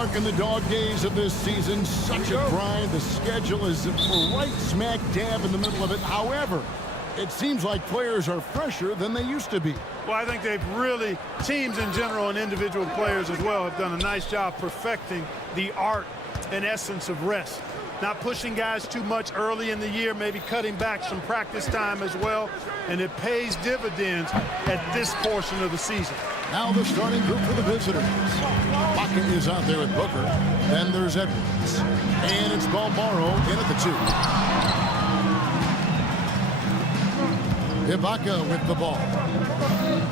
In the dog days of this season, such a grind. The schedule is right smack dab in the middle of it. However, it seems like players are fresher than they used to be. Well, I think they've really, teams in general and individual players as well, have done a nice job perfecting the art and essence of rest. Not pushing guys too much early in the year, maybe cutting back some practice time as well, and it pays dividends at this portion of the season. Now the starting group for the visitors. Baca is out there with Booker. Then there's Edwards. And it's Balmaro in at the 2. Ibaka with the ball.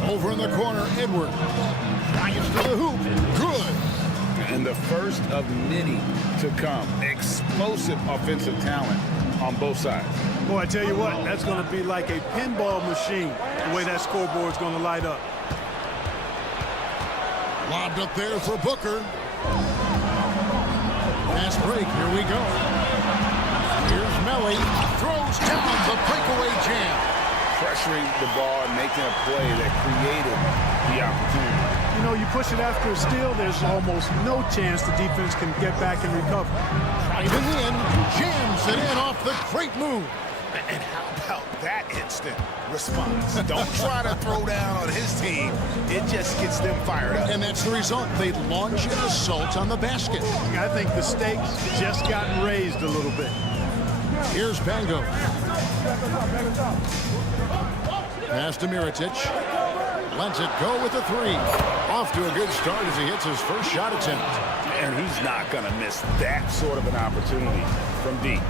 Over in the corner, Edwards. Drives to the hoop. Good. And the first of many to come. Explosive offensive talent on both sides. Boy, I tell you what, that's going to be like a pinball machine, the way that scoreboard's going to light up. Lobbed up there for Booker. Fast break, here we go. Here's Melly. Throws down the breakaway jam. Pressuring the ball and making a play that created the opportunity. You know, you push it after a steal, there's almost no chance the defense can get back and recover. Driving in, jams it in off the great move. And how about that instant response? Don't try to throw down on his team. It just gets them fired up. And that's the result. They launch an assault on the basket. I think the stakes just gotten raised a little bit. Here's Bango. Pass to Mirotic. Lets it go with a 3. Off to a good start as he hits his first shot attempt. And he's not going to miss that sort of an opportunity from deep.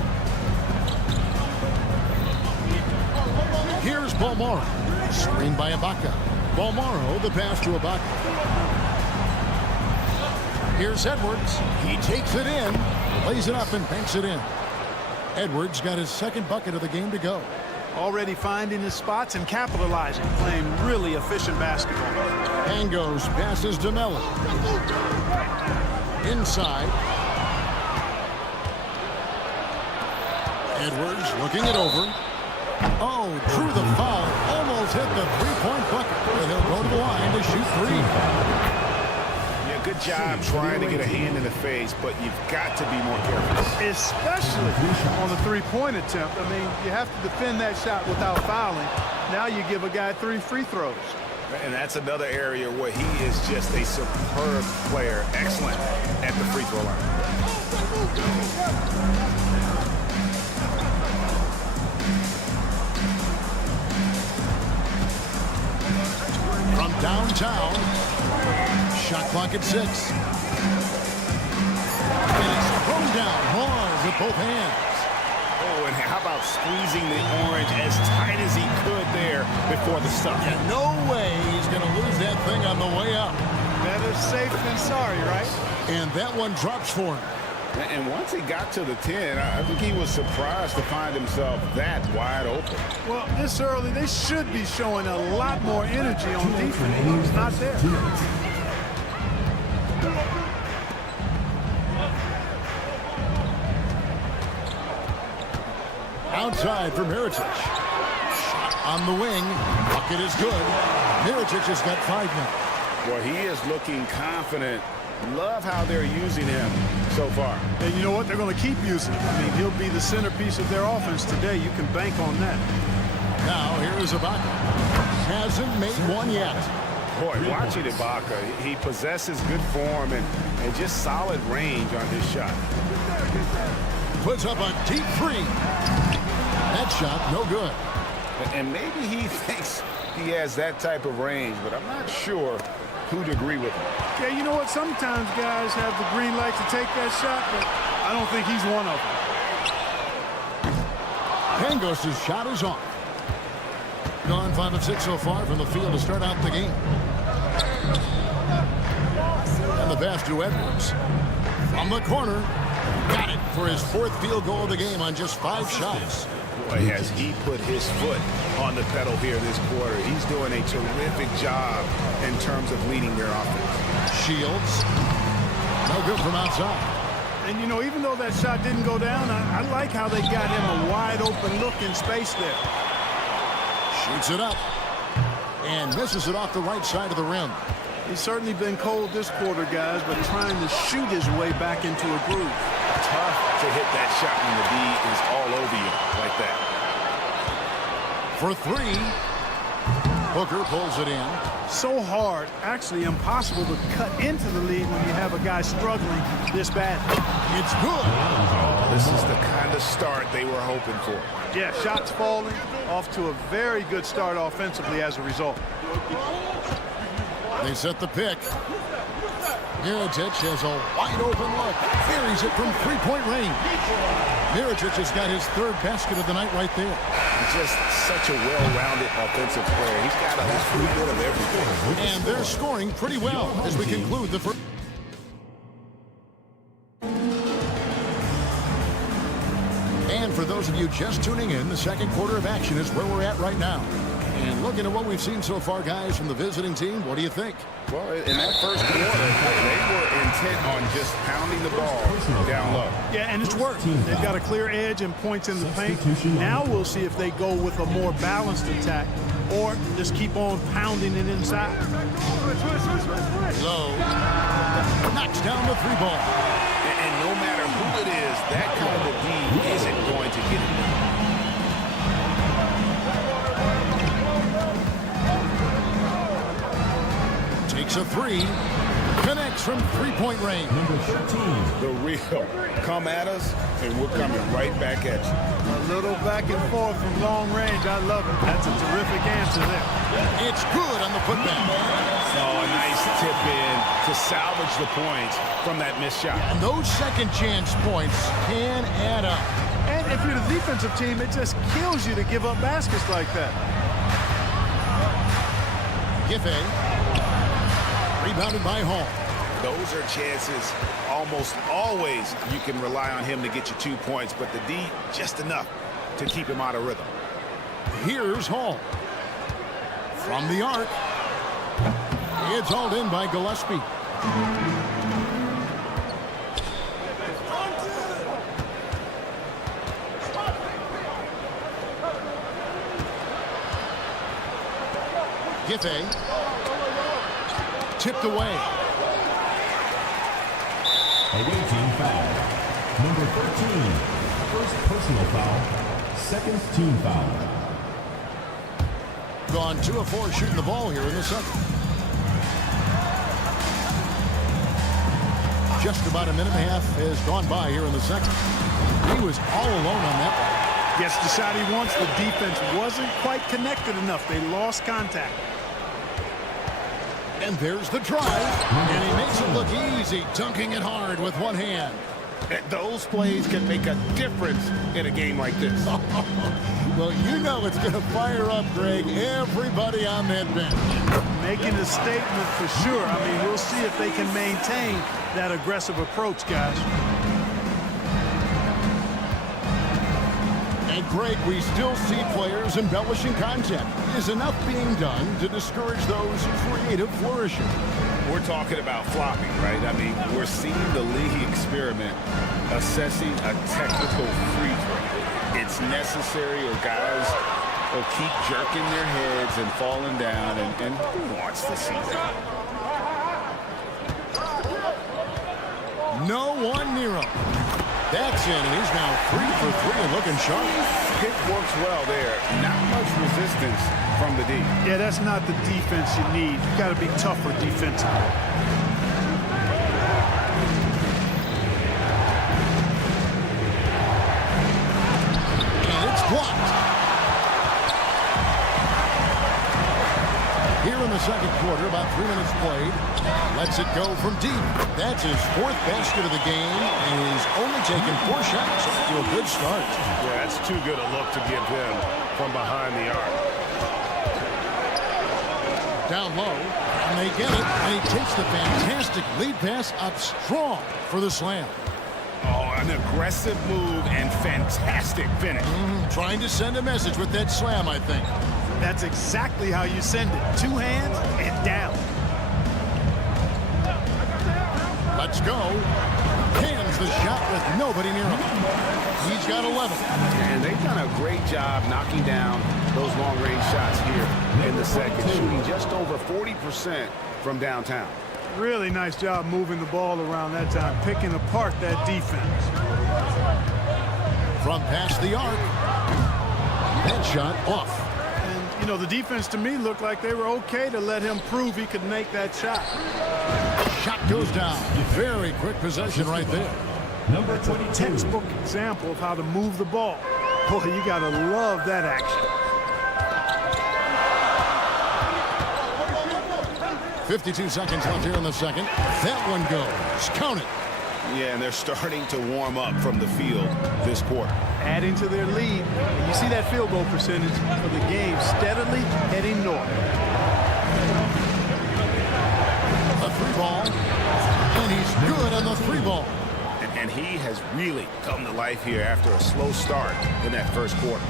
Here's Balmaro. Screened by Ibaka. Balmaro, the pass to Ibaka. Here's Edwards. He takes it in, lays it up, and banks it in. Edwards got his second bucket of the game to go. Already finding his spots and capitalizing, playing really efficient basketball. Pangos passes to Melly. Inside. Edwards looking it over. Oh, drew the foul. Almost hit the three-point bucket. But he'll go to the line to shoot 3. Yeah, good job trying to get a hand in the face, but you've got to be more careful. Especially on the three-point attempt. I mean, you have to defend that shot without fouling. Now you give a guy 3 free throws. And that's another area where he is just a superb player. Excellent at the free throw line. From downtown, shot clock at 6. And it's thrown down hard with both hands. Oh, and how about squeezing the orange as tight as he could there before the stop? Yeah, no way he's going to lose that thing on the way up. Better safe than sorry, right? And that one drops for him. And once he got to the 10, I think he was surprised to find himself that wide open. Well, this early, they should be showing a lot more energy on defense. It's not there. Outside for Mirotic. Shot on the wing. Bucket is good. Mirotic has got 5 now. Well, he is looking confident. Love how they're using him so far. And you know what? They're going to keep using him. I mean, he'll be the centerpiece of their offense today. You can bank on that. Now, here is Ibaka. Hasn't made one yet. Boy, watching Ibaka, he possesses good form and just solid range on his shot. Puts up a deep 3. That shot, no good. And maybe he thinks he has that type of range, but I'm not sure who'd agree with him. Yeah, you know what? Sometimes guys have the green light to take that shot, but I don't think he's one of them. Pangos' shot is off. Gone 5 of 6 so far from the field to start out the game. And the pass to Edwards. From the corner. Got it for his 4th field goal of the game on just 5 shots. Boy, has he put his foot on the pedal here this quarter. He's doing a terrific job in terms of leading their offense. Shields. No good from outside. And, you know, even though that shot didn't go down, I like how they got him a wide open look in space there. Shoots it up. And misses it off the right side of the rim. He's certainly been cold this quarter, guys, but trying to shoot his way back into a groove. Tough to hit that shot when the D is all over you like that. For three, Booker pulls it in. So hard, actually impossible to cut into the lead when you have a guy struggling this bad. It's good. Oh, this is the kind of start they were hoping for. Yeah, shots falling, off to a very good start offensively as a result. They set the pick. Mirotic has a wide open look. Buries it from three-point range. Mirotic has got his third basket of the night right there. Just such a well-rounded offensive player. He's got a little bit of everything. And they're scoring pretty well as we conclude the first. And for those of you just tuning in, the second quarter of action is where we're at right now. And looking at what we've seen so far, guys, from the visiting team, what do you think? Well, in that first quarter, they were intent on just pounding the ball down low. Yeah, and it's worked. They've got a clear edge and points in the paint. Now we'll see if they go with a more balanced attack or just keep on pounding it inside. Low knocks down the three ball. And no matter who it is, that kind of D isn't going to get it done. Takes a three. Connects from three-point range. The real. Come at us, and we're coming right back at you. A little back and forth from long range. I love it. That's a terrific answer there. It's good on the putback. Oh, a nice tip in to salvage the points from that missed shot. And those second chance points can add up. And if you're the defensive team, it just kills you to give up baskets like that. Giffey. Rebounded by Hall. Those are chances almost always you can rely on him to get you 2 points, but the D just enough to keep him out of rhythm. Here's Hall. From the arc. It's hauled in by Gillespie. Giffey. Tipped away. Away team foul. Number 13. First personal foul. Second team foul. Gone 2 of 4 shooting the ball here in the second. Just about a minute and a half has gone by here in the second. He was all alone on that one. Gets the shot he wants. The defense wasn't quite connected enough. They lost contact. And there's the drive. And he makes it look easy, dunking it hard with one hand. Those plays can make a difference in a game like this. Well, you know it's going to fire up, Greg, everybody on that bench. Making a statement for sure. I mean, we'll see if they can maintain that aggressive approach, guys. And, Greg, we still see players embellishing content. Is enough being done to discourage those creative flourishing? We're talking about flopping, right? I mean, we're seeing the league experiment assessing a technical free throw. It's necessary or guys will keep jerking their heads and falling down, and who wants to see that? No one near him. That's in, and he's now 3 for 3 and looking sharp. Pick works well there. Not much resistance from the D. Yeah, that's not the defense you need. You got to be tougher defensively. And it's blocked. Here in the second quarter, about 3 minutes played. Lets it go from deep. That's his 4th basket of the game, and he's only taken 4 shots to a good start. Yeah, that's too good a look to give him from behind the arc. Down low, and they get it, and he takes the fantastic lead pass up strong for the slam. Oh, an aggressive move and fantastic finish. Trying to send a message with that slam, I think. That's exactly how you send it. 2 hands and down. Let's go. Cans the shot with nobody near him. He's got 11. And they've done a great job knocking down those long-range shots here in the second, shooting just over 40% from downtown. Really nice job moving the ball around that time, picking apart that defense. From past the arc. That shot off. And, you know, the defense to me looked like they were okay to let him prove he could make that shot. Shot goes down. Very quick possession right there. Number That's a 22. textbook example of how to move the ball. Boy, you got to love that action. 52 seconds left here in the second. That one goes. Count it. Yeah, and they're starting to warm up from the field this quarter. Adding to their lead. And you see that field goal percentage for the game steadily heading north. A three ball. And he's good on the three ball. And he has really come to life here after a slow start in that first quarter.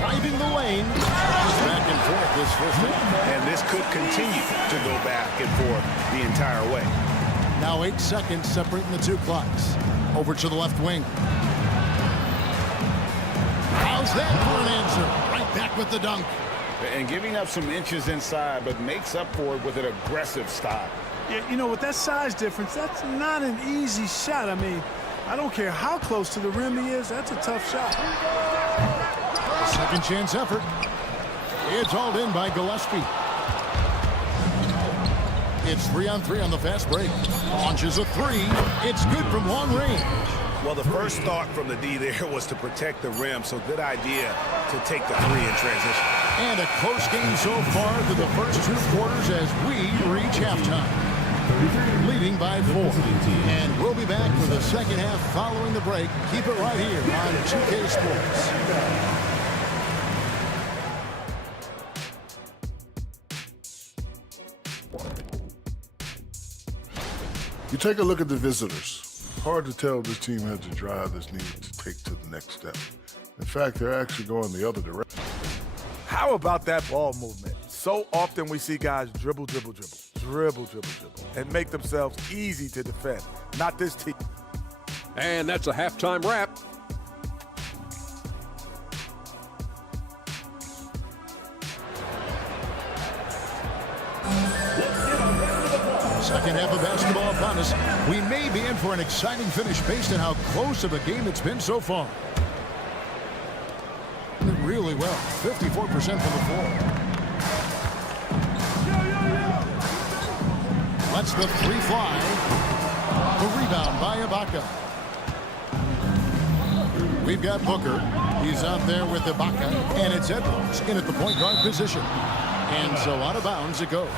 Driving the lane. Just back and forth this first half. And this could continue to go back and forth the entire way. Now 8 seconds separating the two clocks. Over to the left wing. How's that for an answer? Right back with the dunk. And giving up some inches inside, but makes up for it with an aggressive style. Yeah, you know, with that size difference, that's not an easy shot. I mean, I don't care how close to the rim he is, that's a tough shot. A second chance effort. It's hauled in by Gillespie. It's 3-on-3 on the fast break. Launches a three. It's good from long range. Well, the first thought from the D there was to protect the rim, so good idea to take the three in transition. And a close game so far through the first two quarters as we reach halftime. Leading by 4. And we'll be back for the second half following the break. Keep it right here on 2K Sports. You take a look at the visitors. Hard to tell this team has the drive that's needed to take to the next step. In fact, they're actually going the other direction. How about that ball movement? So often we see guys dribble, and make themselves easy to defend. Not this team. And that's a halftime wrap. Second half of basketball upon us. We may be in for an exciting finish based on how close of a game it's been so far. Really well. 54% from the floor. Lets the three fly. The rebound by Ibaka. We've got Booker. He's out there with Ibaka. And it's Edwards in at the point guard position. And so out of bounds it goes.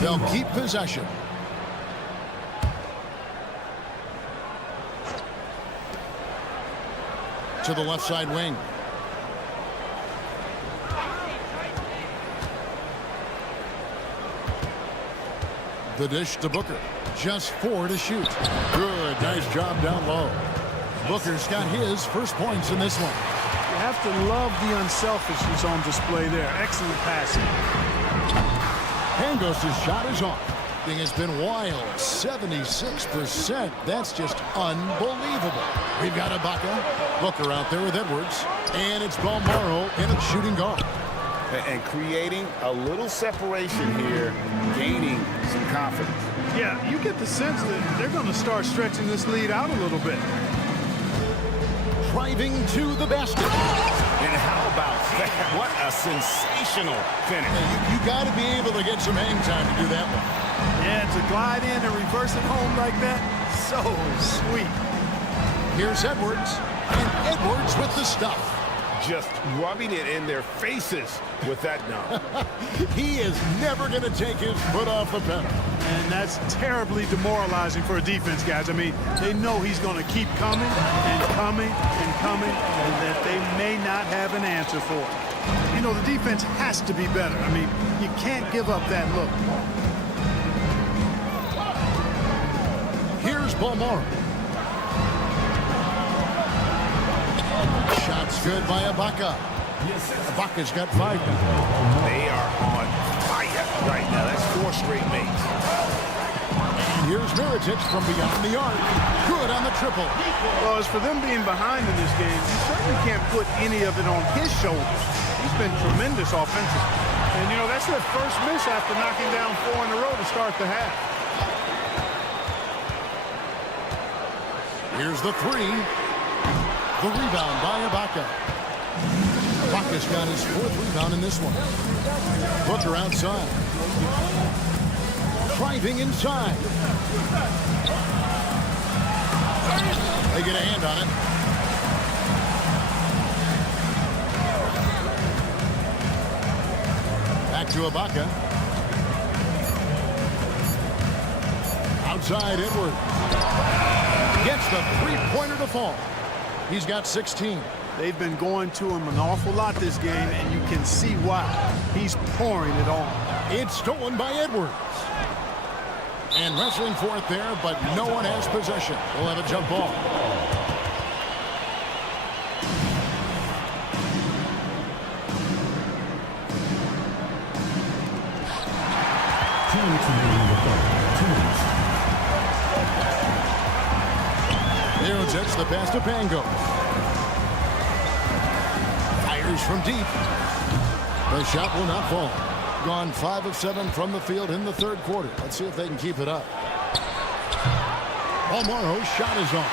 They'll keep possession. To the left side wing. The dish to Booker. Just 4 to shoot. Good. Nice job down low. Booker's got his first points in this one. You have to love the unselfishness on display there. Excellent passing. Pangos' shot is off. Thing has been wild. 76%. That's just unbelievable. We've got Ibaka. Booker out there with Edwards. And it's Balmaro in at shooting guard. And creating a little separation here, gaining some confidence. Yeah, you get the sense that they're going to start stretching this lead out a little bit. Driving to the basket. And how about that? What a sensational finish. You got to be able to get some hang time to do that one. Yeah, to glide in and reverse it home like that, so sweet. Here's Edwards. And Edwards with the stuff. Just rubbing it in their faces with that dunk. He is never going to take his foot off the pedal. And that's terribly demoralizing for a defense, guys. I mean, they know he's going to keep coming and coming and coming, and that they may not have an answer for it. You know, the defense has to be better. I mean, you can't give up that look. Here's Balmaro. Shots good by Ibaka. Ibaka's got 5 now. They are on fire right now. That's 4 straight makes. And here's Mirotic from beyond the arc. Good on the triple. Well, as for them being behind in this game, you certainly can't put any of it on his shoulders. He's been tremendous offensively. And, you know, that's their first miss after knocking down 4 in a row to start the half. Here's the three. The rebound by Ibaka. Ibaka's got his 4th rebound in this one. Booker outside. Driving inside. They get a hand on it. Back to Ibaka. Outside Edwards. Gets the three-pointer to fall. He's got 16. They've been going to him an awful lot this game, and you can see why. He's pouring it on. It's stolen by Edwards. And wrestling for it there, but no one has possession. We'll have a jump ball. Mirotic, the pass to Pango. Fires from deep. The shot will not fall. Gone 5 of 7 from the field in the 3rd quarter. Let's see if they can keep it up. Almaro's shot is off.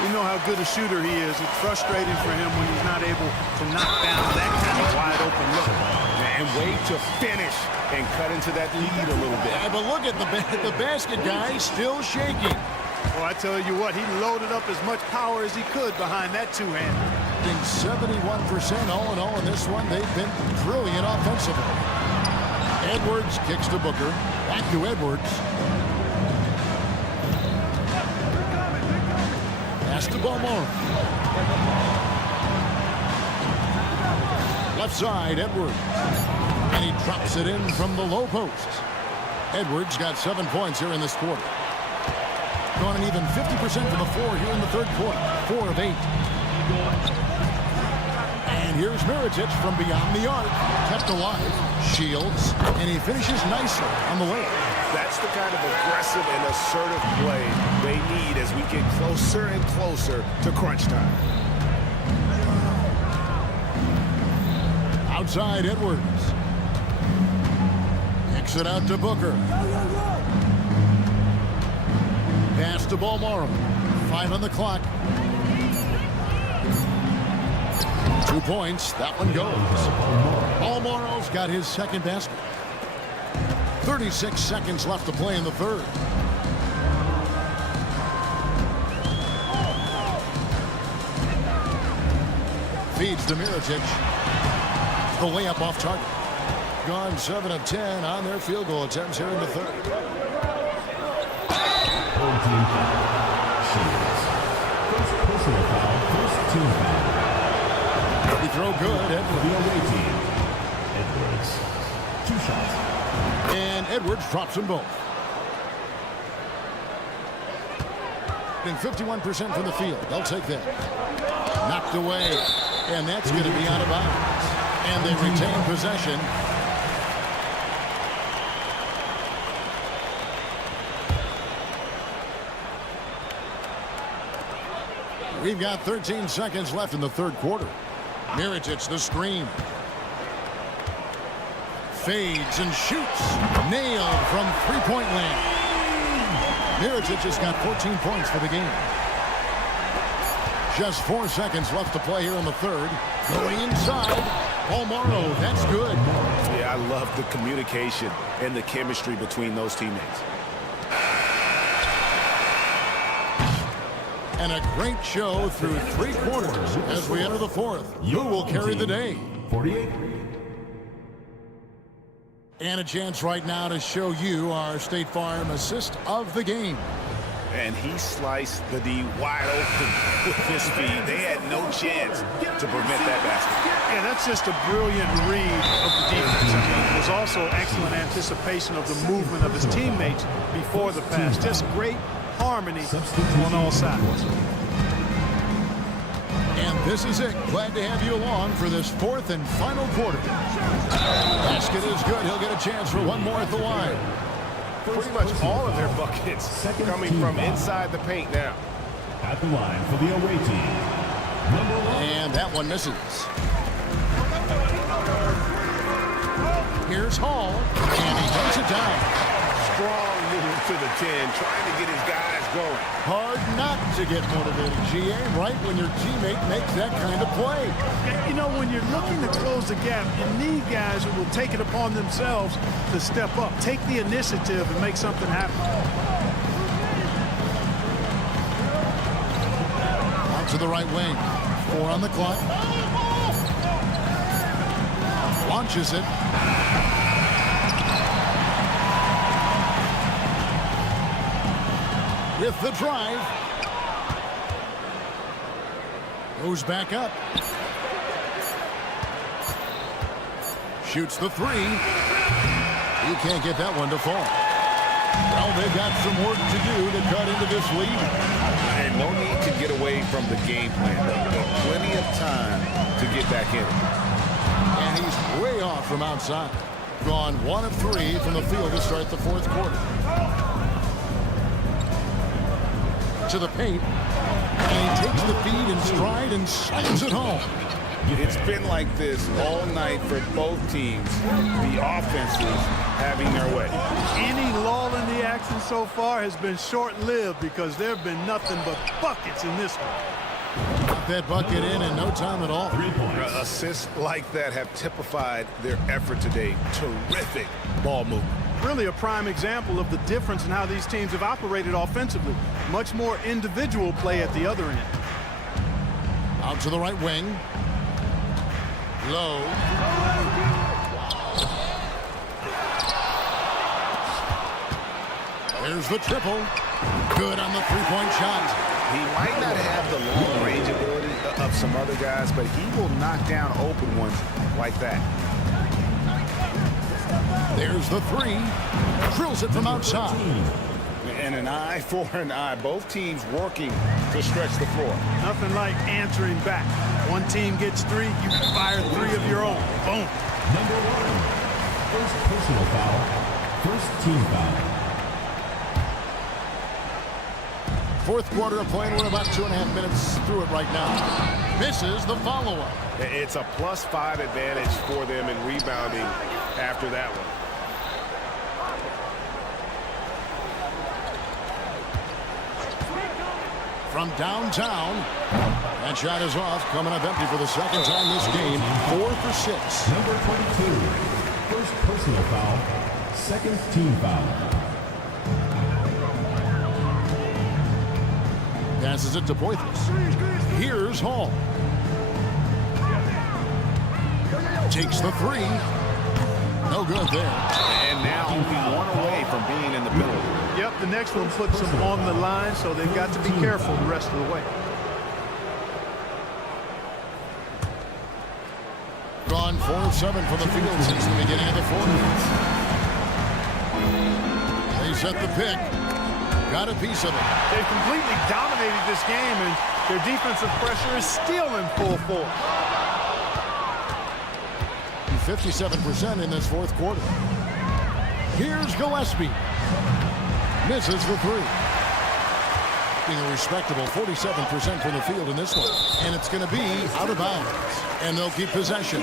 We know how good a shooter he is. It's frustrating for him when he's not able to knock down that kind of wide open look. And wait to finish and cut into that lead a little bit. Yeah, but look at the basket guy still shaking. Well, I tell you what, he loaded up as much power as he could behind that two-hander. 71% all in all in this one. They've been brilliant offensively. Edwards kicks to Booker. Back to Edwards. Pass to Balmore. Left side, Edwards. And he drops it in from the low post. Edwards got 7 points here in this quarter. Gone an even 50% from the floor here in the 3rd quarter. 4 of 8. And here's Mirotic from beyond the arc. Kept alive. Shields. And he finishes nicely on the way. That's the kind of aggressive and assertive play they need as we get closer and closer to crunch time. Outside Edwards. Kicks it out to Booker. Pass to Balmore. 5 on the clock. 2 points. That one goes. Balmoro's got his 2nd basket. 36 seconds left to play in the 3rd. Feeds to Mirotic. The layup off target. Gone 7 of 10 on their field goal attempts here in the 3rd. First personal foul, first team foul. He throw good. The away team. Edwards. 2 shots. And Edwards drops them both. 51% from the field. They'll take that. Knocked away. And that's going to be out of bounds. And they retain possession. We've got 13 seconds left in the 3rd quarter. Mirotic, the screen. Fades and shoots. Nailed from three-point land. Mirotic has got 14 points for the game. Just 4 seconds left to play here in the 3rd. Going inside. Balmoro, that's good. Yeah, I love the communication and the chemistry between those teammates. And a great show through 3 quarters as we enter the 4th. Who will carry the day? 48. And a chance right now to show you our State Farm assist of the game. And he sliced the D wide open with his speed. They had no chance to prevent that basket. Yeah, that's just a brilliant read of the defense. I mean, it was also excellent anticipation of the movement of his teammates before the pass. Just great harmony on all sides. And this is it. Glad to have you along for this 4th and final quarter. Basket is good. He'll get a chance for one more at the line. Pretty much all of their buckets coming from inside the paint now. At the line for the away team. Number 1. And that one misses. Here's Hall, and he takes it down. Strong move to the 10, trying to get his guys going. Hard not to get motivated, GA, right when your teammate makes that kind of play. You know, when you're looking to close the gap, you need guys who will take it upon themselves to step up, take the initiative, and make something happen. Out to the right wing. 4 on the clock. Launches it. With the drive. Goes back up. Shoots the 3. You can't get that one to fall. Well, they've got some work to do to cut into this lead. And no need to get away from the game plan. There's plenty of time to get back in it. And he's way off from outside. Gone 1 of 3 from the field to start the 4th quarter. To the paint. And he takes the feed in stride and slams it home. It's been like this all night for both teams. The offenses having their way. Any lull in the action so far has been short-lived because there have been nothing but buckets in this one. Got that bucket in no time at all. Assists like that have typified their effort today. Terrific ball movement. Really a prime example of the difference in how these teams have operated offensively. Much more individual play at the other end. Out to the right wing. Low. There's the triple. Good on the three-point shot. He might not have the long range ability of some other guys, but he will knock down open ones like that. There's the 3. Drills it from outside. And an eye for an eye. Both teams working to stretch the floor. Nothing like answering back. One team gets 3, you fire 3 of your own. Boom. Number 1. First personal foul. First team foul. 4th quarter of play, and we're about 2.5 minutes through it right now. Misses the follow-up. It's a +5 advantage for them in rebounding after that one. From downtown. That shot is off, coming up empty for the second time this game. 4 for 6. Number 22. First personal foul. Second team foul. Passes it to Poitras. Here's Hall. Takes the 3. No good there. And now one away from being in the middle. Yep, the next one puts them on the line, so they've got to be careful the rest of the way. Gone 4 of 7 from the field since the beginning of the 4th. They set the pick. Got a piece of it. They've completely dominated this game, and their defensive pressure is still in full force. 57% in this 4th quarter. Here's Gillespie. Misses the 3. Being a respectable 47% from the field in this one. And it's going to be out of bounds. And they'll keep possession.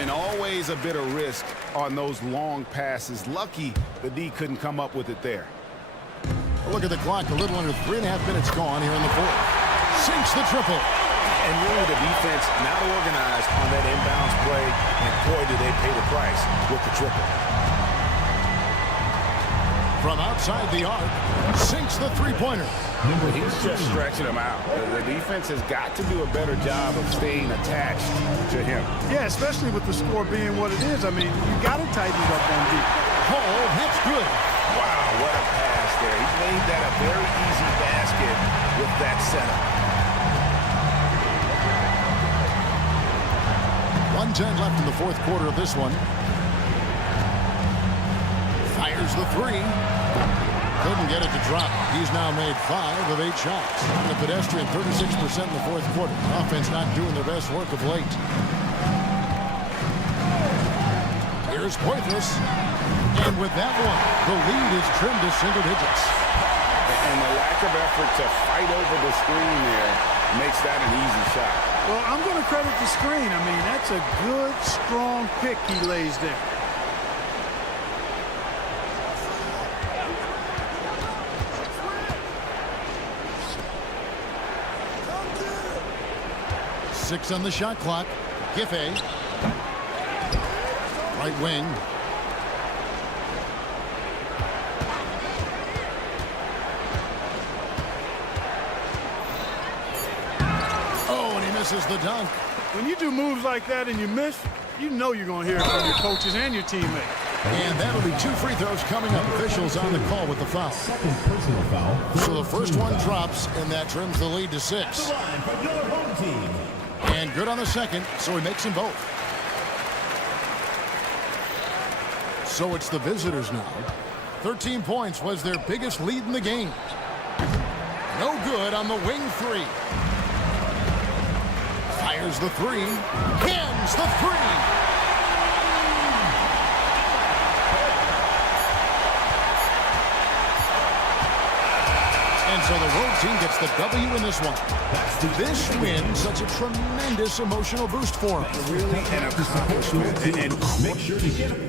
And always a bit of risk on those long passes. Lucky the D couldn't come up with it there. Look at the clock. A little under 3.5 minutes gone here in the 4th. Sinks the triple. And really the defense not organized on that inbounds play. And boy, did they pay the price with the triple. From outside the arc, sinks the three-pointer. He's just stretching him out. The defense has got to do a better job of staying attached to him. Yeah, especially with the score being what it is. I mean, you got to tighten it up on defense. Hall, that's good. Wow, what a pass there. He made that a very easy basket with that setup. 1:10 left in the 4th quarter of this one. Fires the 3. Couldn't get it to drop. He's now made 5 of 8 shots. The pedestrian 36% in the 4th quarter. Offense not doing their best work of late. Here's Poitras. And with that one, the lead is trimmed to single digits. And the lack of effort to fight over the screen there makes that an easy shot. Well, I'm going to credit the screen. I mean, that's a good, strong pick he lays there. 6 on the shot clock. Giffey. Right wing. Oh, and he misses the dunk. When you do moves like that and you miss, you know you're going to hear it from your coaches and your teammates. And that'll be 2 free throws coming up. Officials on the call with the foul. Second personal foul. So the first one drops, and that trims the lead to 6. The line for your home team. And good on the second, so he makes them both. So it's the visitors now. 13 points was their biggest lead in the game. No good on the wing 3. Fires the 3. Hams the 3. And so the road team gets the W in this one. This win such a tremendous emotional boost for them. Really an accomplishment. And Make sure to get it.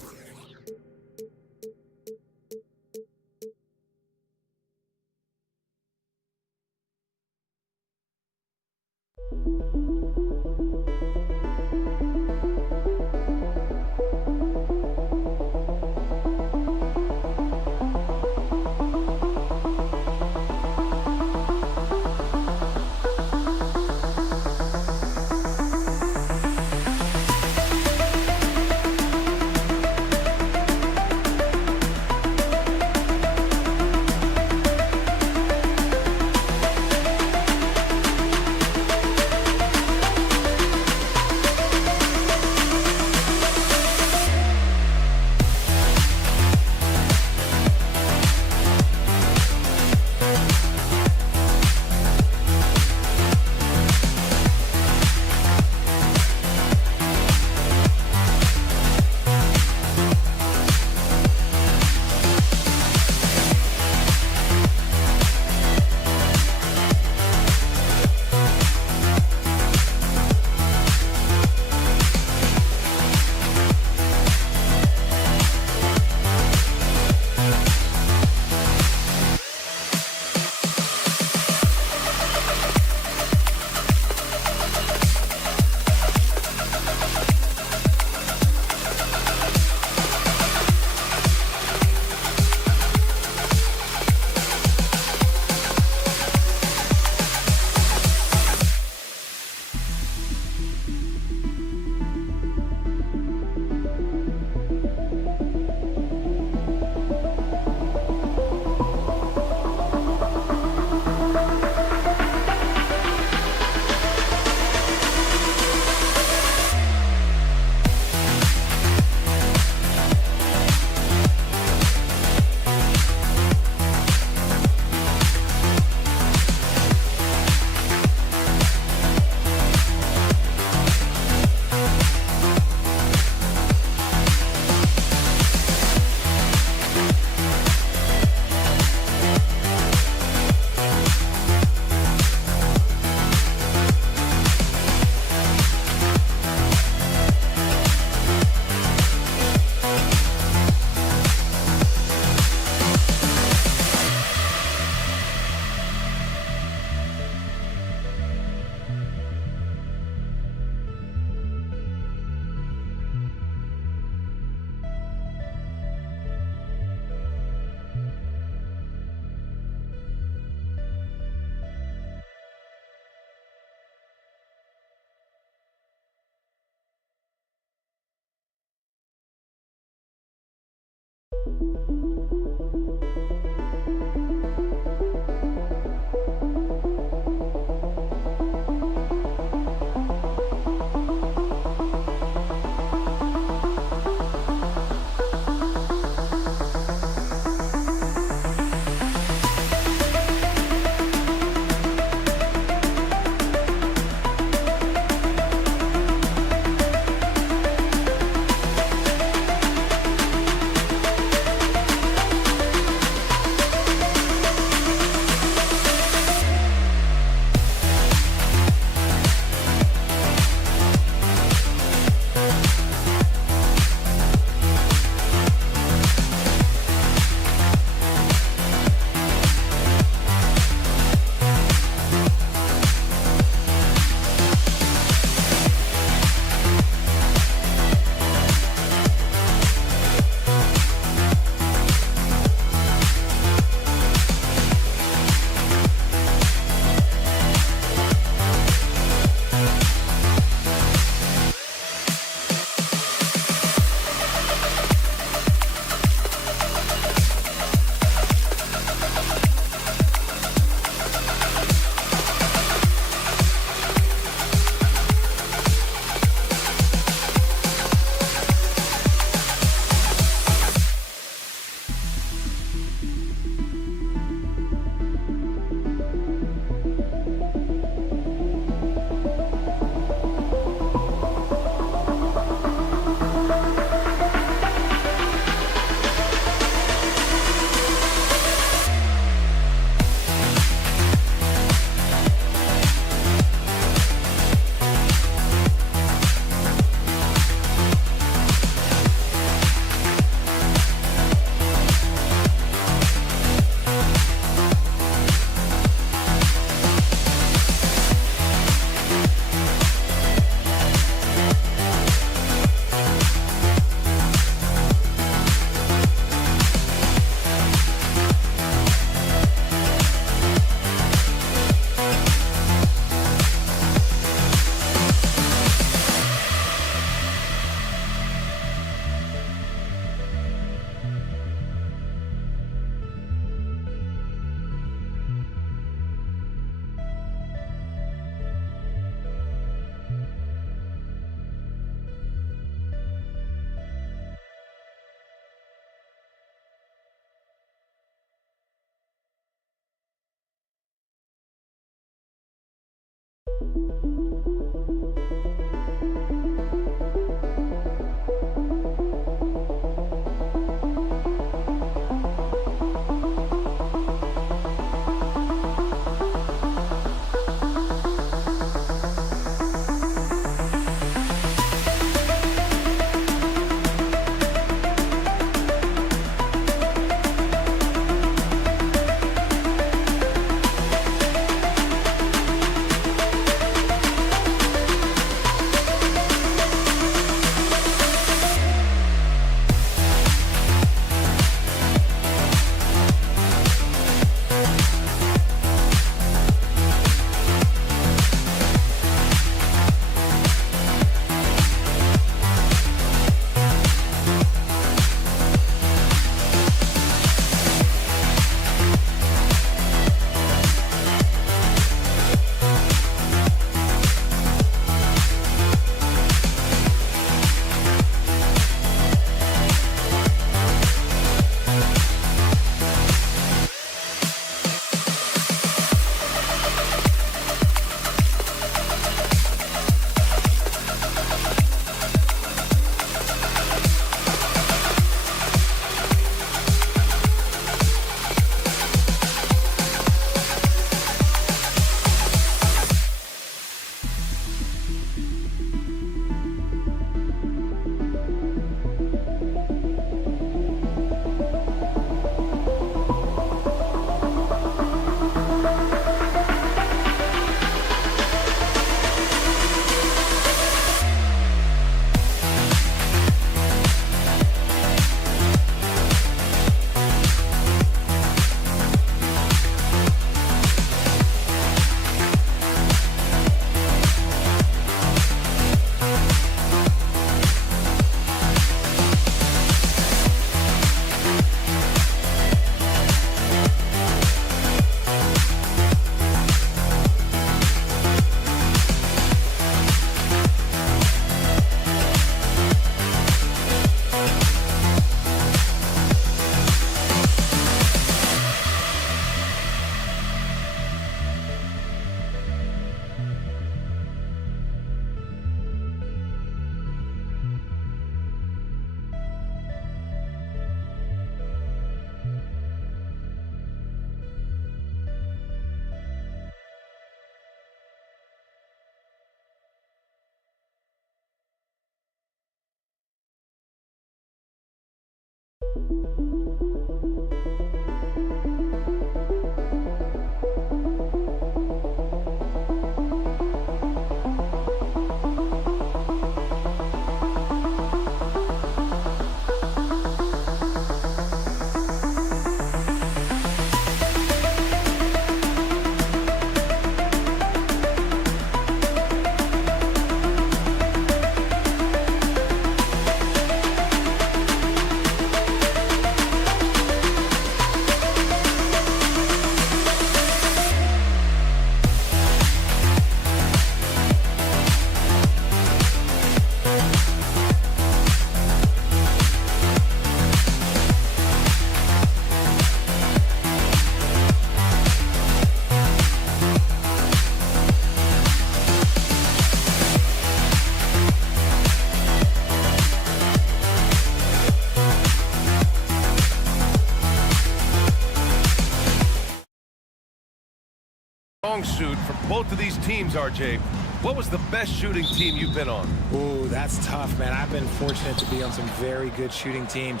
Long shoot for both of these teams, RJ. What was the best shooting team you've been on? Ooh, that's tough, man. I've been fortunate to be on some very good shooting teams.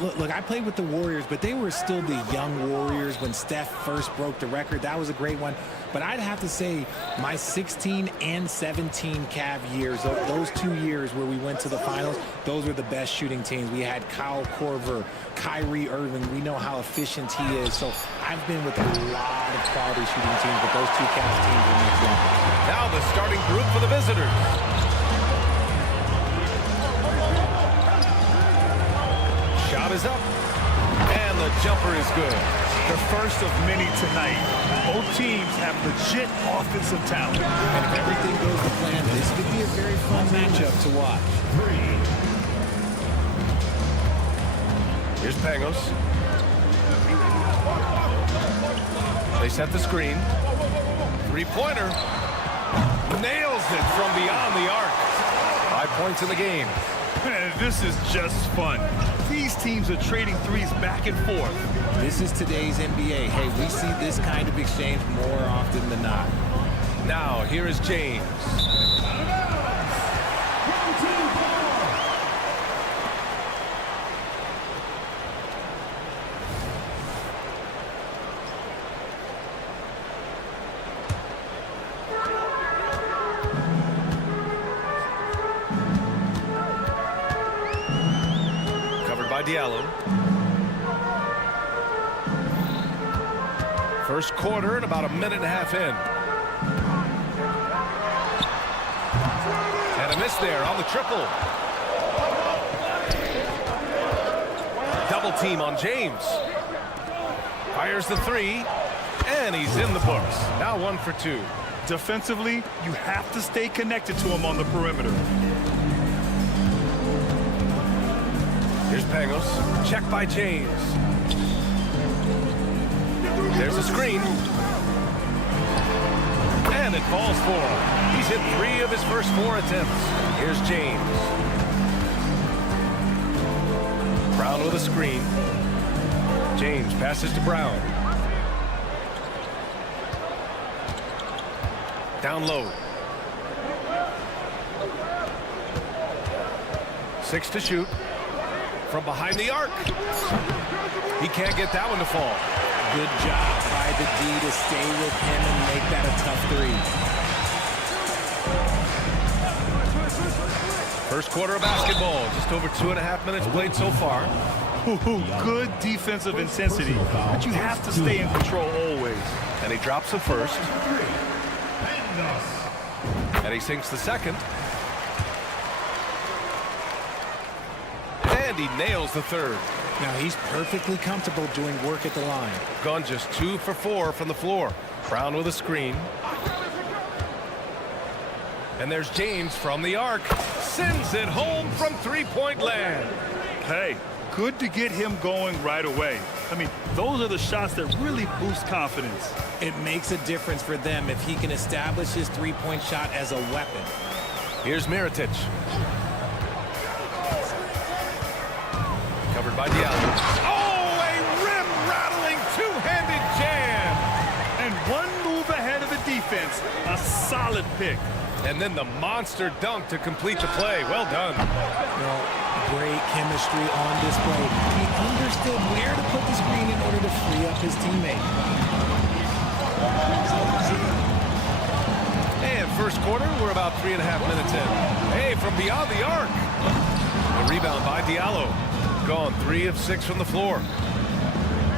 Look, I played with the Warriors, but they were still the young Warriors when Steph first broke the record. That was a great one. But I'd have to say my 16 and 17 Cav years, those 2 years where we went to the finals, those were the best shooting teams. We had Kyle Korver, Kyrie Irving. We know how efficient he is. So I've been with a lot of quality shooting teams, but those 2 Cavs teams were next level. Now the starting group for the visitors. Shot is up, and the jumper is good. The first of many tonight. Both teams have legit offensive talent. And if everything goes to plan, this could be a very fun matchup to watch. Here's Pangos. They set the screen. Three-pointer. Nails it from beyond the arc. 5 points in the game. Man, this is just fun. These teams are trading threes back and forth. This is today's NBA. Hey, we see this kind of exchange more often than not. Now, here is James. By Diallo. First quarter and about a minute and a half in. And a miss there on the triple. Double team on James. Fires the three, and he's in the books. Now 1 for 2. Defensively, you have to stay connected to him on the perimeter. Here's Pangos. Check by James. There's a screen. And it falls for him. He's hit 3 of his first 4 attempts. Here's James. Brown with a screen. James passes to Brown. Down low. 6 to shoot. From behind the arc. He can't get that one to fall. Good job by the D to stay with him and make that a tough 3. First quarter of basketball. Just over 2.5 minutes played so far. Good defensive intensity, but you have to stay in control always. And he drops the first. And he sinks the second. And he nails the third. Now he's perfectly comfortable doing work at the line. Gone just 2 for 4 from the floor. Brown with a screen. And there's James from the arc. Sends it home from three-point land. Hey, good to get him going right away. I mean, those are the shots that really boost confidence. It makes a difference for them if he can establish his three-point shot as a weapon. Here's Mirotic. Covered by Diallo. Oh, a rim-rattling two-handed jam. And one move ahead of the defense. A solid Good pick. And then the monster dunk to complete the play. Well done. Well, great chemistry on display. He understood where to put the screen in order to free up his teammate. And first quarter, we're about 3.5 minutes in. Hey, from beyond the arc. The rebound by Diallo. Gone 3 of 6 from the floor.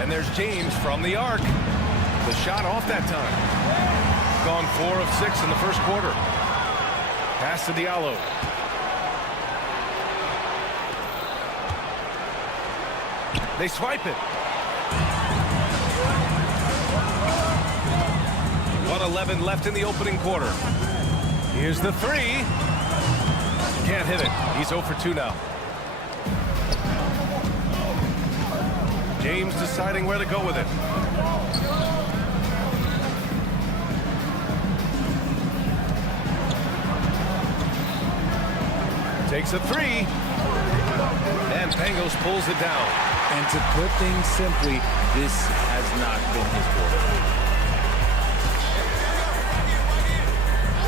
And there's James from the arc. The shot off that time. Gone 4 of 6 in the first quarter. Pass to Diallo. They swipe it. 1:11 left in the opening quarter. Here's the 3. Can't hit it. He's 0 for 2 now. James deciding where to go with it. Takes a 3. And Pangos pulls it down. And to put things simply, this has not been his quarter.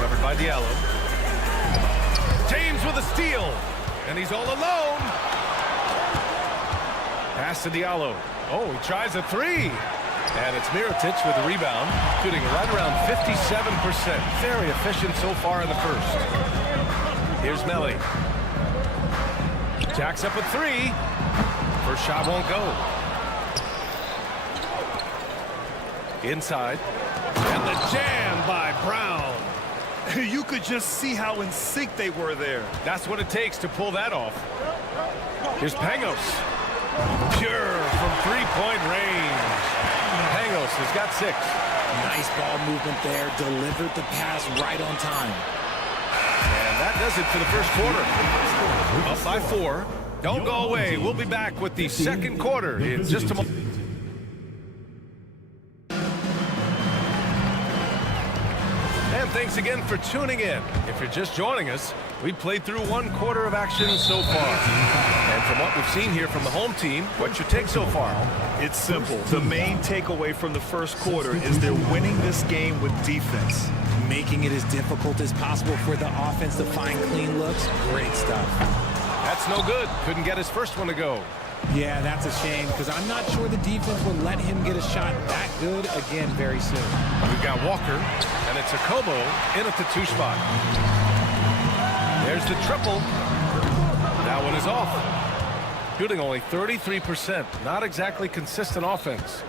Covered by Diallo. James with a steal. And he's all alone. Pass to Diallo. Oh, he tries a 3. And it's Mirotic with the rebound, shooting right around 57%. Very efficient so far in the first. Here's Melly. Jacks up a 3. First shot won't go. Inside. And the jam by Brown. You could just see how in sync they were there. That's what it takes to pull that off. Here's Pangos. Pure from three-point range. Pangos has got 6. Nice ball movement there. Delivered the pass right on time. And that does it for the first quarter. Up by 4. Don't go away. We'll be back with the second quarter in just a moment. And thanks again for tuning in. If you're just joining us, we played through 1 quarter of action so far. And from what we've seen here from the home team, what's your take so far? It's simple. The main takeaway from the first quarter is they're winning this game with defense. Making it as difficult as possible for the offense to find clean looks. Great stuff. That's no good. Couldn't get his first one to go. Yeah, that's a shame because I'm not sure the defense will let him get a shot that good again very soon. We've got Walker, and it's a Kobo in at the 2 spot. There's the triple. That one is off. Shooting only 33%. Not exactly consistent offense.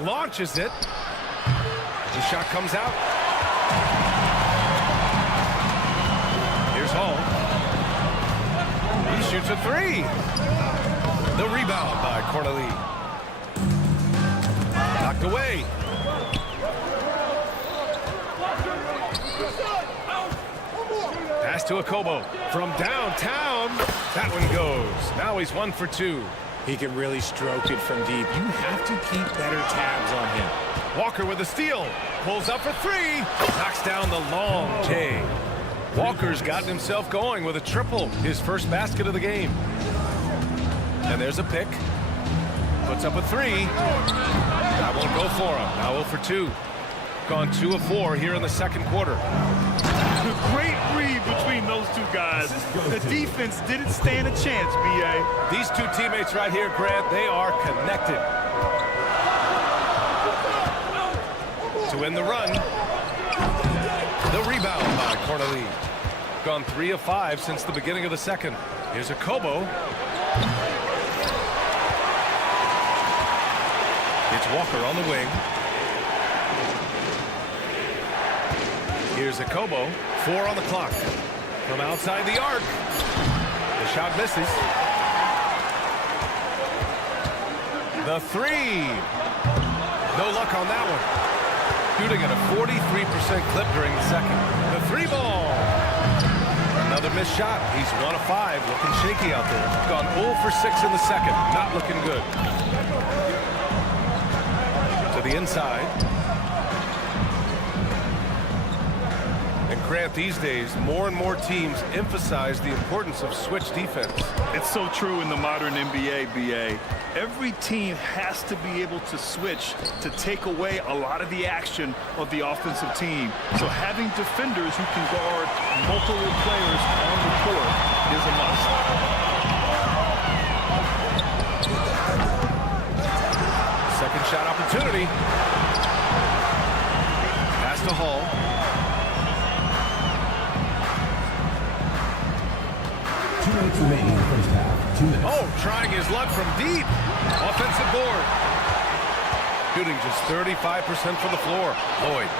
Launches it. The shot comes out. Here's Hall. He shoots a 3. The rebound by Corneli. Knocked away. Pass to Akobo from downtown. That one goes. Now he's 1 for 2. He can really stroke it from deep. You have to keep better tabs on him. Walker with a steal. Pulls up for 3. Knocks down the long J. Walker's gotten himself going with a triple. His first basket of the game. And there's a pick. Puts up a 3. That won't go for him. Now 0 for 2. Gone 2 of 4 here in the second quarter. Great read between those 2 guys. The defense didn't stand a chance, B.A. These 2 teammates right here, Grant, they are connected. To win the run. The rebound by Corneli. Gone 3 of 5 since the beginning of the second. Here's a Kobo. It's Walker on the wing. Here's a Kobo. 4 on the clock. From outside the arc. The shot misses. The 3. No luck on that one. Shooting at a 43% clip during the second. The 3 ball. Another missed shot. He's 1 of 5. Looking shaky out there. Gone 0 for 6 in the second. Not looking good. To the inside. And Grant, these days, more and more teams emphasize the importance of switch defense. It's so true in the modern NBA, BA. Every team has to be able to switch to take away a lot of the action of the offensive team. So having defenders who can guard multiple players on the court is a must. Second shot opportunity. Pass to Hall. Minutes remaining in the first half. 2 minutes. Oh, trying his luck from deep. Offensive board. Shooting just 35% from the floor. Lloyd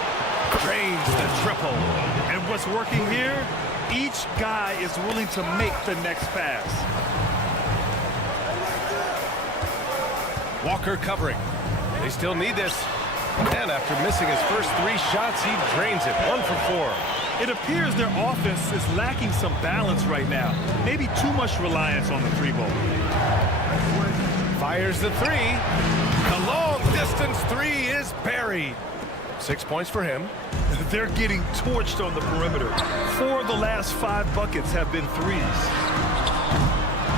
drains the triple. And what's working here? Each guy is willing to make the next pass. Walker covering. They still need this. And after missing his first 3 shots, he drains it. 1 for 4. It appears their offense is lacking some balance right now. Maybe too much reliance on the 3-ball. Fires the 3. The long distance 3 is buried. 6 points for him. They're getting torched on the perimeter. 4 of the last 5 buckets have been threes.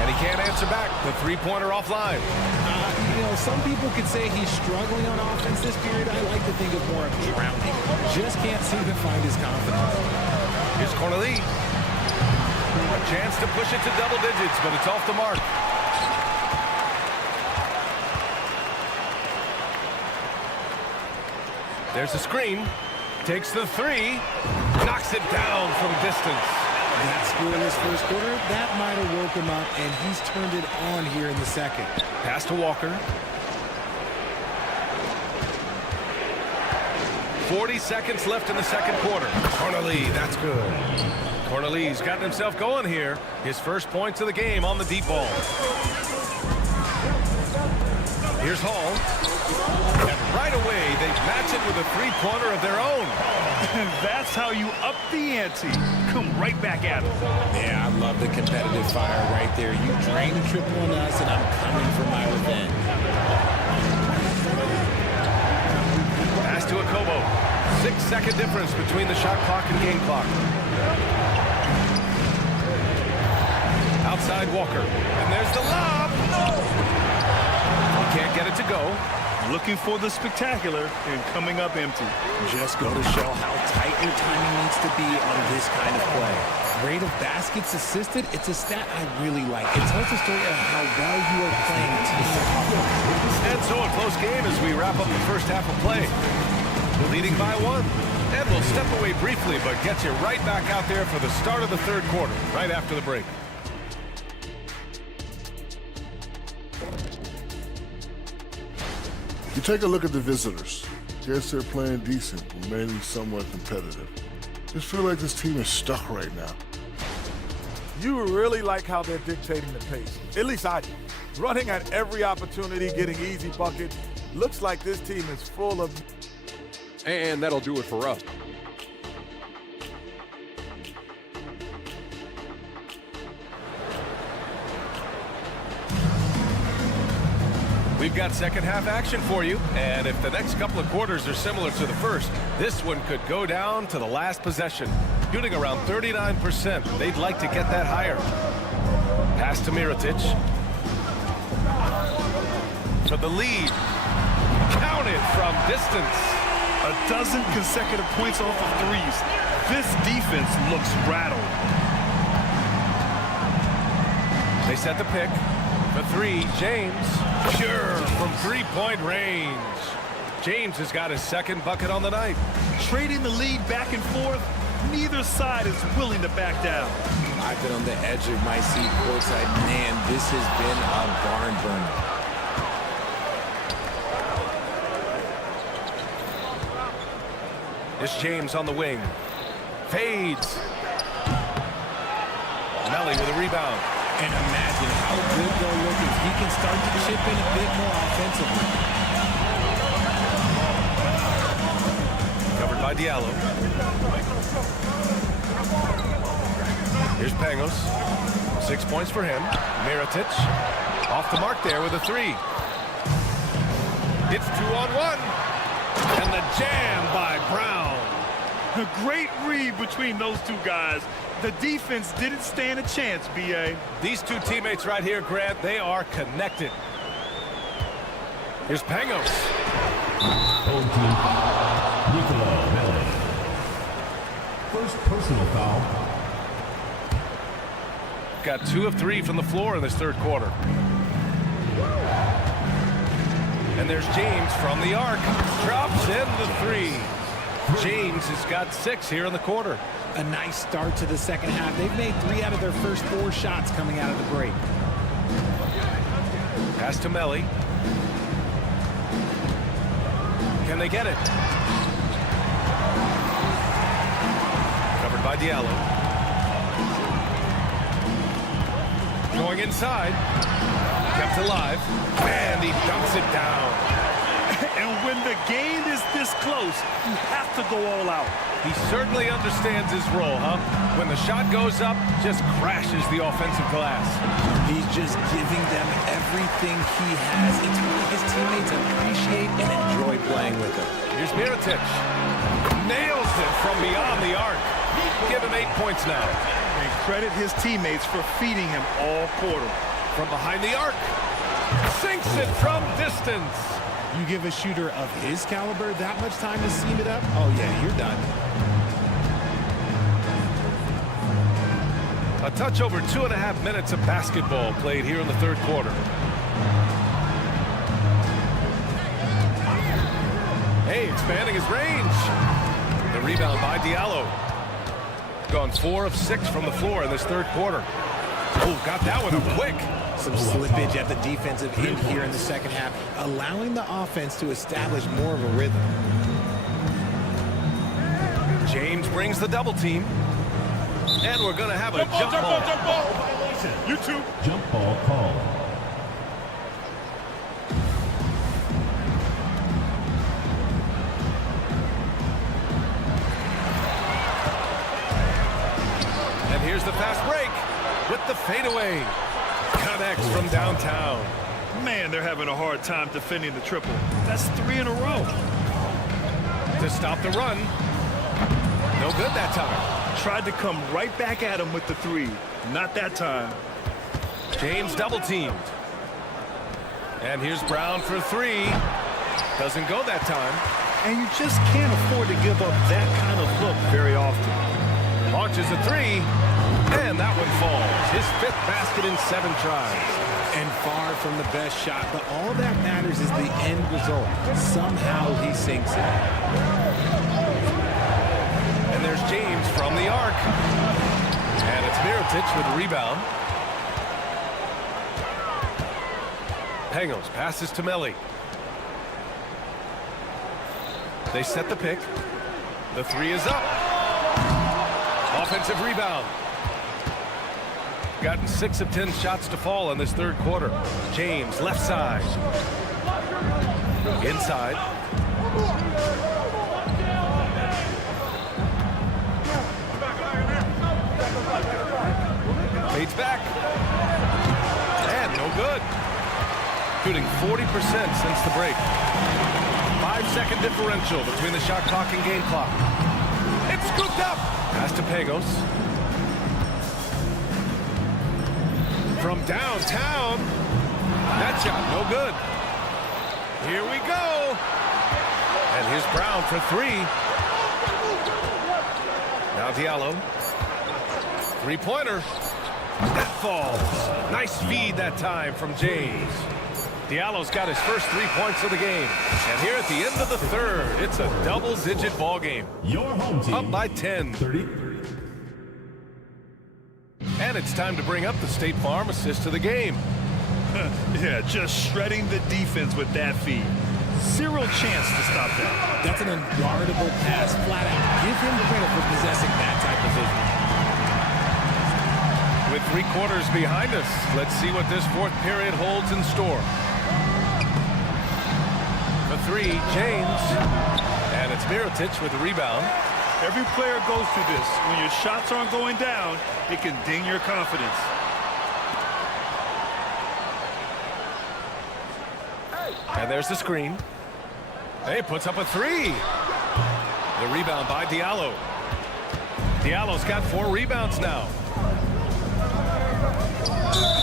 And he can't answer back. The 3-pointer offline. You know, some people could say he's struggling on offense this period. I like to think of more of drowning. Just can't seem to find his confidence. Here's Cornelie. A chance to push it to double digits, but it's off the mark. There's a screen. Takes the 3. Knocks it down from distance. That scoreless first quarter, that might have woke him up, and he's turned it on here in the second. Pass to Walker. 40 seconds left in the second quarter. Cornelie, that's good. Cornelie's gotten himself going here. His first points of the game on the deep ball. Here's Hall. And right away, they match it with a 3-pointer of their own. And that's how you up the ante. Come right back at it. Yeah, I love the competitive fire right there. You drain the triple on us, and I'm coming for my revenge. Pass to Akobo. 6-second difference between the shot clock and game clock. Outside Walker. And there's the lob. He can't get it to go. Looking for the spectacular and coming up empty. Just go to show how tight your timing needs to be on this kind of play. Rate of baskets assisted, it's a stat I really like. It tells the story of how well you are playing team. And so a close game as we wrap up the first half of play. We're leading by 1. And we'll step away briefly, but get you right back out there for the start of the third quarter, right after the break. You take a look at the visitors. Guess they're playing decent, remaining somewhat competitive. Just feel like this team is stuck right now. You really like how they're dictating the pace. At least I do. Running at every opportunity, getting easy buckets. Looks like this team is full of... And that'll do it for us. We've got second half action for you, and if the next couple of quarters are similar to the first, this one could go down to the last possession. Shooting around 39%. They'd like to get that higher. Pass to Mirotic. For the lead. Counted from distance. A dozen consecutive points off of threes. This defense looks rattled. They set the pick. For 3, James. Pure from 3-point range. James has got his second bucket on the night. Trading the lead back and forth, neither side is willing to back down. I've been on the edge of my seat courtside. Man, this has been a barn burner. It's James on the wing. Fades. Melly with a rebound. And imagine how good they'll look if he can start to chip in a bit more offensively. Covered by Diallo. Here's Pangos. 6 points for him. Mirotic off the mark there with a 3. It's 2-on-1. And the jam by Brown. A great read between those two guys. The defense didn't stand a chance, B.A. These two teammates right here, Grant, they are connected. Here's Pangos. Home team foul, Nicola Melli. First personal foul. Got 2 of 3 from the floor in this third quarter. And there's James from the arc. Drops in the 3. James has got 6 here in the quarter. A nice start to the second half. They've made 3 out of their first 4 shots coming out of the break. Pass to Melli. Can they get it? Covered by Diallo. Going inside. Kept alive. And he dumps it down. And when the game is this close, you have to go all out. He certainly understands his role, huh? When the shot goes up, just crashes the offensive glass. He's just giving them everything he has. It's what his teammates appreciate and enjoy playing with him. Here's Mirotic. Nails it from beyond the arc. Give him 8 points now. And credit his teammates for feeding him all quarter. From behind the arc. Sinks it from distance. You give a shooter of his caliber that much time to seam it up? Oh, yeah, you're done. A touch over 2.5 minutes of basketball played here in the third quarter. Hey, expanding his range. The rebound by Diallo. Gone 4 of 6 from the floor in this third quarter. Oh, got that one up quick. Some slippage at the defensive end here in the second half, allowing the offense to establish more of a rhythm. James brings the double team. And we're going to have a jump ball. You too. Jump ball called. And here's the fast break with the fadeaway. Connects from downtown. Man, they're having a hard time defending the triple. That's 3 in a row. To stop the run. No good that time. Tried to come right back at him with the 3. Not that time. James double teamed. And here's Brown for 3. Doesn't go that time. And you just can't afford to give up that kind of look very often. Launches a 3. And that one falls. His 5th basket in 7 tries. And far from the best shot, but all that matters is the end result. Somehow he sinks it. And there's James from the arc. And it's Mirotic with the rebound. Pangos passes to Melli. They set the pick. The 3 is up. Offensive rebound. Gotten 6 of 10 shots to fall in this third quarter. James, left side. Inside. Fades back. And no good. Shooting 40% since the break. 5-second differential between the shot clock and game clock. It's scooped up. Pass to Pangos. From downtown. That shot, no good. Here we go. And here's Brown for 3. Now Diallo. 3-pointer. That falls. Nice feed that time from James. Diallo's got his first 3 points of the game. And here at the end of the third, it's a double-digit ball game. Your home team up by 10. 33. And it's time to bring up the State Farm assist of the game. Yeah, just shredding the defense with that feed. Zero chance to stop that. That's an unguardable pass, flat out. Give him credit for possessing that type of vision. With 3 quarters behind us, let's see what this fourth period holds in store. The 3, James. And it's Mirotic with the rebound. Every player goes through this. When your shots aren't going down, it can ding your confidence. And there's the screen. Hey, puts up a 3. The rebound by Diallo. Diallo's got 4 rebounds now.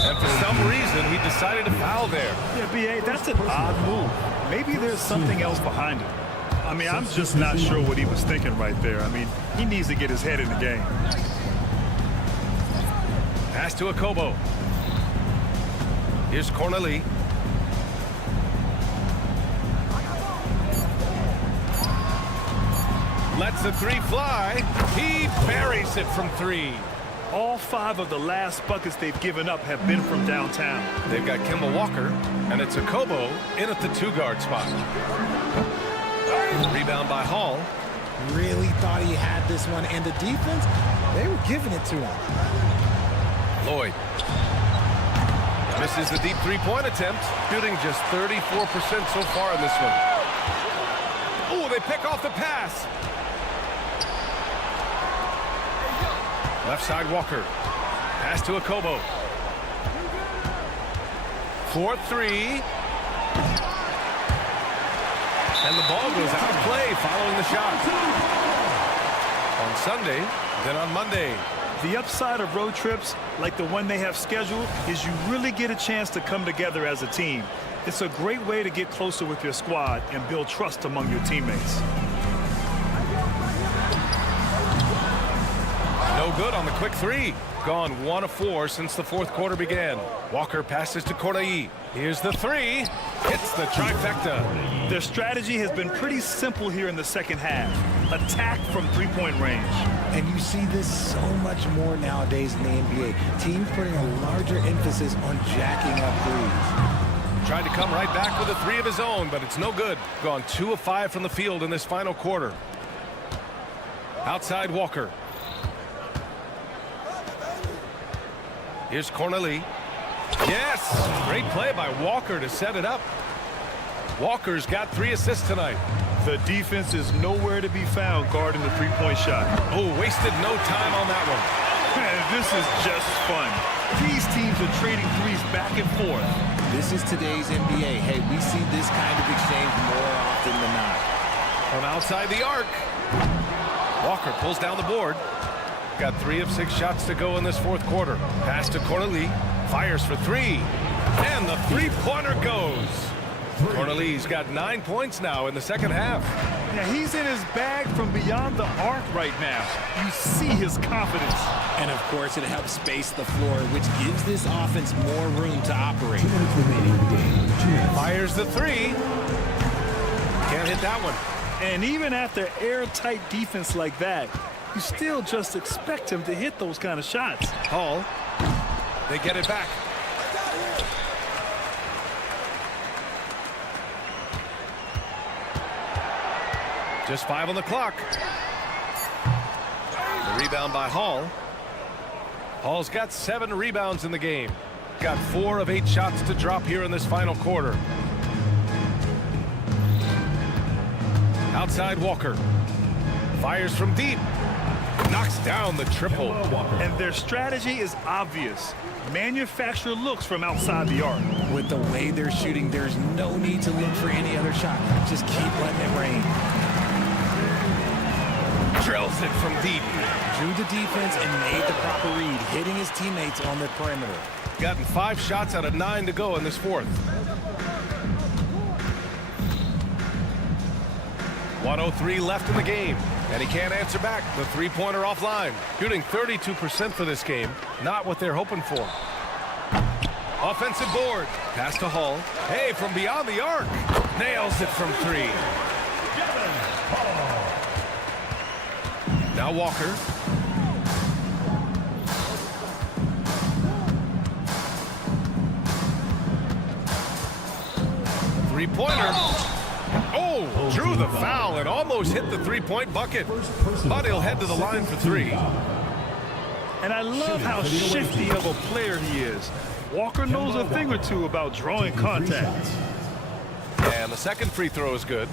And for some reason, he decided to foul there. Yeah, B.A., that's an odd move. Maybe there's something else behind it. I mean, I'm just not sure what he was thinking right there. I mean, he needs to get his head in the game. Pass to Akobo. Here's Corneli. Lets the 3 fly. He buries it from 3. All 5 of the last buckets they've given up have been from downtown. They've got Kemba Walker, and it's Akobo in at the 2-guard spot. Rebound by Hall. Really thought he had this one, and the defense, they were giving it to him. Lloyd. Misses the deep 3-point attempt, shooting just 34% so far in this one. Oh, they pick off the pass. Left side Walker. Pass to Akobo. 4-3. And the ball goes out of play following the shot. On Sunday, then on Monday. The upside of road trips, like the one they have scheduled, is you really get a chance to come together as a team. It's a great way to get closer with your squad and build trust among your teammates. No good on the quick 3. Gone 1 of 4 since the 4th quarter began. Walker passes to Corneli. Here's the 3. Hits the trifecta. Their strategy has been pretty simple here in the second half. Attack from 3-point range. And you see this so much more nowadays in the NBA. Teams putting a larger emphasis on jacking up threes. Tried to come right back with a 3 of his own, but it's no good. Gone 2 of 5 from the field in this final quarter. Outside Walker. Here's Corneli. Yes! Great play by Walker to set it up. Walker's got 3 assists tonight. The defense is nowhere to be found guarding the 3-point shot. Oh, wasted no time on that one. Man, this is just fun. These teams are trading threes back and forth. This is today's NBA. Hey, we see this kind of exchange more often than not. From outside the arc. Walker pulls down the board. Got 3 of 6 shots to go in this 4th quarter. Pass to Corneli. Fires for 3. And the 3-pointer goes. Corneli's got 9 points now in the second half. Yeah, he's in his bag from beyond the arc right now. You see his confidence. And, of course, it helps space the floor, which gives this offense more room to operate. Fires the 3. Can't hit that one. And even after airtight defense like that, you still just expect him to hit those kind of shots. Hall. They get it back. Just 5 on the clock. The rebound by Hall. Hall's got 7 rebounds in the game. Got 4 of 8 shots to drop here in this final quarter. Outside Walker. Fires from deep. Knocks down the triple. And their strategy is obvious. Manufacture looks from outside the arc. With the way they're shooting, there's no need to look for any other shot. Just keep letting it rain. Drills it from deep. Drew the defense and made the proper read, hitting his teammates on the perimeter. Gotten 5 shots out of 9 to go in this 4th. 1:03 left in the game, and he can't answer back. The 3-pointer offline. Shooting 32% for this game. Not what they're hoping for. Offensive board. Pass to Hall. Hey, from beyond the arc. Nails it from 3. Now Walker. Three-pointer. Oh, drew the foul and almost hit the 3-point bucket. But he'll head to the line for 3. And I love how shifty of a player he is. Walker knows a thing or two about drawing contact. And the second free throw is good.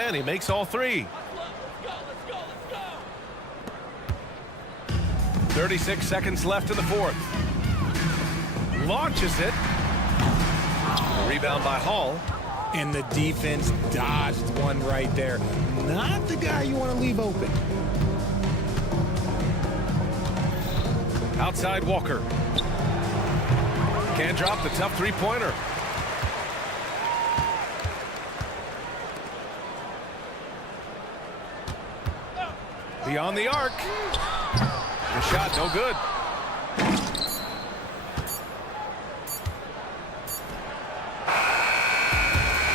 And he makes all 3. 36 seconds left in the 4th. Launches it. Rebound by Hall. And the defense dodged one right there. Not the guy you want to leave open. Outside Walker. Can't drop the tough three-pointer. Beyond the arc. The shot no good.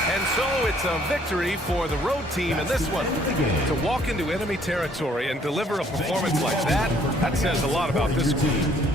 And so it's a victory for the road team in this one. To walk into enemy territory and deliver a performance like that says a lot about this team.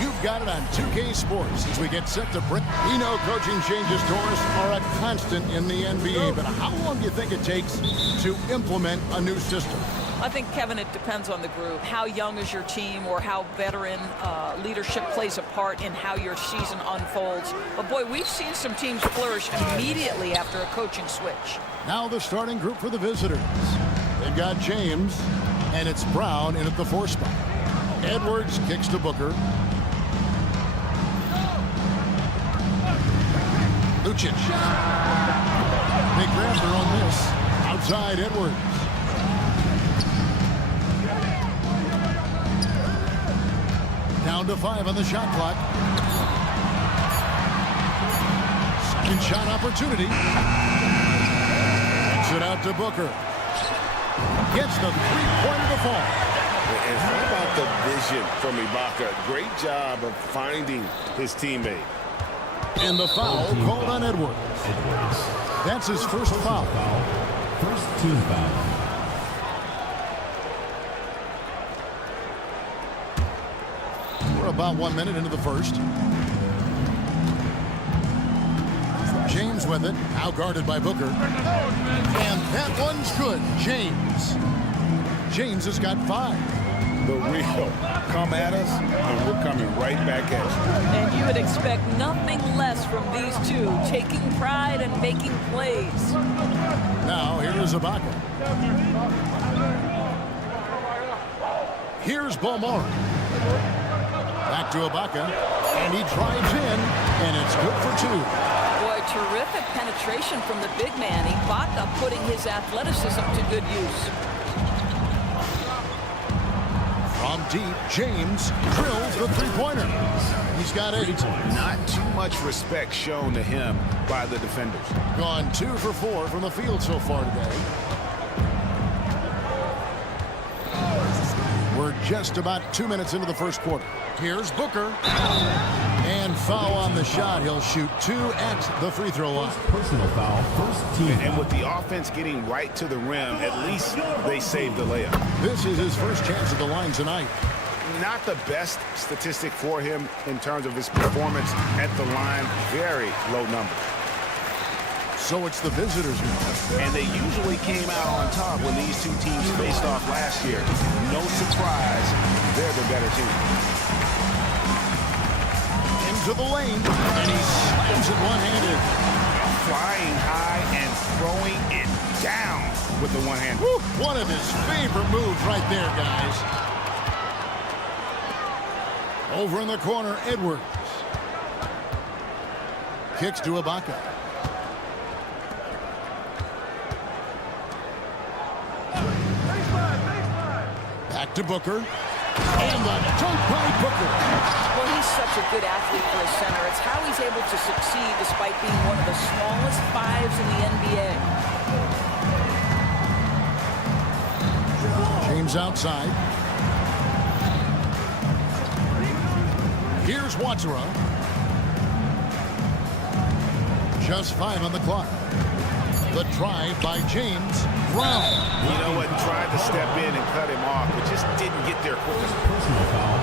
You've got it on 2K Sports as we get set to break. We know coaching changes, Doris, are a constant in the NBA, but how long do you think it takes to implement a new system? I think, Kevin, it depends on the group. How young is your team, or how veteran leadership plays a part in how your season unfolds. But, boy, we've seen some teams flourish immediately after a coaching switch. Now the starting group for the visitors. They've got James, and it's Brown in at the 4 spot. Edwards kicks to Booker. Lucic. Big grabber on this. Outside Edwards. Down to 5 on the shot clock. Second shot opportunity. Kicks it out to Booker. Gets the three-pointer to fall. And how about the vision from Ibaka? Great job of finding his teammate. And the foul called on Edwards. That's his first foul. First team foul. We're about 1 minute into the first. James with it, now guarded by Booker. And that one's good. James has got 5. The real come at us, and we're coming right back at you. And you would expect nothing less from these two, taking pride and making plays. Now, here is Ibaka. Here's Bomora. Back to Ibaka, and he drives in, and it's good for 2. Boy, terrific penetration from the big man. Ibaka putting his athleticism to good use. From deep, James drills the three-pointer. He's got 8. Not too much respect shown to him by the defenders. Gone 2 for 4 from the field so far today. We're just about 2 minutes into the first quarter. Here's Booker. And foul on the shot. He'll shoot 2 at the free throw line. Personal foul, first team. And with the offense getting right to the rim, at least they saved the layup. This is his first chance at the line tonight. Not the best statistic for him in terms of his performance at the line. Very low number. So it's the visitors now. And they usually came out on top when these two teams faced off last year. No surprise, they're the better team. Into the lane, and he slams it one-handed. Flying high and throwing it down with the one hand. Woo, one of his favorite moves right there, guys. Over in the corner, Edwards. Kicks to Ibaka. Back to Booker. And the dunk by Booker. Well, he's such a good athlete for a center. It's how he's able to succeed despite being one of the smallest 5s in the NBA. James outside. Here's Watsura. Just 5 on the clock. The drive by James. Brown. You know what? Tried to step in and cut him off, but just didn't get there quick enough. Personal foul,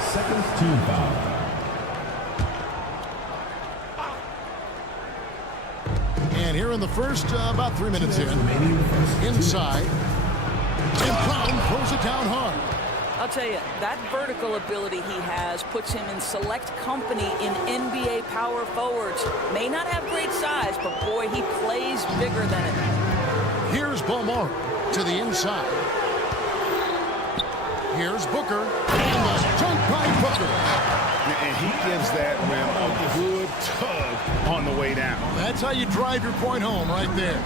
second team foul. And here in the first, about 3 minutes in. Inside. And Brown throws it down hard. I'll tell you, that vertical ability he has puts him in select company in NBA power forwards. May not have great size, but boy, he plays bigger than it. Here's Bomar to the inside. Here's Booker. And the dunk by Booker. And he gives that rim a good tug on the way down. That's how you drive your point home right there.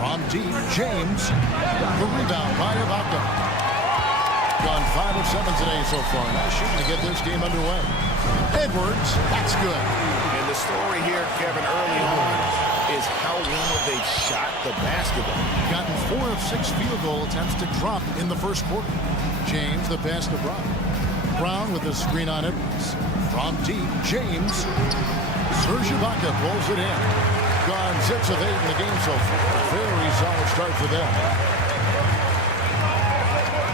From deep, James. The rebound by Ibaka. Gone 5 of 7 today so far. Now shooting to get this game underway. Edwards, that's good. And the story here, Kevin, early on is how well they've shot the basketball. Gotten 4 of 6 field goal attempts to drop in the first quarter. James, the pass to Brown. Brown with the screen on Edwards. From deep, James. Serge Ibaka pulls it in. Gone 6 of 8 in the game so far. Very solid start for them.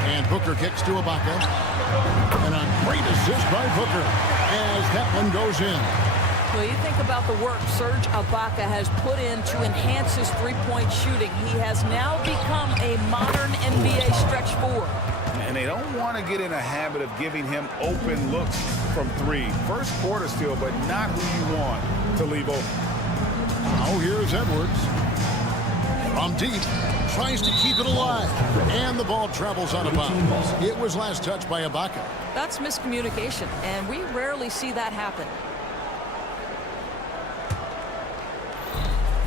And Booker kicks to Ibaka. And a great assist by Booker as that one goes in. Well, you think about the work Serge Ibaka has put in to enhance his three-point shooting. He has now become a modern NBA stretch 4. And they don't want to get in a habit of giving him open looks from 3. First quarter still, but not who you want to leave open. Now here's Edwards. From deep. Tries to keep it alive. And the ball travels out of bounds. It was last touched by Ibaka. That's miscommunication, and we rarely see that happen.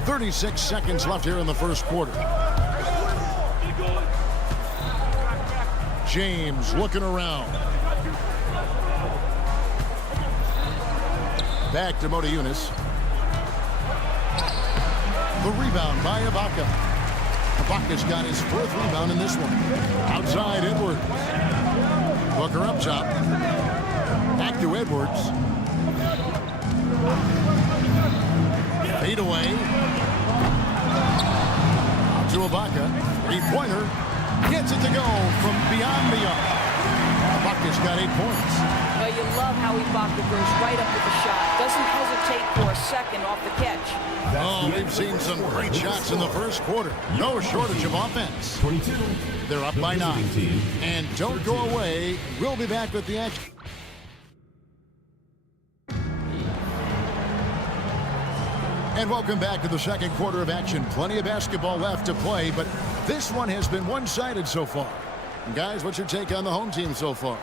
36 seconds left here in the first quarter. James looking around. Back to Motiejunas. The rebound by Ibaka. Ibaka's got his 4th rebound in this one. Outside Edwards. Booker up top. Back to Edwards. Fade away. Out to Ibaka. 3-pointer. Gets it to go from beyond the arc. Ibaka's got 8 points. Well, you love how Ibaka goes right up with the shot. Doesn't hesitate for a second off the catch. Oh, we've seen some great shots in the first quarter. No shortage of offense. 22. They're up by 9. And don't go away. We'll be back with the action. And welcome back to the second quarter of action. Plenty of basketball left to play, but this one has been one-sided so far. Guys, what's your take on the home team so far?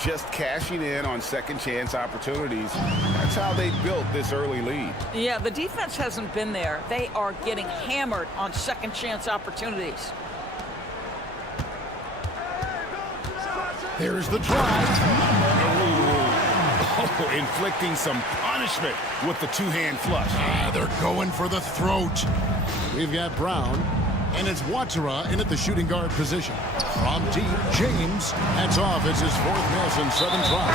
Just cashing in on second chance opportunities. That's how they built this early lead. Yeah, the defense hasn't been there. They are getting hammered on second chance opportunities. There's the drive. Oh, inflicting some punishment with the two-hand flush. They're going for the throat. We've got Brown, and it's Watara in at the shooting guard position. From deep, James heads off. It's his 4th miss in 7 tries.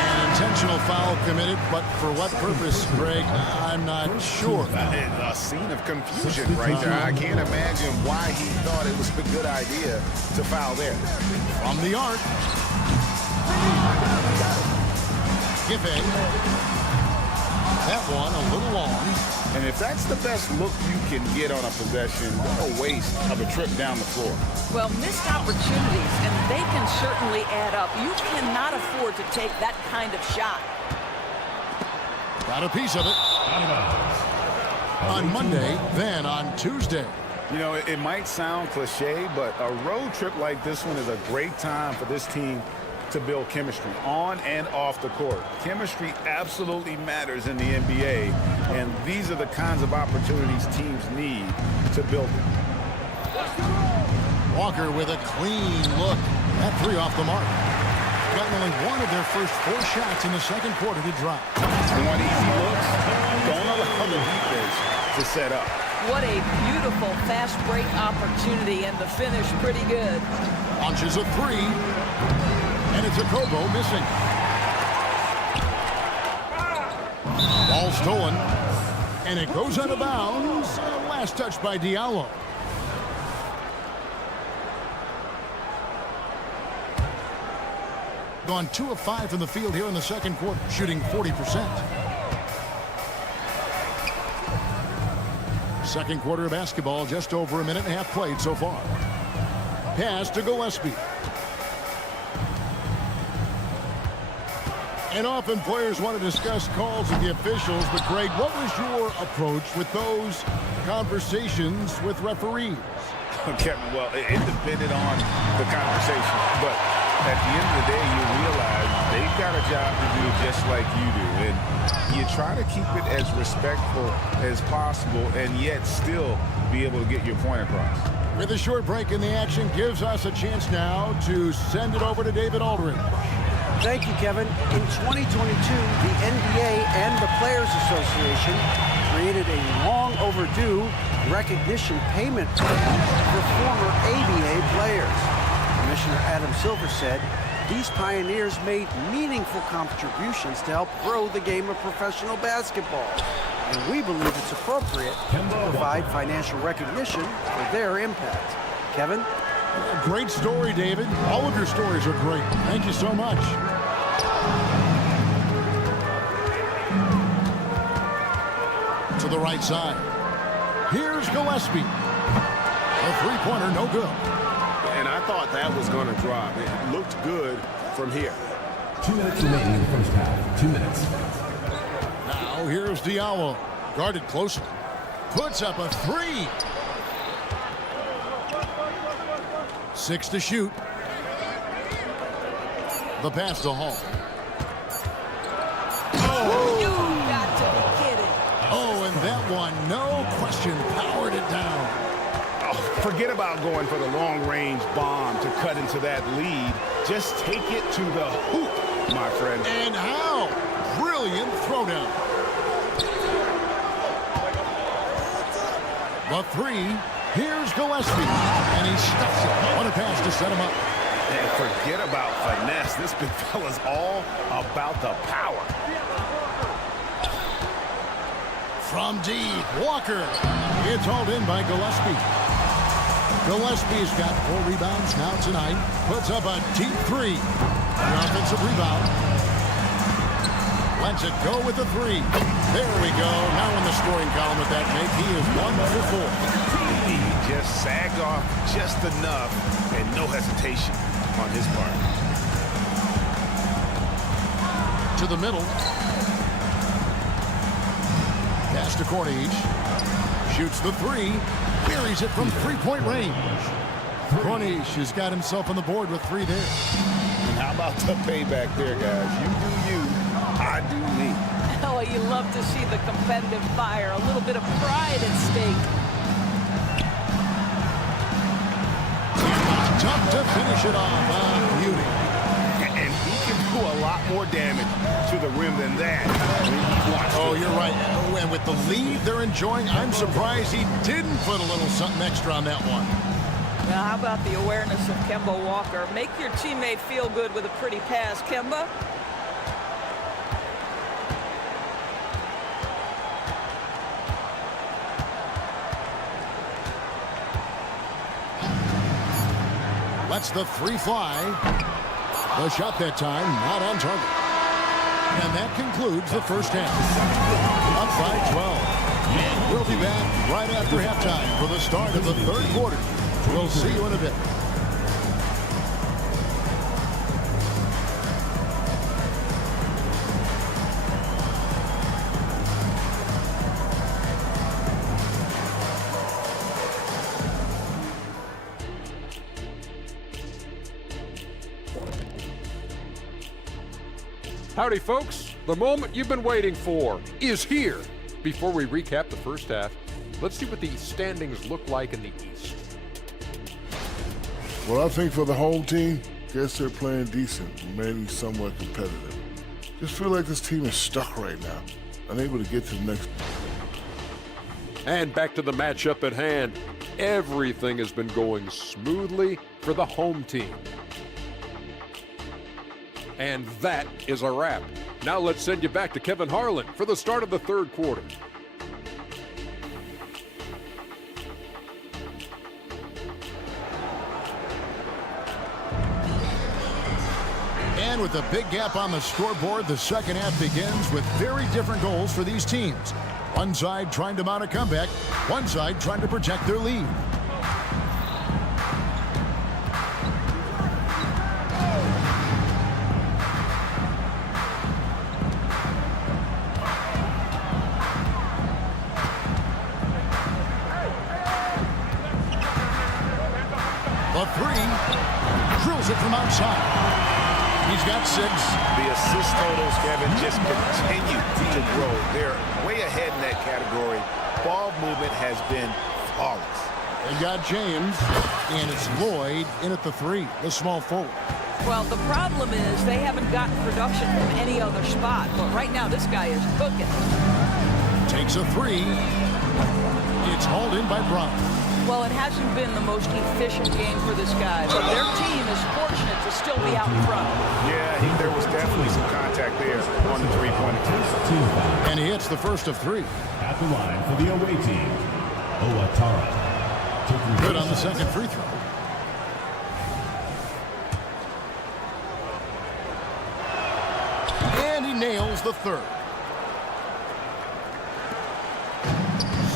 An intentional foul committed, but for what purpose, Greg? I'm not sure. A scene of confusion right there. I can't imagine why he thought it was a good idea to foul there. From the arc. Giffey. That one a little long. And if that's the best look you can get on a possession, what a waste of a trip down the floor. Well, missed opportunities, and they can certainly add up. You cannot afford to take that kind of shot. Got a piece of it. On Monday, then on Tuesday. You know, it might sound cliche, but a road trip like this one is a great time for this team to build chemistry on and off the court. Chemistry absolutely matters in the NBA, and these are the kinds of opportunities teams need to build them. Walker with a clean look. That 3 off the mark. Gotten only 1 of their first 4 shots in the second quarter to drop. One easy looks. Don't allow the defense to set up. What a beautiful fast break opportunity, and the finish pretty good. Launches a 3. And it's a Kobo missing. Ball stolen. And it goes out of bounds. Last touch by Diallo. Gone 2 of 5 from the field here in the second quarter, shooting 40%. Second quarter of basketball, just over a minute and a half played so far. Pass to Gillespie. And often players want to discuss calls with the officials, but Greg, what was your approach with those conversations with referees? Kevin, well, it depended on the conversation, but at the end of the day, you realize they've got a job to do just like you do, and you try to keep it as respectful as possible and yet still be able to get your point across. With a short break in the action, gives us a chance now to send it over to David Aldridge. Thank you, Kevin. In 2022, the NBA and the Players Association created a long overdue recognition payment plan for former ABA players. Commissioner Adam Silver said these pioneers made meaningful contributions to help grow the game of professional basketball. And we believe it's appropriate to provide financial recognition for their impact. Kevin? Great story, David. All of your stories are great. Thank you so much. To the right side. Here's Gillespie. A three-pointer, no good. And I thought that was going to drop. It looked good from here. 2 minutes remaining in the first half. 2 minutes. Now here's Diallo. Guarded closely. Puts up a 3. 6 to shoot. The pass to Hall. You got to be kidding. Oh, and that one, no question, powered it down. Oh, forget about going for the long-range bomb to cut into that lead. Just take it to the hoop, my friend. And how? Brilliant throwdown. The 3. Here's Gillespie, and he stuffs it. What a pass to set him up. And forget about finesse. This big fella's all about the power. From deep, Walker. It's hauled in by Gillespie. Gillespie's got 4 rebounds now tonight. Puts up a deep 3. The offensive rebound. Lets it go with the 3. There we go. Now in the scoring column with that make, he is 1 for 4. He just sagged off just enough and no hesitation on his part. To the middle. Pass to Corniche. Shoots the 3. Buries it from three-point range. Corniche has got himself on the board with 3 there. And how about the payback there, guys? You do you, I do me. Oh, you love to see the competitive fire. A little bit of pride at stake. Tough to finish it off. Beauty. more damage to the rim than that. Oh, you're right. And with the lead they're enjoying, I'm surprised he didn't put a little something extra on that one. Now, how about the awareness of Kemba Walker? Make your teammate feel good with a pretty pass, Kemba. Lets the three fly. The shot that time not on target. And that concludes the first half. Up by 12. And we'll be back right after halftime for the start of the third quarter. We'll see you in a bit. Howdy, folks. The moment you've been waiting for is here. Before we recap the first half, let's see what the standings look like in the East. Well, I think for the home team, guess they're playing decent, maybe somewhat competitive. Just feel like this team is stuck right now, unable to get to the next. And back to the matchup at hand. Everything has been going smoothly for the home team. And that is a wrap. Now let's send you back to Kevin Harlan for the start of the third quarter. And with a big gap on the scoreboard, the second half begins with very different goals for these teams. One side trying to mount a comeback, one side trying to protect their lead. The three, drills it from outside. He's got 6. The assist totals, Kevin, just continue to grow. They're way ahead in that category. Ball movement has been flawless. They got James, and it's Lloyd in at the 3, the small forward. Well, the problem is they haven't gotten production from any other spot. But right now, this guy is cooking. Takes a 3. It's hauled in by Brown. Well, it hasn't been the most efficient game for this guy, but their team is fortunate to still be out in front. Yeah, there was definitely some contact there on the three-point attempt. And he hits the first of 3. At the line for the away team, Owatara. Good on the second free throw. And he nails the third.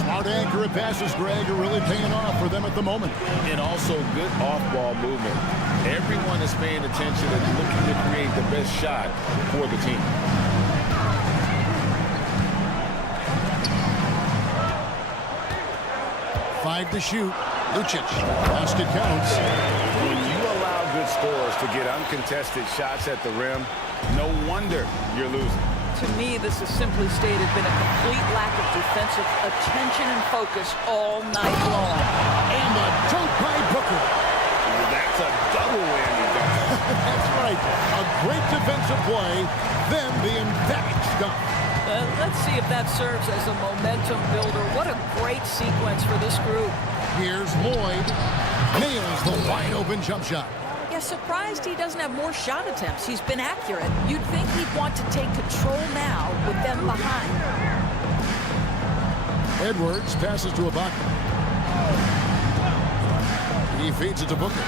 Smart accurate passes, Greg, are really paying off for them at the moment. And also good off-ball movement. Everyone is paying attention and looking to create the best shot for the team. Five to shoot. Lucic. Basket counts. When you allow good scorers to get uncontested shots at the rim, no wonder you're losing. To me, this has simply stated been a complete lack of defensive attention and focus all night long. And a dunk by Booker. That's a double whammy, guys. That's right. A great defensive play, then the emphatic stuff. Let's see if that serves as a momentum builder. What a great sequence for this group. Here's Lloyd. Nails the wide-open jump shot. Yeah, surprised he doesn't have more shot attempts. He's been accurate. You'd think he'd want to take control now with them behind. Edwards passes to Ibaka. He feeds it to Booker.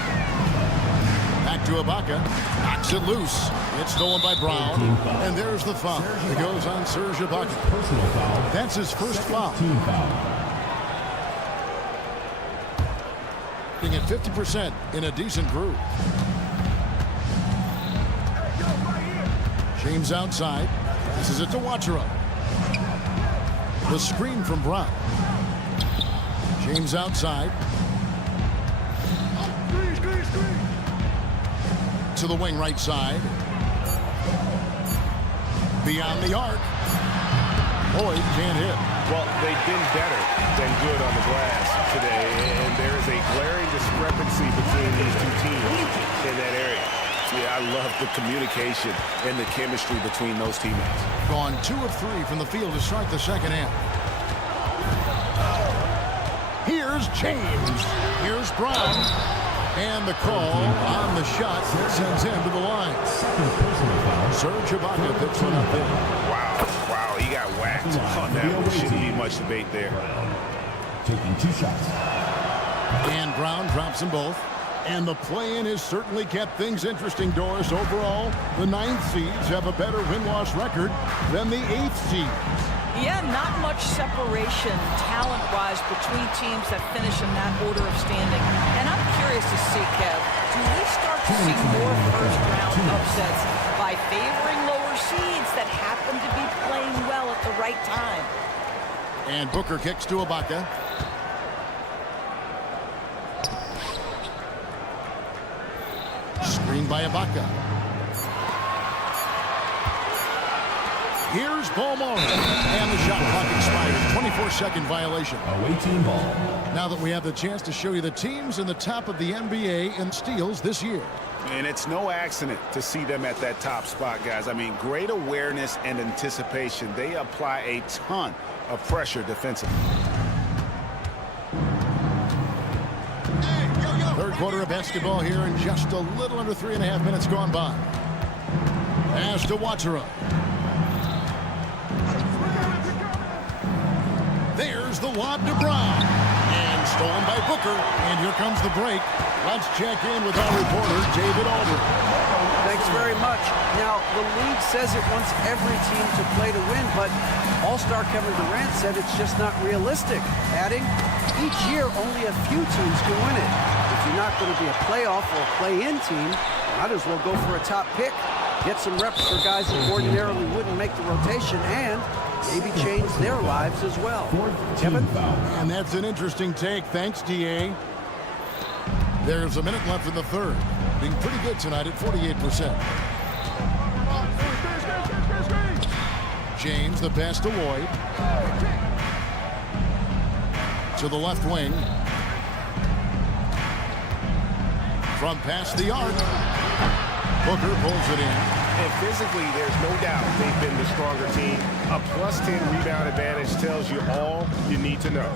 Back to Ibaka. Knocks it loose. It's stolen by Brown. And there's the foul. It goes on Serge Ibaka. Personal foul. That's his first foul. Team foul. Being at 50% in a decent groove. James outside. This is it to Watchera. The screen from Brown. James outside. To the wing right side. Beyond the arc. Lloyd can't hit. Well, they've been better than good on the glass today, and there is a glaring discrepancy between these two teams in that area. Yeah, I love the communication and the chemistry between those teammates. Gone 2 of 3 from the field to start the second half. Here's James. Here's Brown. And the call on the shot sends him to the line. Serge Ibaka picks one up there. Wow, he got whacked on that one. Shouldn't be much debate there. Taking 2 shots. And Brown drops them both. And the play-in has certainly kept things interesting, Doris. Overall, the 9th seeds have a better win-loss record than the 8th seeds. Yeah, not much separation talent-wise between teams that finish in that order of standing. And I'm curious to see, Kev, do we start to see more first-round upsets by favoring lower seeds that happen to be playing well at the right time? And Booker kicks to Ibaka. Screen by Ibaka. Here's Ballmore. And the shot clock expires. 24-second violation. Away team ball. Now that we have the chance to show you the teams in the top of the NBA in steals this year. And it's no accident to see them at that top spot, guys. I mean, great awareness and anticipation. They apply a ton of pressure defensively. Third quarter of basketball here in just a little under 3.5 minutes gone by. Pass to Watsura. There's the lob to Brown. And stolen by Booker. And here comes the break. Let's check in with our reporter, David Aldridge. Thanks very much. Now, the league says it wants every team to play to win, but All-Star Kevin Durant said it's just not realistic, adding, each year only a few teams can win it. If you're not going to be a playoff or a play-in team, might as well go for a top pick, get some reps for guys who ordinarily wouldn't make the rotation, and maybe change their lives as well. Kevin? And that's an interesting take. Thanks, DA. There's a minute left in the third. Being pretty good tonight at 48%. James, the pass to Lloyd. To the left wing. From past the arc. Booker pulls it in. And physically, there's no doubt they've been the stronger team. A +10 rebound advantage tells you all you need to know.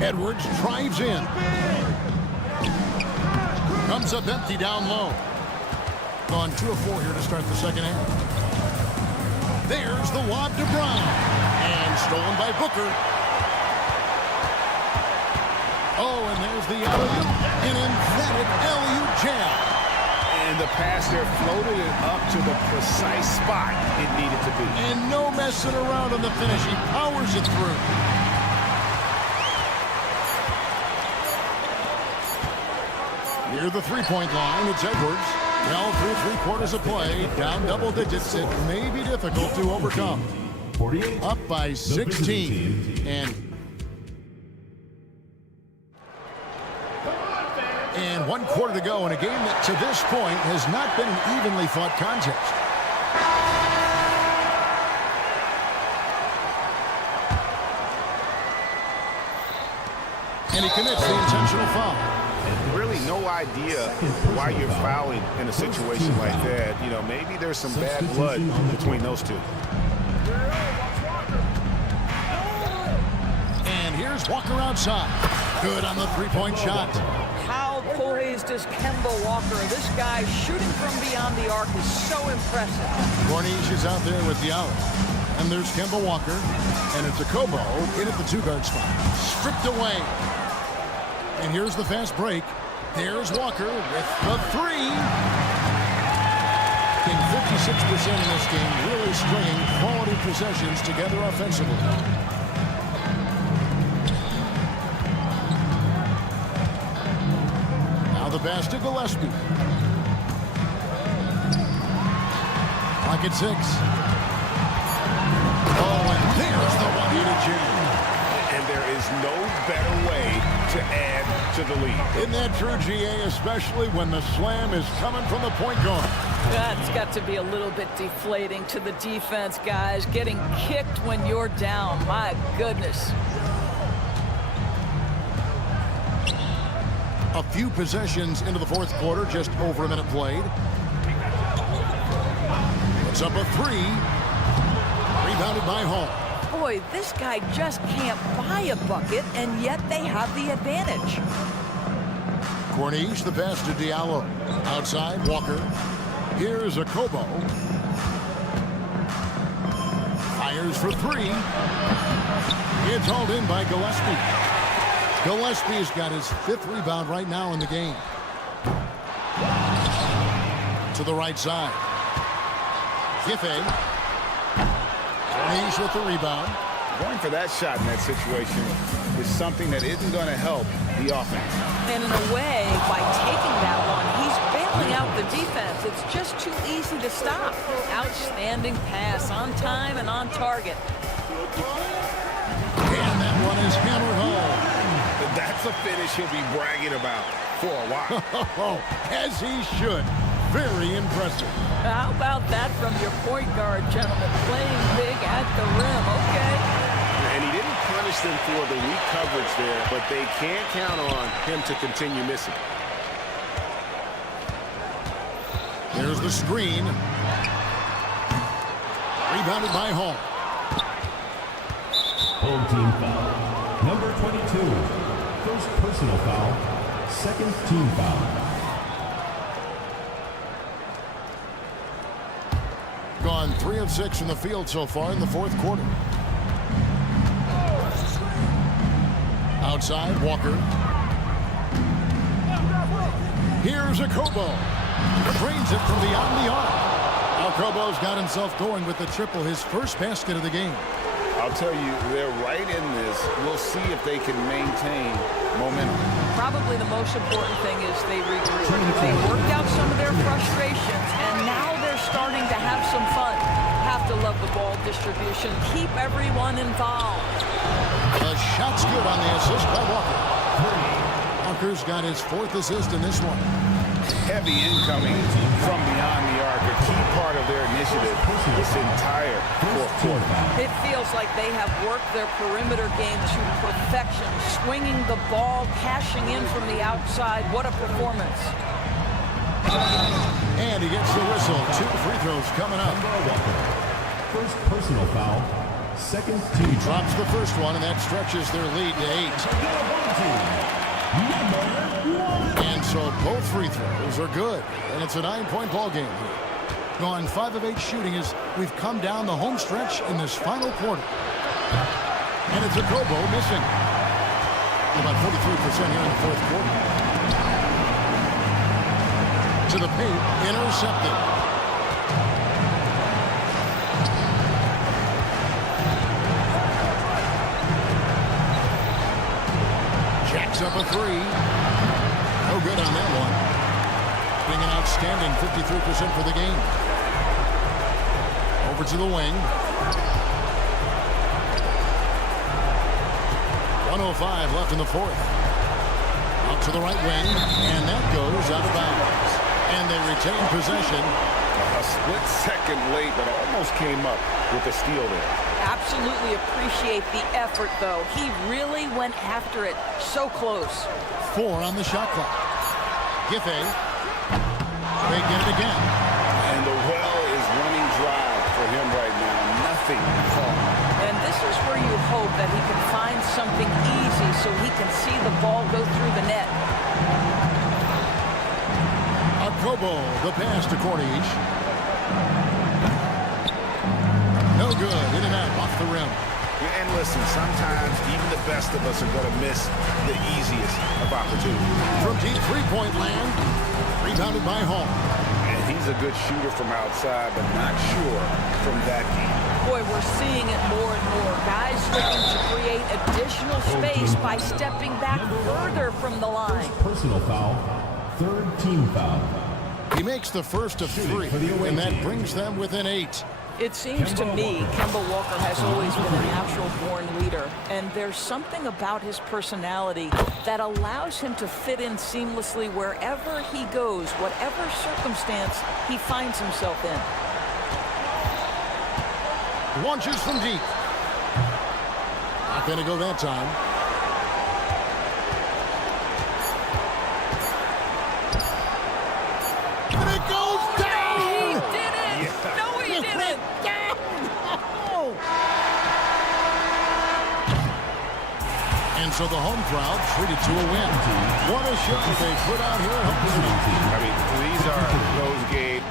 Edwards drives in. Comes up empty down low. Gone 2 of 4 here to start the second half. There's the lob to Brown. And stolen by Booker. Oh, and there's the alley-oop. An emphatic alley-oop jam. And the pass there floated it up to the precise spot it needed to be. And no messing around on the finish. He powers it through. Near the three-point line, it's Edwards. Well, through 3 quarters of play, down double digits. It may be difficult to overcome. Up by 16. And 1 quarter to go in a game that to this point has not been an evenly fought contest. And he commits the intentional foul. Really no idea why you're fouling in a situation like that. You know, maybe there's some bad blood between those two. And here's Walker outside. Good on the three-point shot. How poised is Kemba Walker? This guy shooting from beyond the arc is so impressive. Corniche is out there with the out. And there's Kemba Walker. And it's a Kobo in at the 2-guard spot. Stripped away. And here's the fast break. There's Walker with the 3. Getting 56% in this game, really stringing quality possessions together offensively. Now the pass to Gillespie. Clock at 6. Oh, and there's the one-handed jam. And there is no better way to add to the lead. Isn't that true, GA, especially when the slam is coming from the point guard? That's got to be a little bit deflating to the defense, guys. Getting kicked when you're down. My goodness. A few possessions into the fourth quarter, just over a minute played. Puts up a three. Rebounded by Hall. Boy, this guy just can't buy a bucket, and yet they have the advantage. Corniche, the pass to Diallo. Outside, Walker. Here's a Kobo. Fires for three. It's hauled in by Gillespie. Gillespie's got his 5th rebound right now in the game. To the right side. Giffey. Corniche with the rebound. Going for that shot in that situation is something that isn't going to help the offense. And in a way, by taking that one, he's bailing out the defense. It's just too easy to stop. Outstanding pass, on time and on target. And that one is hammered home. That's a finish he'll be bragging about for a while. As he should. Very impressive. How about that from your point guard, gentlemen? Playing big at the rim. Okay. And he didn't punish them for the weak coverage there, but they can't count on him to continue missing. There's the screen. Rebounded by Hall. Home team foul. Number 22. First personal foul. Second team foul. Gone 3 of 6 from the field so far in the fourth quarter. Outside, Walker. Here's a Kobo. Drains it from beyond the arc. Now Kobo's got himself going with the triple, his first basket of the game. I'll tell you, they're right in this. We'll see if they can maintain momentum. Probably the most important thing is they regroup. They worked out some of their frustrations, and now they're starting to have some fun. Have to love the ball distribution. Keep everyone involved. The shot's good on the assist by Walker. Walker's got his 4th assist in this one. Heavy incoming from beyond the arc, a key part of their initiative this entire fourth quarter. It feels like they have worked their perimeter game to perfection, swinging the ball, cashing in from the outside. What a performance. And he gets the whistle. 2 free throws coming up. First personal foul. Second team. He drops the first one, and that stretches their lead to 8. And so both free throws are good. And it's a 9-point ball game here. Gone 5 of 8 shooting as we've come down the home stretch in this final quarter. And it's a Kobo missing. About 43% here in the fourth quarter. To the paint, intercepted. Jacks up a 3. No good on that one. Being an outstanding 53% for the game. Over to the wing. 1:05 left in the fourth. Out to the right wing, and that goes out of bounds. And they retain possession. A split second late, but almost came up with the steal there. Absolutely appreciate the effort, though. He really went after it. So close. 4 on the shot clock. Giffey. They get it again. And the well is running dry for him right now. Nothing falling. And this is where you hope that he can find something easy so he can see the ball go through the net. Kobo, the pass to Corniche. No good. In and out, off the rim. And listen, sometimes even the best of us are going to miss the easiest of opportunities. From deep three-point land, rebounded by Hall. And he's a good shooter from outside, but not sure from that game. Boy, we're seeing it more and more. Guys looking to create additional space by stepping back further from the line. Personal foul. Third team foul. He makes the first of 3, and that brings them within 8. It seems to me Kemba Walker has always been a natural-born leader, and there's something about his personality that allows him to fit in seamlessly wherever he goes, whatever circumstance he finds himself in. Launches from deep. Not going to go that time. so the home crowd treated to a win. What a show they put out here at home. I mean, these are those games.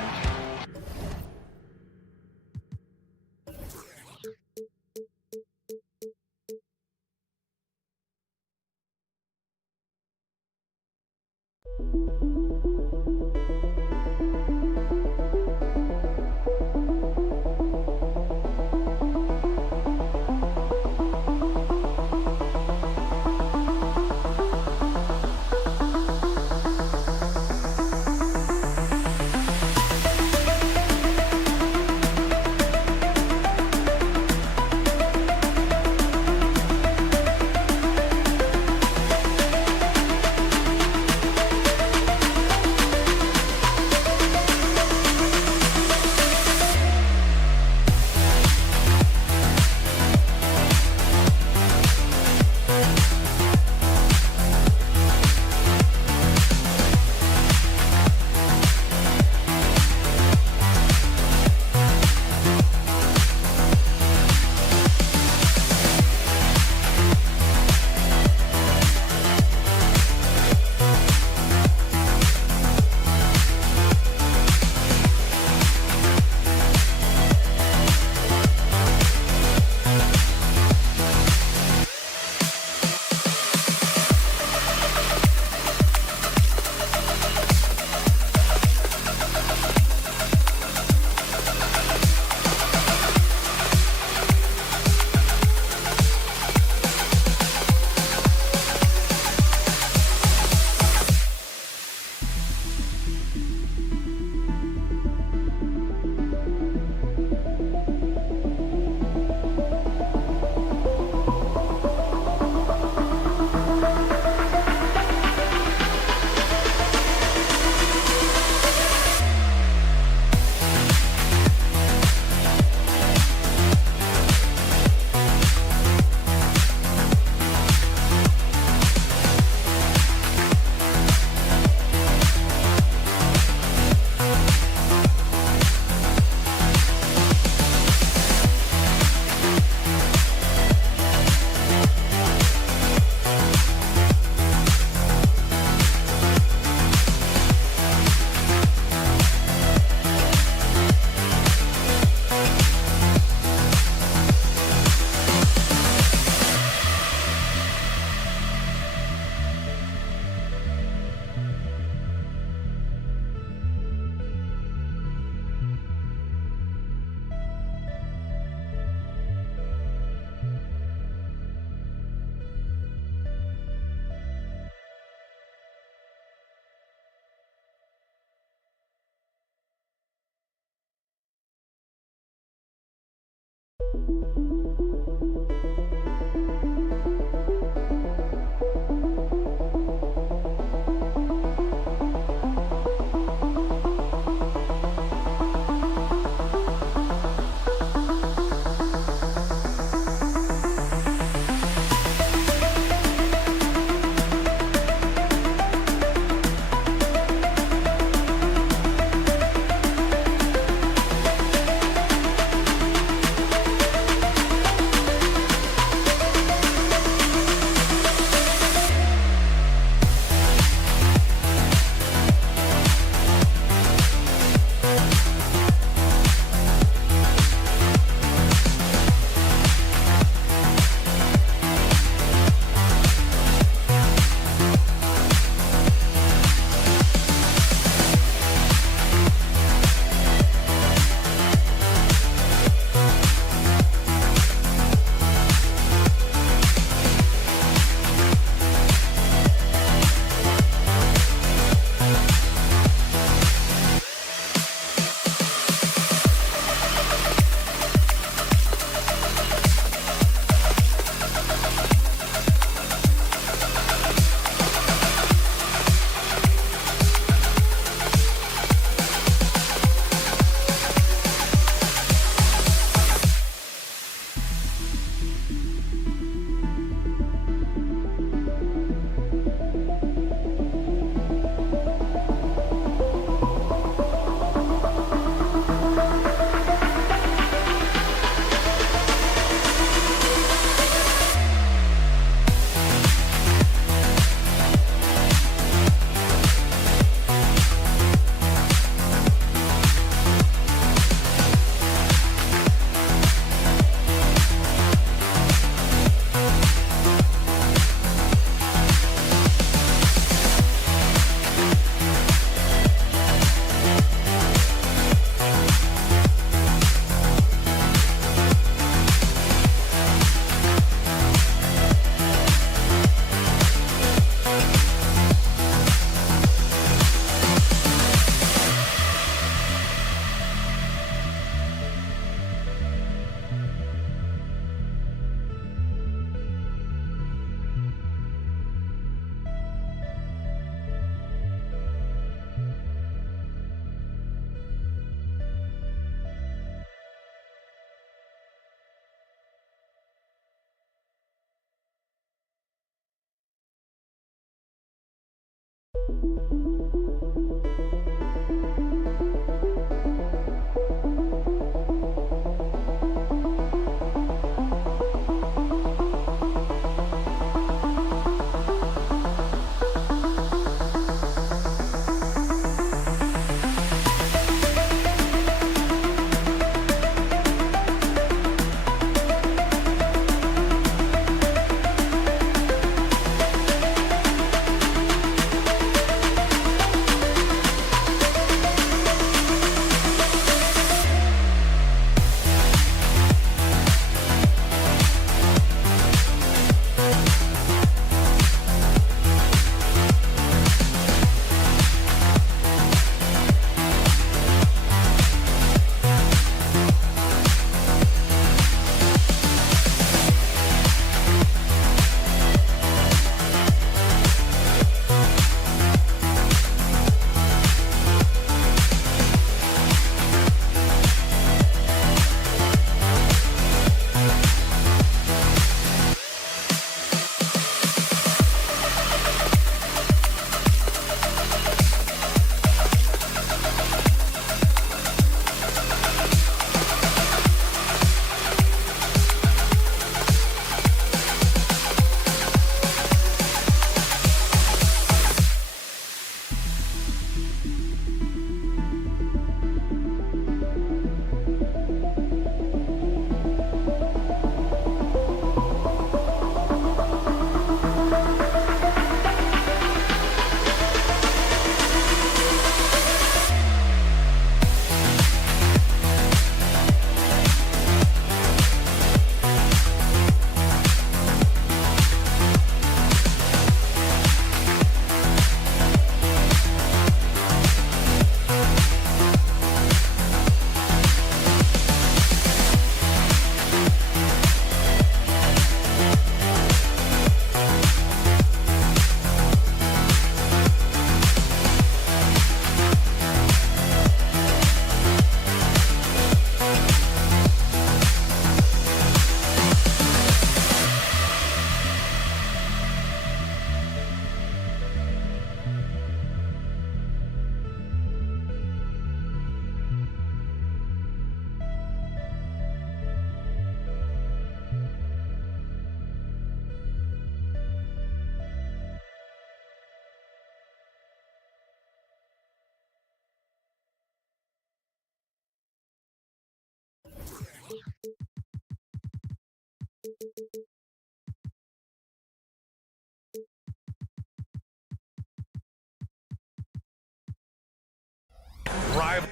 Rival.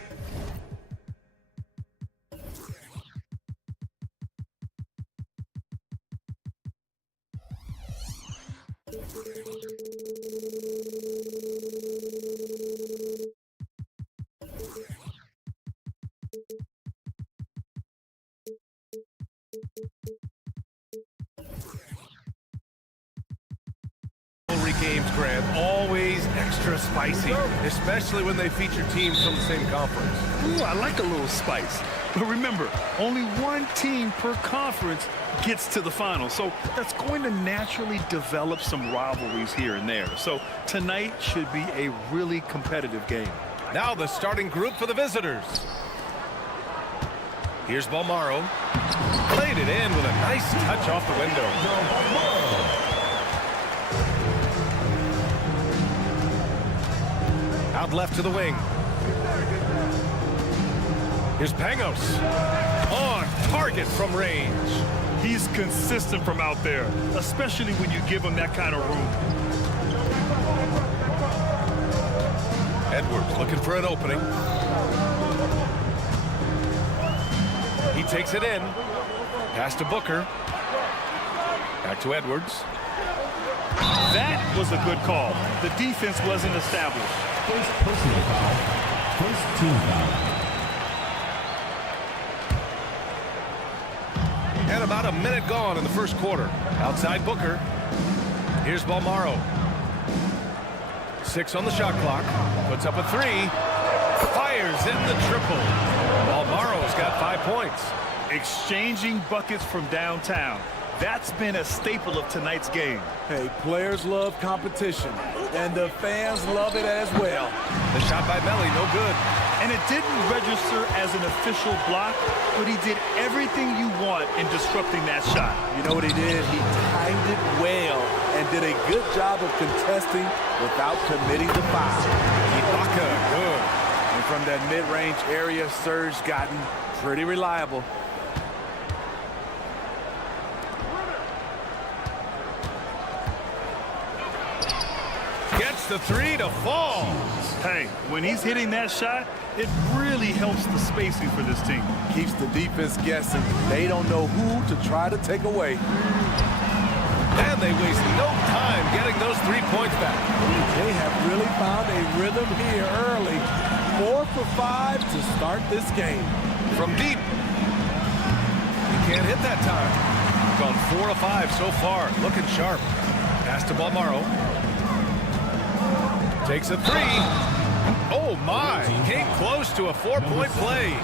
Games, Grant, always extra spicy, especially when they feature teams from the same conference. Ooh, I like a little spice. But remember, only one team per conference gets to the final. So that's going to naturally develop some rivalries here and there. So tonight should be a really competitive game. Now the starting group for the visitors. Here's Balmaro. Played it in with a nice touch off the window. Out left to the wing. Here's Pangos. On target from range. He's consistent from out there, especially when you give him that kind of room. Edwards looking for an opening. He takes it in. Pass to Booker. Back to Edwards. That was a good call. The defense wasn't established. First personal foul. First team foul. And about a minute gone in the first quarter. Outside Booker. Here's Balmaro. 6 on the shot clock. Puts up a 3. Fires in the triple. Balmaro's got 5 points. Exchanging buckets from downtown. That's been a staple of tonight's game. Hey, players love competition, and the fans love it as well. The shot by Melly, no good. And it didn't register as an official block, but he did everything you want in disrupting that shot. You know what he did? He timed it well and did a good job of contesting without committing the foul. Ibaka, good. And from that mid-range area, Serge gotten pretty reliable. Gets the three to fall. Hey, when he's hitting that shot, it really helps the spacing for this team. Keeps the defense guessing. They don't know who to try to take away. And they waste no time getting those 3 points back. They have really found a rhythm here early. 4 for 5 to start this game. From deep. He can't hit that time. Gone 4 of 5 so far. Looking sharp. Pass to Balmaro. Takes a three. Oh, my. Came close to a 4-point play.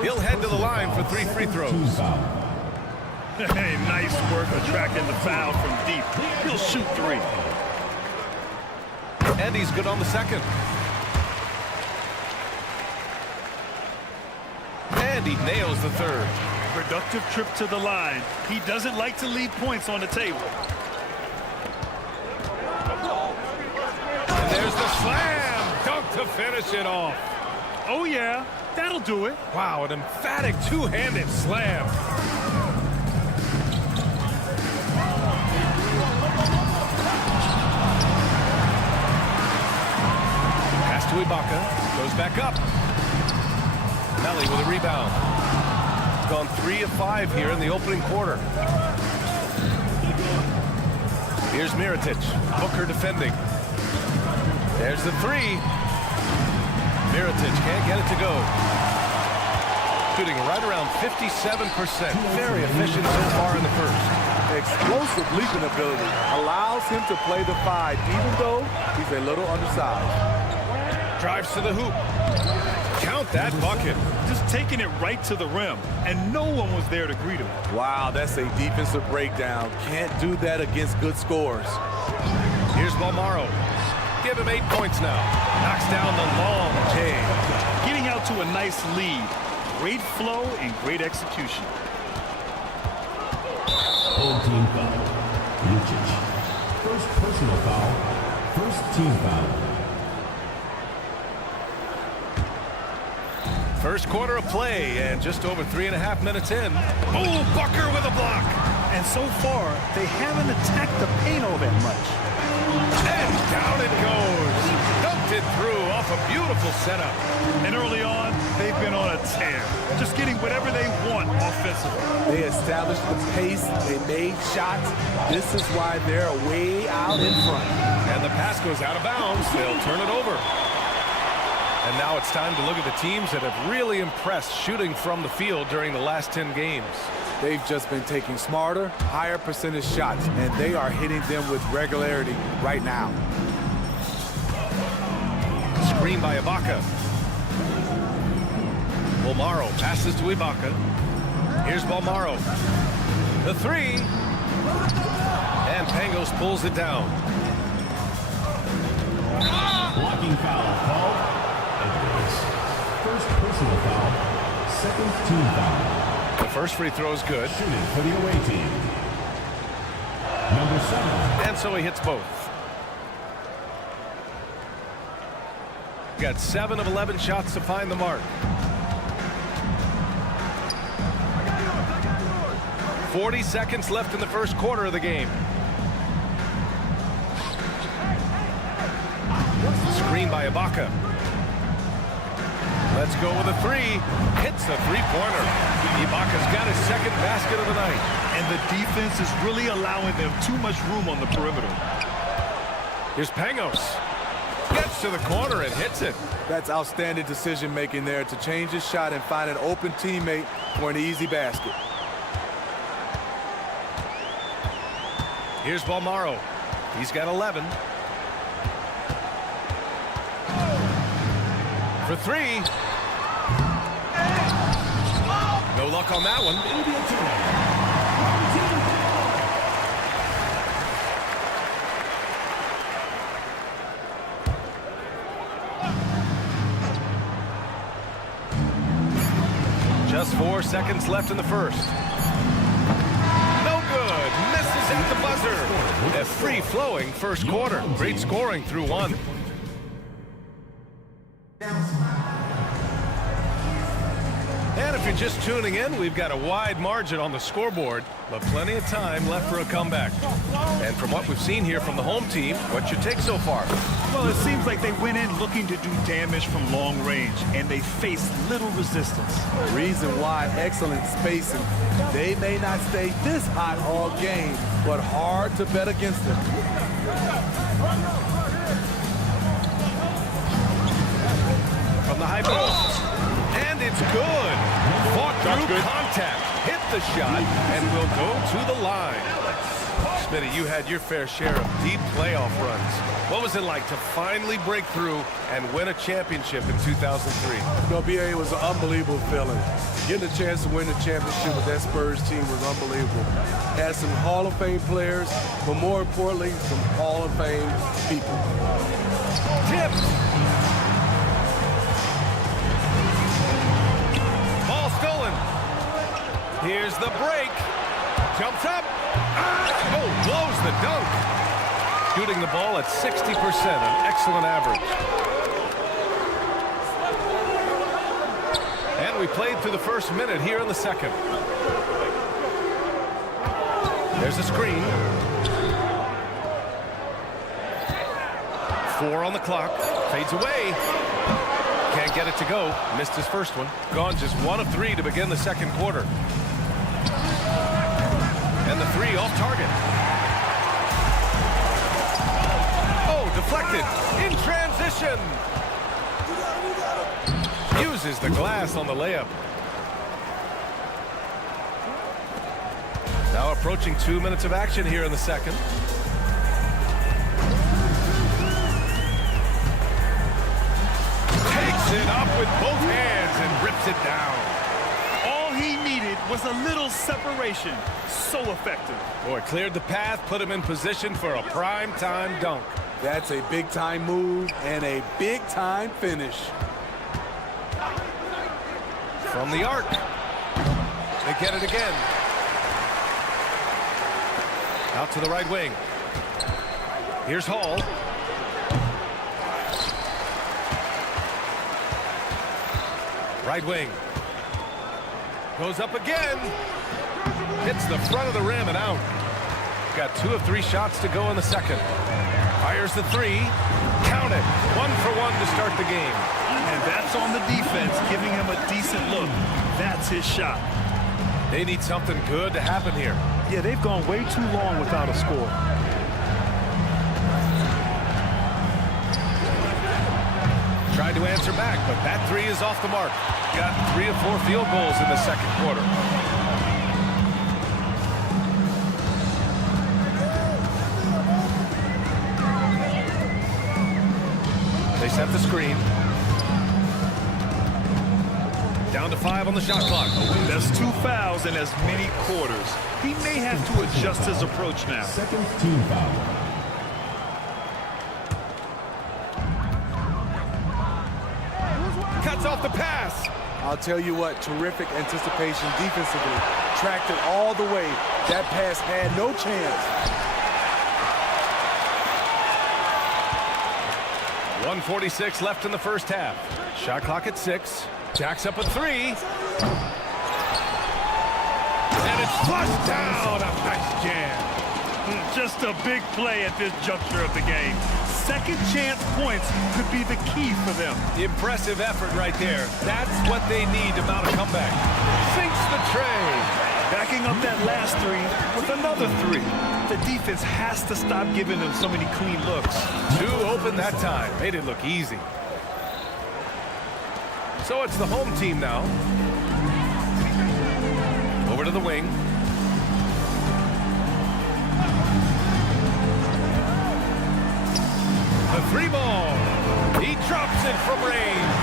He'll head to the line for 3 free throws. Hey, nice work attracting the foul from deep. He'll shoot 3. And he's good on the second. And he nails the third. Productive trip to the line. He doesn't like to leave points on the table. And there's the slam. Dunk to finish it off. Oh, yeah. That'll do it. Wow, an emphatic two-handed slam. Pass to Ibaka. Goes back up. Melly with a rebound. Gone 3 of 5 here in the opening quarter. Here's Mirotic. Booker defending. There's the three. Mirotic can't get it to go. Shooting right around 57%. Very efficient so far in the first. Explosive leaping ability allows him to play the 5, even though he's a little undersized. Drives to the hoop. Count that bucket. Just taking it right to the rim, and no one was there to greet him. Wow, that's a defensive breakdown. Can't do that against good scores. Here's Balmaro. Give him 8 points now. Knocks down the long J. Getting out to a nice lead. Great flow and great execution. Old team foul. Lucic. First personal foul. First team foul. First quarter of play, and just over 3.5 minutes in. Oh, Booker with a block. And so far, they haven't attacked the paint all that much. And down it goes. Dunked it through off a beautiful setup. And early on, they've been on a tear. Just getting whatever they want offensively. They established the pace. They made shots. This is why they're way out in front. And the pass goes out of bounds. They'll turn it over. And now it's time to look at the teams that have really impressed shooting from the field during the last 10 games. They've just been taking smarter, higher percentage shots, and they are hitting them with regularity right now. Screen by Ibaka. Balmaro passes to Ibaka. Here's Balmaro. The three. And Pangos pulls it down. Blocking foul called. First personal foul. Second team foul. The first free throw is good. Shooting for the away team. Number 7. And so he hits both. Got 7 of 11 shots to find the mark. 40 seconds left in the first quarter of the game. Screen by Ibaka. Let's go with a three. Hits the three-pointer. Ibaka's got his second basket of the night. And the defense is really allowing them too much room on the perimeter. Here's Pangos. Gets to the corner and hits it. That's outstanding decision-making there to change his shot and find an open teammate for an easy basket. Here's Balmaro. He's got 11. For three. No luck on that one. Just 4 seconds left in the first. No good. Misses at the buzzer. A free-flowing first quarter. Great scoring through one. And if you're just tuning in, we've got a wide margin on the scoreboard, but plenty of time left for a comeback. And from what we've seen here from the home team, what's your take so far? Well, it seems like they went in looking to do damage from long range, and they faced little resistance. Reason why excellent spacing. They may not stay this hot all game, but hard to bet against them. From the high post. And it's good. Fought through contact. Hit the shot and will go to the line. Smitty, you had your fair share of deep playoff runs. What was it like to finally break through and win a championship in 2003? No, BA, it was an unbelievable feeling. Getting a chance to win the championship with that Spurs team was unbelievable. Had some Hall of Fame players, but more importantly, some Hall of Fame people. Tipped. Ball stolen. Here's the break. Jumps up. Oh, blows the dunk. Shooting the ball at 60%, an excellent average. And we played through the first minute here in the second. There's a screen. 4 on the clock. Fades away. Can't get it to go. Missed his first one. Gone just 1 of 3 to begin the second quarter. And the 3 off target. Oh, deflected. In transition. Uses the glass on the layup. Now approaching 2 minutes of action here in the second. Takes it up with both hands and rips it down. All he needed was a little separation. So effective. Boy, cleared the path, put him in position for a prime-time dunk. That's a big-time move and a big-time finish. From the arc. They get it again. Out to the right wing. Here's Hall. Right wing. Goes up again. Hits the front of the rim and out. Got 2 of 3 shots to go in the second. Fires the 3. Count it. 1 for 1 to start the game. And that's on the defense, giving him a decent look. That's his shot. They need something good to happen here. Yeah, they've gone way too long without a score. Tried to answer back, but that 3 is off the mark. Got 3 of 4 field goals in the second quarter. They set the screen. Down to 5 on the shot clock. That's 2 fouls in as many quarters. He may have to adjust his approach now. Second team foul. Cuts off the pass. I'll tell you what, terrific anticipation defensively. Tracked it all the way. That pass had no chance. 1:46 left in the first half. Shot clock at 6. Jacks up a 3. And it's flushed down. A nice jam. Just a big play at this juncture of the game. Second chance points could be the key for them. Impressive effort right there. That's what they need to mount a comeback. Sinks the tray. Backing up that last 3 with another 3. The defense has to stop giving them so many clean looks. 2 open that time. Made it look easy. So it's the home team now. Over to the wing. The 3 ball. He drops it from range.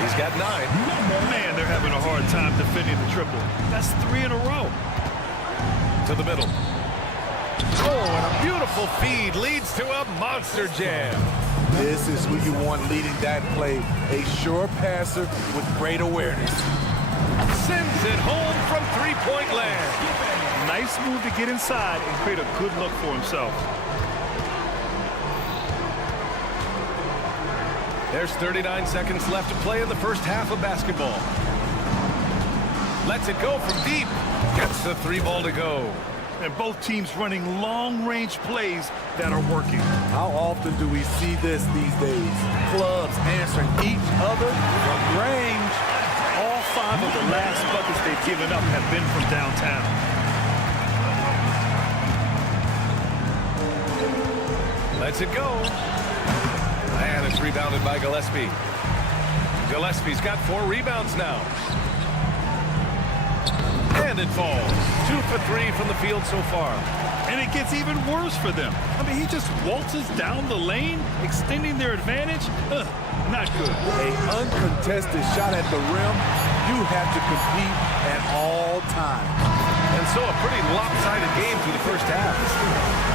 He's got 9. Man, they're having a hard time defending the triple. That's 3 in a row. To the middle. Oh, and a beautiful feed leads to a monster jam. This is who you want leading that play. A sure passer with great awareness. Banks it home from three-point land. Nice move to get inside and create a good look for himself. There's 39 seconds left to play in the first half of basketball. Lets it go from deep. Gets the three ball to go. And both teams running long-range plays that are working. How often do we see this these days? Clubs answering each other from range. All 5 of the last buckets they've given up have been from downtown. Lets it go. And it's rebounded by Gillespie. Gillespie's got 4 rebounds now. And it falls. 2 for 3 from the field so far. And it gets even worse for them. I mean, he just waltzes down the lane, extending their advantage. Not good. An uncontested shot at the rim, you have to compete at all times. And so a pretty lopsided game through the first half.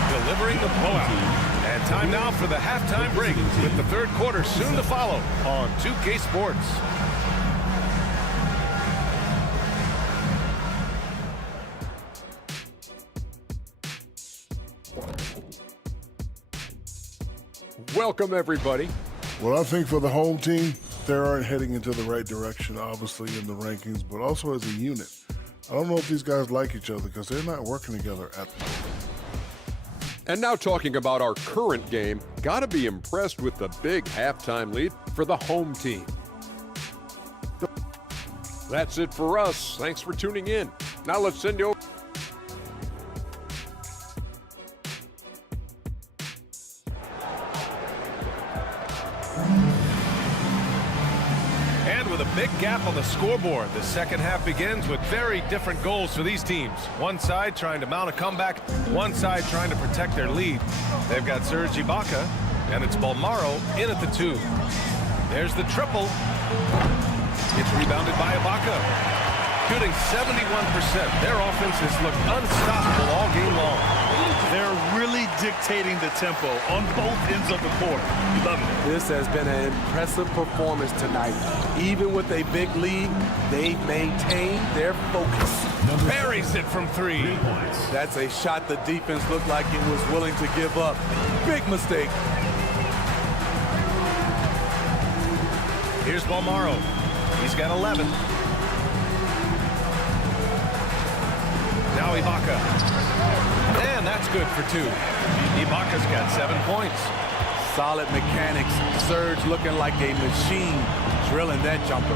Delivering the blowout. And time now for the halftime break with the third quarter soon to follow on 2K Sports. Welcome, everybody. Well, I think for the home team, they aren't heading into the right direction, obviously, in the rankings, but also as a unit. I don't know if these guys like each other because they're not working together at the moment. And now talking about our current game, gotta be impressed with the big halftime lead for the home team. That's it for us. Thanks for tuning in. Now let's send you over. With a big gap on the scoreboard, the second half begins with very different goals for these teams. One side trying to mount a comeback, one side trying to protect their lead. They've got Serge Ibaka, and it's Balmaro in at the 2. There's the triple. It's rebounded by Ibaka. Shooting 71%. Their offense has looked unstoppable all game long. They're really dictating the tempo on both ends of the court. Love it. This has been an impressive performance tonight. Even with a big lead, they've maintained their focus. Buries it from 3. That's a shot the defense looked like it was willing to give up. Big mistake. Here's Balmaro. He's got 11. Now Ibaka. And that's good for 2. Ibaka's got 7 points. Solid mechanics. Serge looking like a machine drilling that jumper.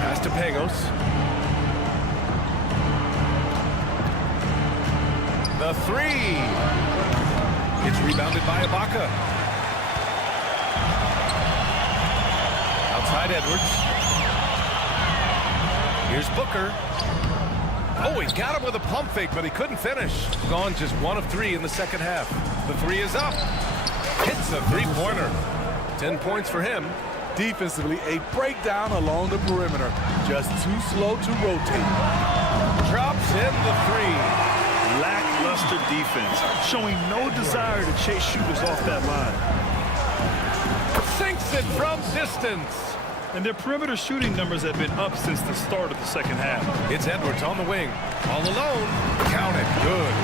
Pass to Pagos. The 3. It's rebounded by Ibaka. Outside Edwards. Here's Booker. Oh, he got him with a pump fake, but he couldn't finish. Gone just 1 of 3 in the second half. The 3 is up. Hits a three-pointer. 10 points for him. Defensively, a breakdown along the perimeter. Just too slow to rotate. Drops in the 3. Lackluster defense, showing no desire to chase shooters off that line. Sinks it from distance. And their perimeter shooting numbers have been up since the start of the second half. It's Edwards on the wing. All alone. Count it. Good.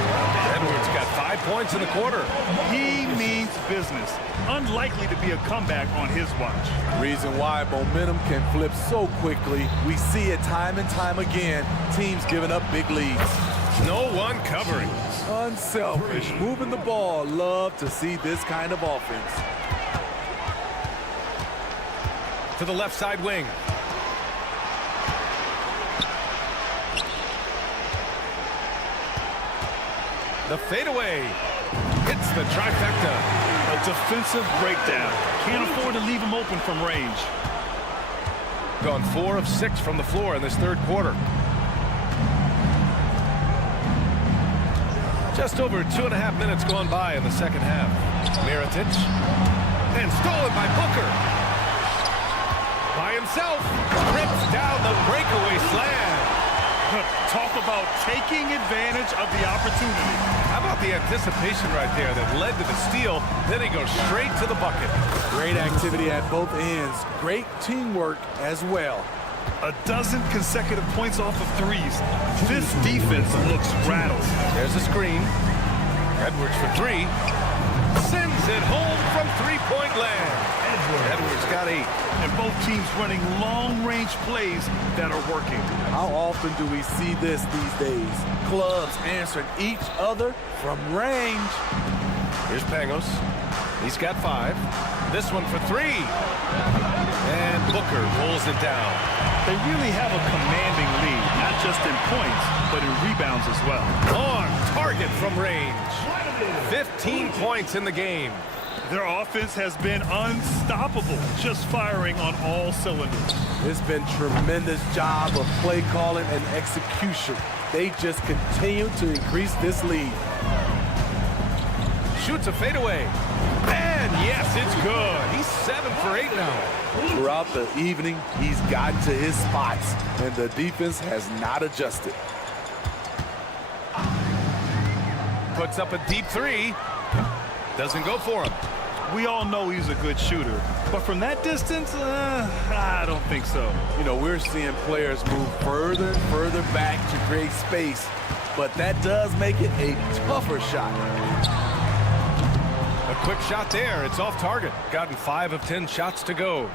Edwards got 5 points in the quarter. He means business. Unlikely to be a comeback on his watch. Reason why momentum can flip so quickly. We see it time and time again. Teams giving up big leads. No one covering. Unselfish. Moving the ball. Love to see this kind of offense. To the left side wing. The fadeaway. Hits the trifecta. A defensive breakdown. Can't afford to leave him open from range. Gone 4 of 6 from the floor in this third quarter. Just over 2.5 minutes gone by in the second half. Mirotic. And stolen by Booker. By himself, rips down the breakaway slam. Talk about taking advantage of the opportunity. How about the anticipation right there that led to the steal? Then he goes straight to the bucket. Great activity at both ends. Great teamwork as well. A dozen consecutive points off of threes. This defense looks rattled. There's a screen. Edwards for three. Sends it home from three-point land. Edwards got 8. And both teams running long-range plays that are working. How often do we see this these days? Clubs answering each other from range. Here's Pangos. He's got 5. This one for 3. And Booker pulls it down. They really have a commanding lead, not just in points, but in rebounds as well. On target from range. 15 points in the game. Their offense has been unstoppable, just firing on all cylinders. It's been tremendous job of play calling and execution. They just continue to increase this lead. Shoots a fadeaway. And yes, it's good. He's 7 for 8 now. Throughout the evening, he's gotten to his spots, and the defense has not adjusted. Puts up a deep 3. Doesn't go for him. We all know he's a good shooter, but from that distance, I don't think so. You know, we're seeing players move further and further back to create space, but that does make it a tougher shot. A quick shot there. It's off target. Gotten 5 of 10 shots to go.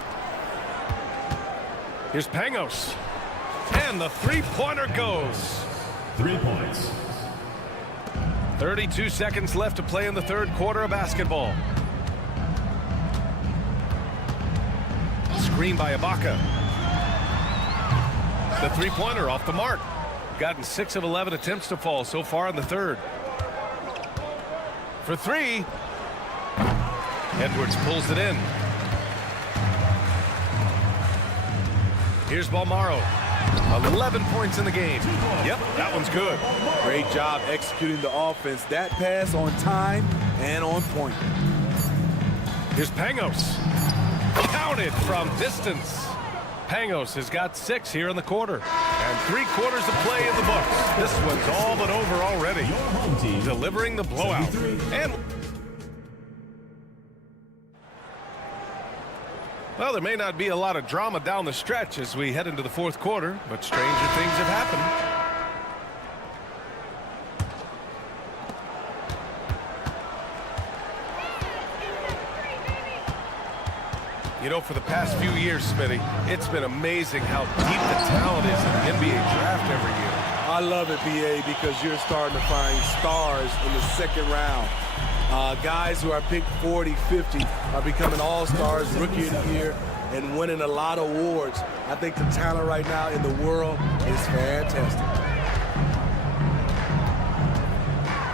Here's Pangos. And the three-pointer goes. 3 points. 32 seconds left to play in the third quarter of basketball. Screen by Ibaka. The three-pointer off the mark. Gotten 6 of 11 attempts to fall so far in the third. For 3. Edwards pulls it in. Here's Balmaro. 11 points in the game. Yep, that one's good. Great job executing the offense. That pass on time and on point. Here's Pangos. Counted from distance. Pangos has got 6 here in the quarter. And 3 quarters of play in the books. This one's all but over already. Your home team Delivering the blowout. And well, there may not be a lot of drama down the stretch as we head into the fourth quarter, but stranger things have happened. You know, for the past few years, Smitty, it's been amazing how deep the talent is in the NBA draft every year. I love it, BA, because you're starting to find stars in the second round. Guys who are picked 40, 50 are becoming all-stars, rookie of the year, and winning a lot of awards. I think the talent right now in the world is fantastic.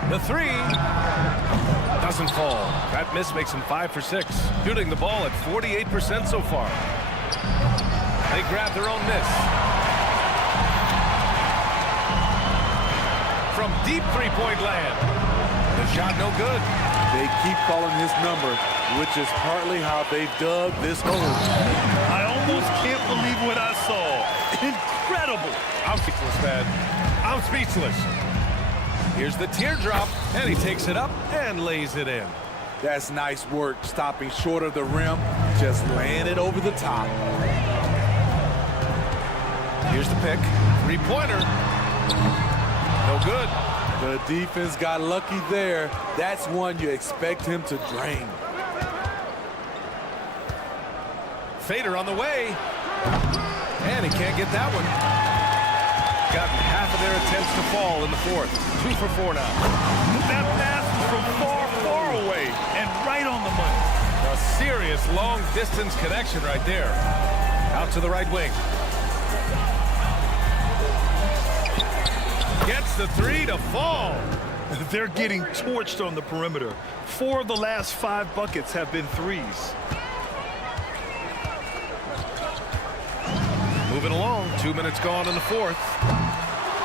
The 3 doesn't fall. That miss makes him 5 for 6. Shooting the ball at 48% so far. They grab their own miss. From deep three-point land. The shot no good. They keep calling his number, which is partly how they dug this hole. I almost can't believe what I saw. Incredible. I'm speechless, man. I'm speechless. Here's the teardrop, and he takes it up and lays it in. That's nice work, stopping short of the rim, just laying it over the top. Here's the pick. Three-pointer. No good. The defense got lucky there. That's one you expect him to drain. Fader on the way. And he can't get that one. Gotten half of their attempts to fall in the fourth. 2 for 4 now. That pass was from far, far away and right on the money. A serious long-distance connection right there. Out to the right wing. Gets the 3 to fall. They're getting torched on the perimeter. 4 of the last 5 buckets have been threes. Moving along, 2 minutes gone in the fourth.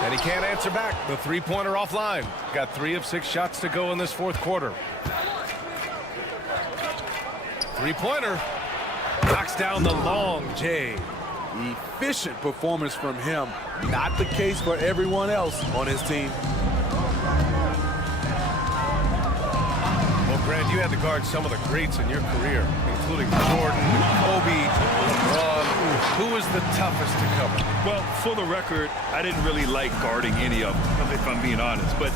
And he can't answer back. The three-pointer offline. Got 3 of 6 shots to go in this fourth quarter. Three-pointer. Knocks down the long J. Efficient performance from him. Not the case for everyone else on his team. Well, Grant, you had to guard some of the greats in your career, including Jordan, Kobe, LeBron. Who was the toughest to cover? Well, for the record, I didn't really like guarding any of them, if I'm being honest. But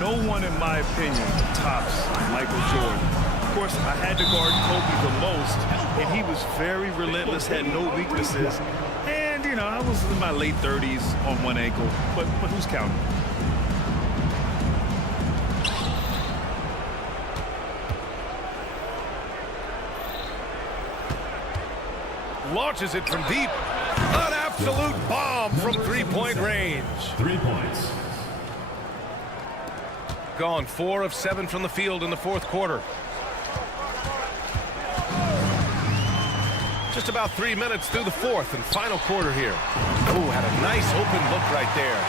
no one, in my opinion, tops Michael Jordan. Of course, I had to guard Kobe the most, and he was very relentless, had no weaknesses. And, you know, I was in my late 30s on one ankle, but who's counting? Launches it from deep. An absolute bomb from three-point range. 3 points. Gone 4 of 7 from the field in the fourth quarter. Just about 3 minutes through the fourth and final quarter here. Oh, had a nice open look right there.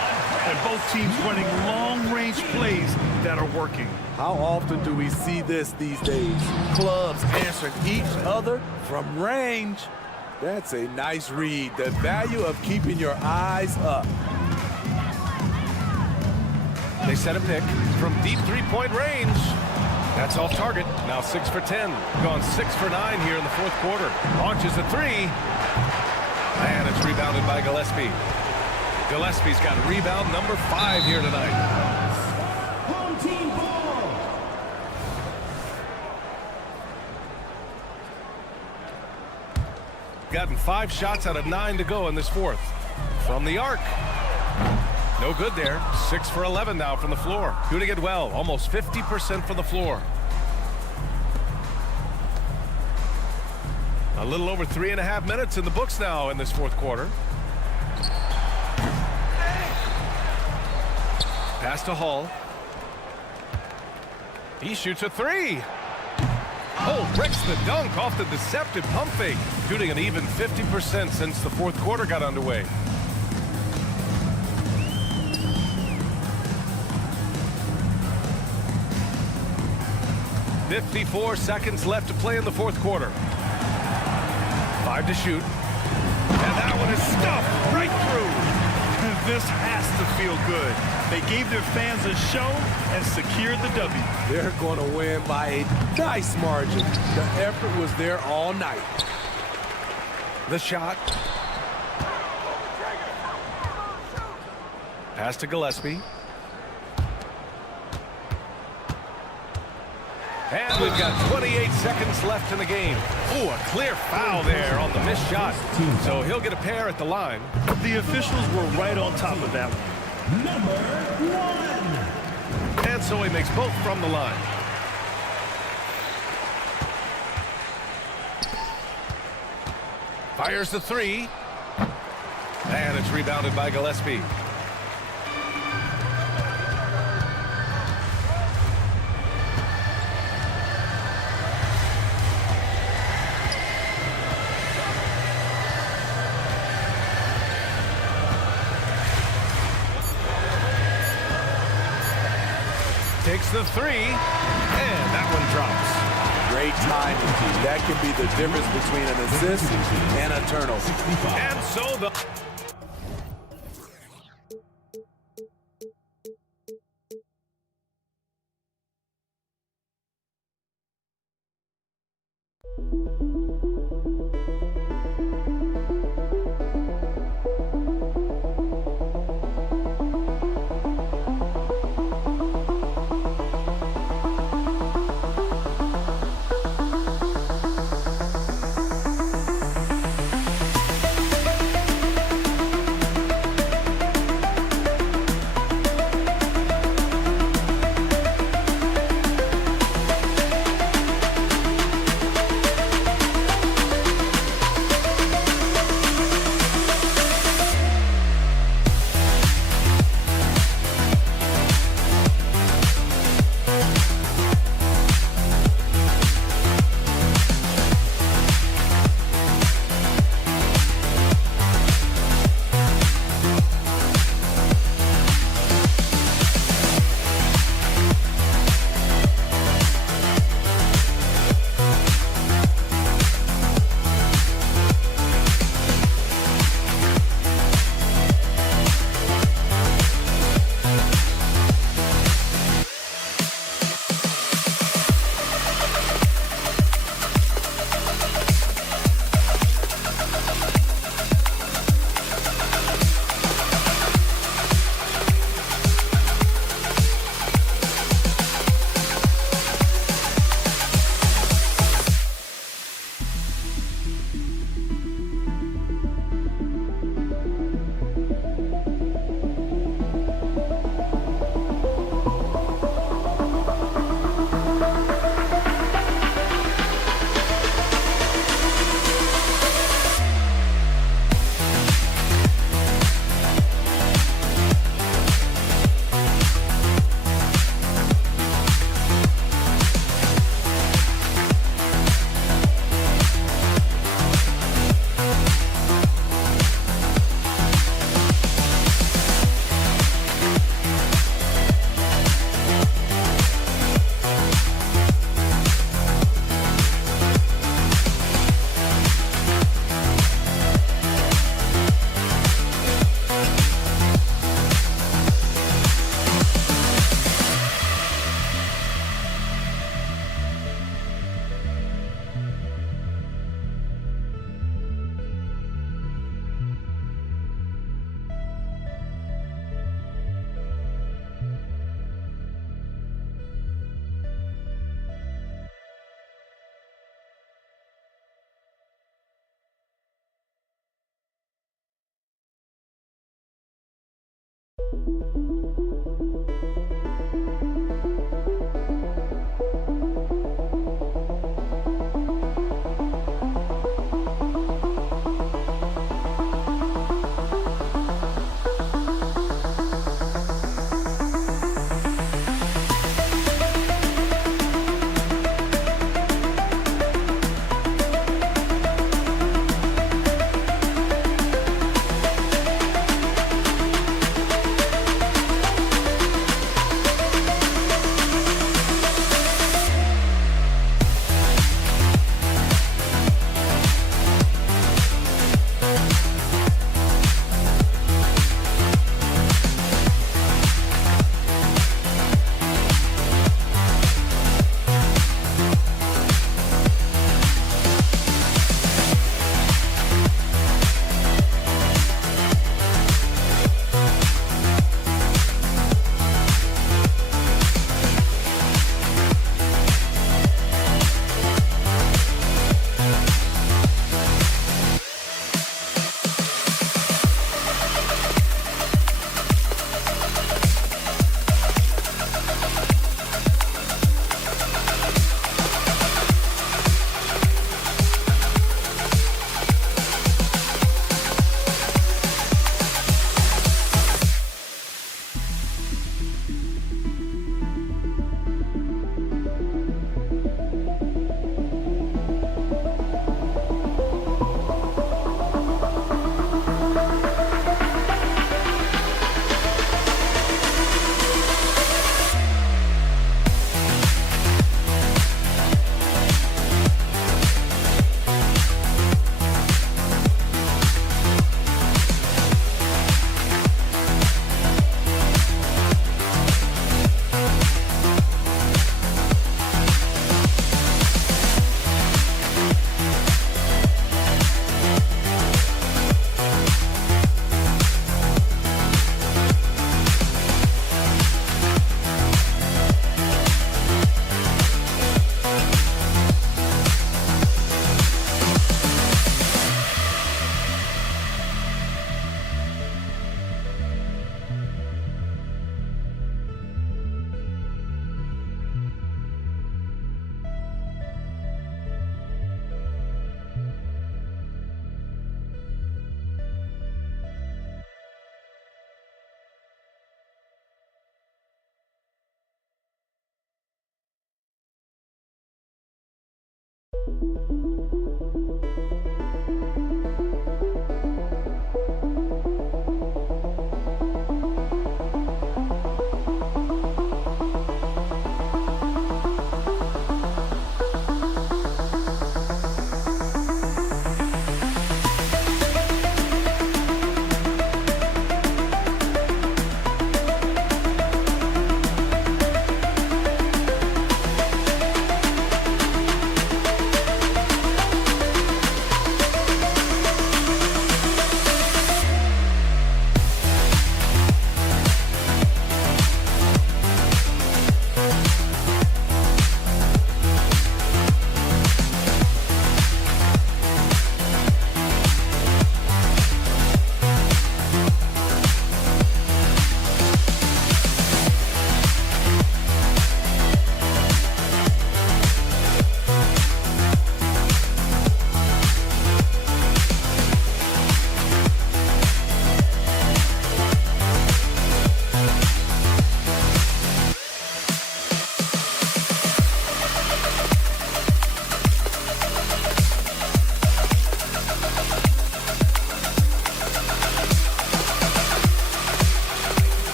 And both teams running long-range plays that are working. How often do we see this these days? Clubs answering each other from range. That's a nice read. The value of keeping your eyes up. They set a pick from deep three-point range. That's off target. Now 6 for 10. Gone 6 for 9 here in the fourth quarter. Launches a three. And it's rebounded by Gillespie. Gillespie's got rebound number 5 here tonight. Home team ball. Gotten 5 shots out of 9 to go in this fourth. From the arc. No good there. 6 for 11 now from the floor. Shooting it well. Almost 50% from the floor. A little over 3.5 minutes in the books now in this fourth quarter. Pass to Hall. He shoots a three. Oh, breaks the dunk off the deceptive pump fake. Shooting an even 50% since the fourth quarter got underway. "54 seconds left to play in the fourth quarter. 5 to shoot. And that one is stuffed right through. This has to feel good. They gave their fans a show and secured the W. They're going to win by a nice margin. The effort was there all night. The shot. Pass to Gillespie. And we've got 28 seconds left in the game. Oh, a clear foul there on the missed shot. So he'll get a pair at the line. The officials were right on top of that one. Number 1. And so he makes both from the line. Fires the three. And it's rebounded by Gillespie. Takes the three, and that one drops. Great timing. That can be the difference between an assist and a turnover. And so the...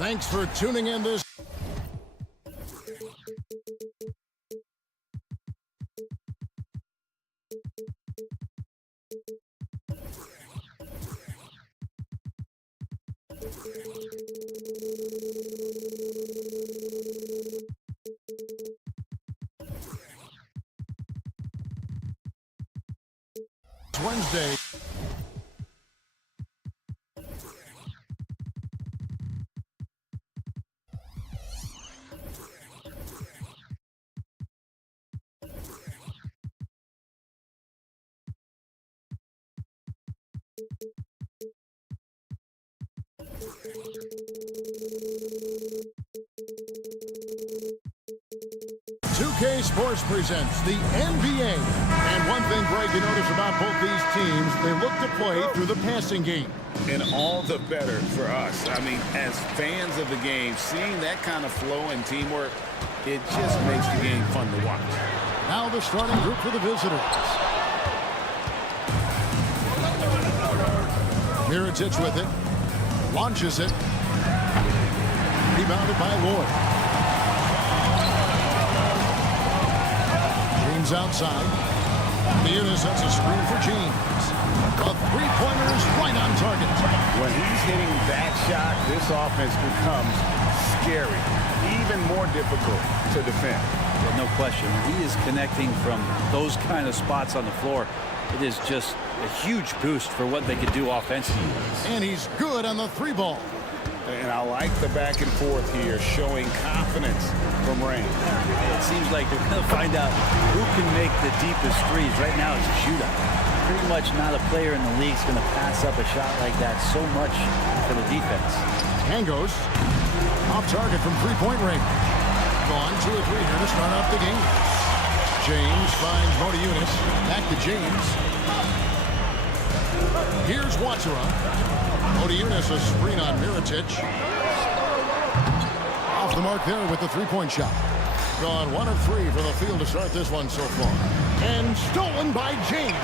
Thanks for tuning in this. Wednesday. Sports presents the NBA. And one thing, Greg, you notice about both these teams, they look to play through the passing game. And all the better for us. I mean, as fans of the game, seeing that kind of flow and teamwork, it just makes the game fun to watch. Now the starting group for the visitors. Mirotic with it. Launches it. Rebounded by Lloyd. Outside. Mirotic sets a screen for James. A three-pointer is right on target. When he's hitting that shot, this offense becomes scary, even more difficult to defend. Yeah, no question. When he is connecting from those kind of spots on the floor, it is just a huge boost for what they can do offensively. And he's good on the three ball. And I like the back and forth here, showing confidence from range. It seems like they're going to find out who can make the deepest threes. Right now it's a shootout. Pretty much not a player in the league is going to pass up a shot like that so much for the defense. Pangos off target from three-point range. Gone 2 or 3 here to start off the game. James finds Monaco. Back to James. Here's Watsura. Monaco a screen on Mirotic. Off the mark there with the three-point shot. Gone 1 of 3 for the field to start this one so far. And stolen by James.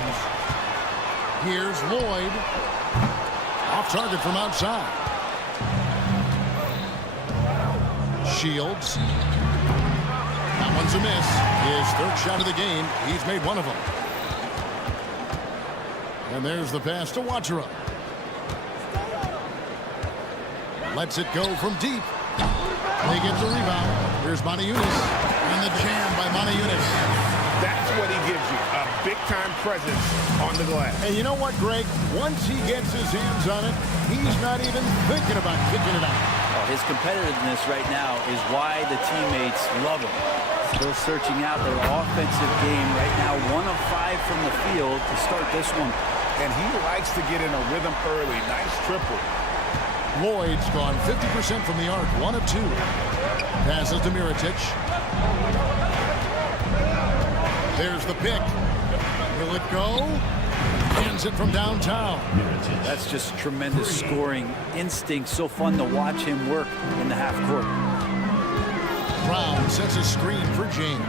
Here's Lloyd. Off target from outside. Shields. That one's a miss. His third shot of the game. He's made 1 of them. And there's the pass to Watsura. Lets it go from deep. They get the rebound. Here's Monaco. And the jam by Monaco. That's what he gives you, a big-time presence on the glass. And you know what, Greg? Once he gets his hands on it, he's not even thinking about kicking it out. Oh, his competitiveness right now is why the teammates love him. Still searching out their offensive game right now. 1 of 5 from the field to start this one. And he likes to get in a rhythm early. Nice triple. Lloyd's gone 50% from the arc. 1 of 2. Passes to Mirotic. There's the pick. Will it go? Hands it from downtown. That's just tremendous scoring instinct. So fun to watch him work in the half court. Brown sets a screen for James.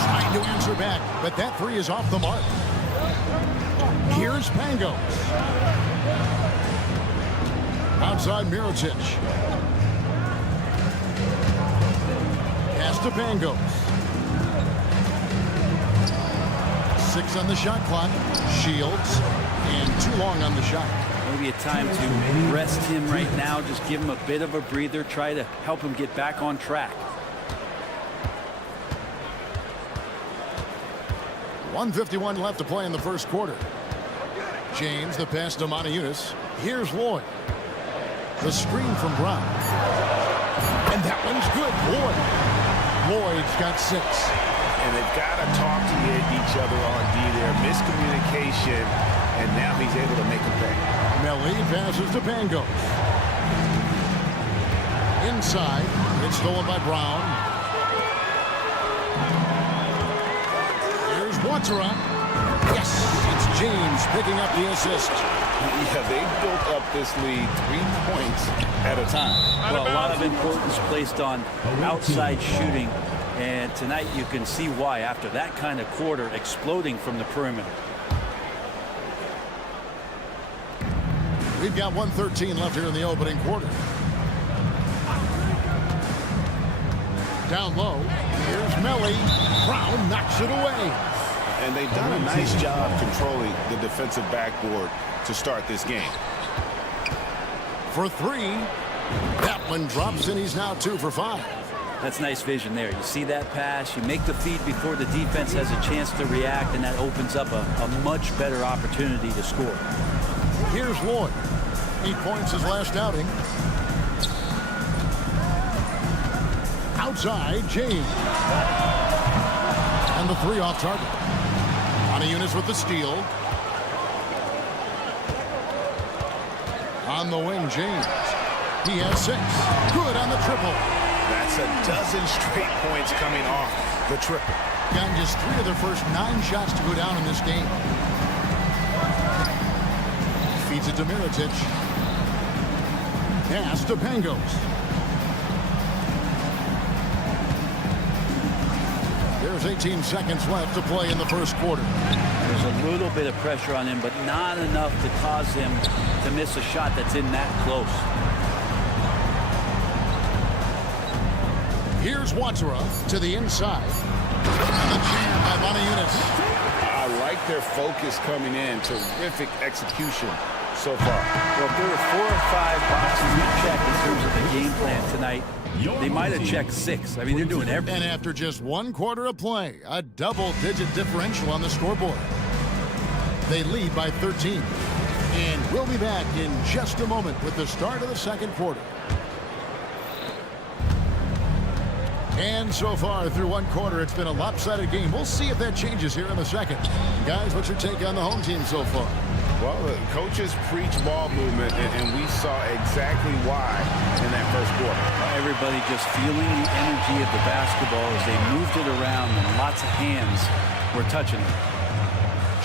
Trying to answer back, but that three is off the mark. Here's Pangos. Outside Mirotic. Pass to Pangos. 6 on the shot clock. Shields. And too long on the shot. Maybe a time to rest him right now. Just give him a bit of a breather. Try to help him get back on track. 1:51 left to play in the first quarter. James, the pass to Monaco. Here's Lloyd. The screen from Brown. And that one's good. Lloyd's got 6. And they've got to talk to each other on D there. Miscommunication, and now he's able to make a pay. Melly passes to Pangos. Inside. It's stolen by Brown. Here's Watsura. Yes, it's James picking up the assist. Yeah, they built up this lead 3 points at a time. Well, a lot of importance placed on outside shooting. And tonight you can see why after that kind of quarter exploding from the perimeter. We've got 1:13 left here in the opening quarter. Down low. Here's Melly. Brown knocks it away. And they've done a nice job controlling the defensive backboard to start this game. For three. That one drops, and he's now 2 for 5. That's nice vision there. You see that pass, you make the feed before the defense has a chance to react, and that opens up a much better opportunity to score. Here's Lloyd. 8 points his last outing. Outside, James. And the 3 off target. Eunice with the steal. On the wing, James. He has 6. Good on the triple. That's a dozen straight points coming off the triple. Gotten just 3 of their first 9 shots to go down in this game. Feeds it to Mirotic. Pass to Pangos. There's 18 seconds left to play in the first quarter. There's a little bit of pressure on him, but not enough to cause him to miss a shot that's in that close. Here's Watsura to the inside. And the jam by Eunice. I like their focus coming in. Terrific execution so far. Well, if there were 4 or 5 boxes to check in terms of the game plan tonight, they might have checked 6. I mean, they're doing everything. And after just 1 quarter of play, a double-digit differential on the scoreboard. They lead by 13. And we'll be back in just a moment with the start of the second quarter. And so far through 1 quarter, it's been a lopsided game. We'll see if that changes here in the second. Guys, what's your take on the home team so far? Well, the coaches preach ball movement, and we saw exactly why in that first quarter. Everybody just feeling the energy of the basketball as they moved it around, and lots of hands were touching it.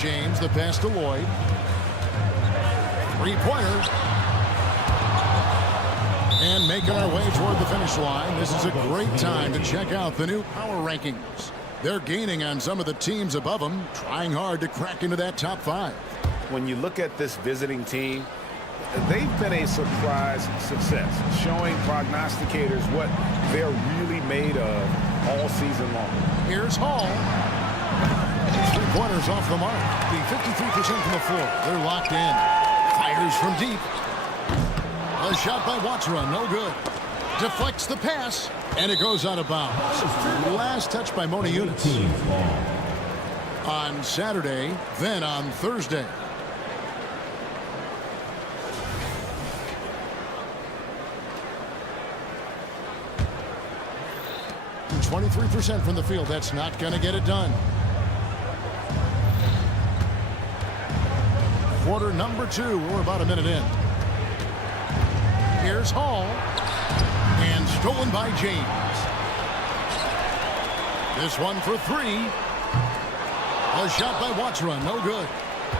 James, the pass to Lloyd. 3-pointer. And making our way toward the finish line. This is a great time to check out the new power rankings. They're gaining on some of the teams above them, trying hard to crack into that top 5. When you look at this visiting team, they've been a surprise success, showing prognosticators what they're really made of all season long. Here's Hall. 3-pointers off the mark. The 53% from the floor. They're locked in. Fires from deep. A shot by Watsura, no good. Deflects the pass, and it goes out of bounds. Last touch by Eunice. On Saturday, then on Thursday. 23% from the field. That's not going to get it done. Quarter number 2. We're about a minute in. Here's Hall. And stolen by James. This one for 3. A shot by Watsura. No good.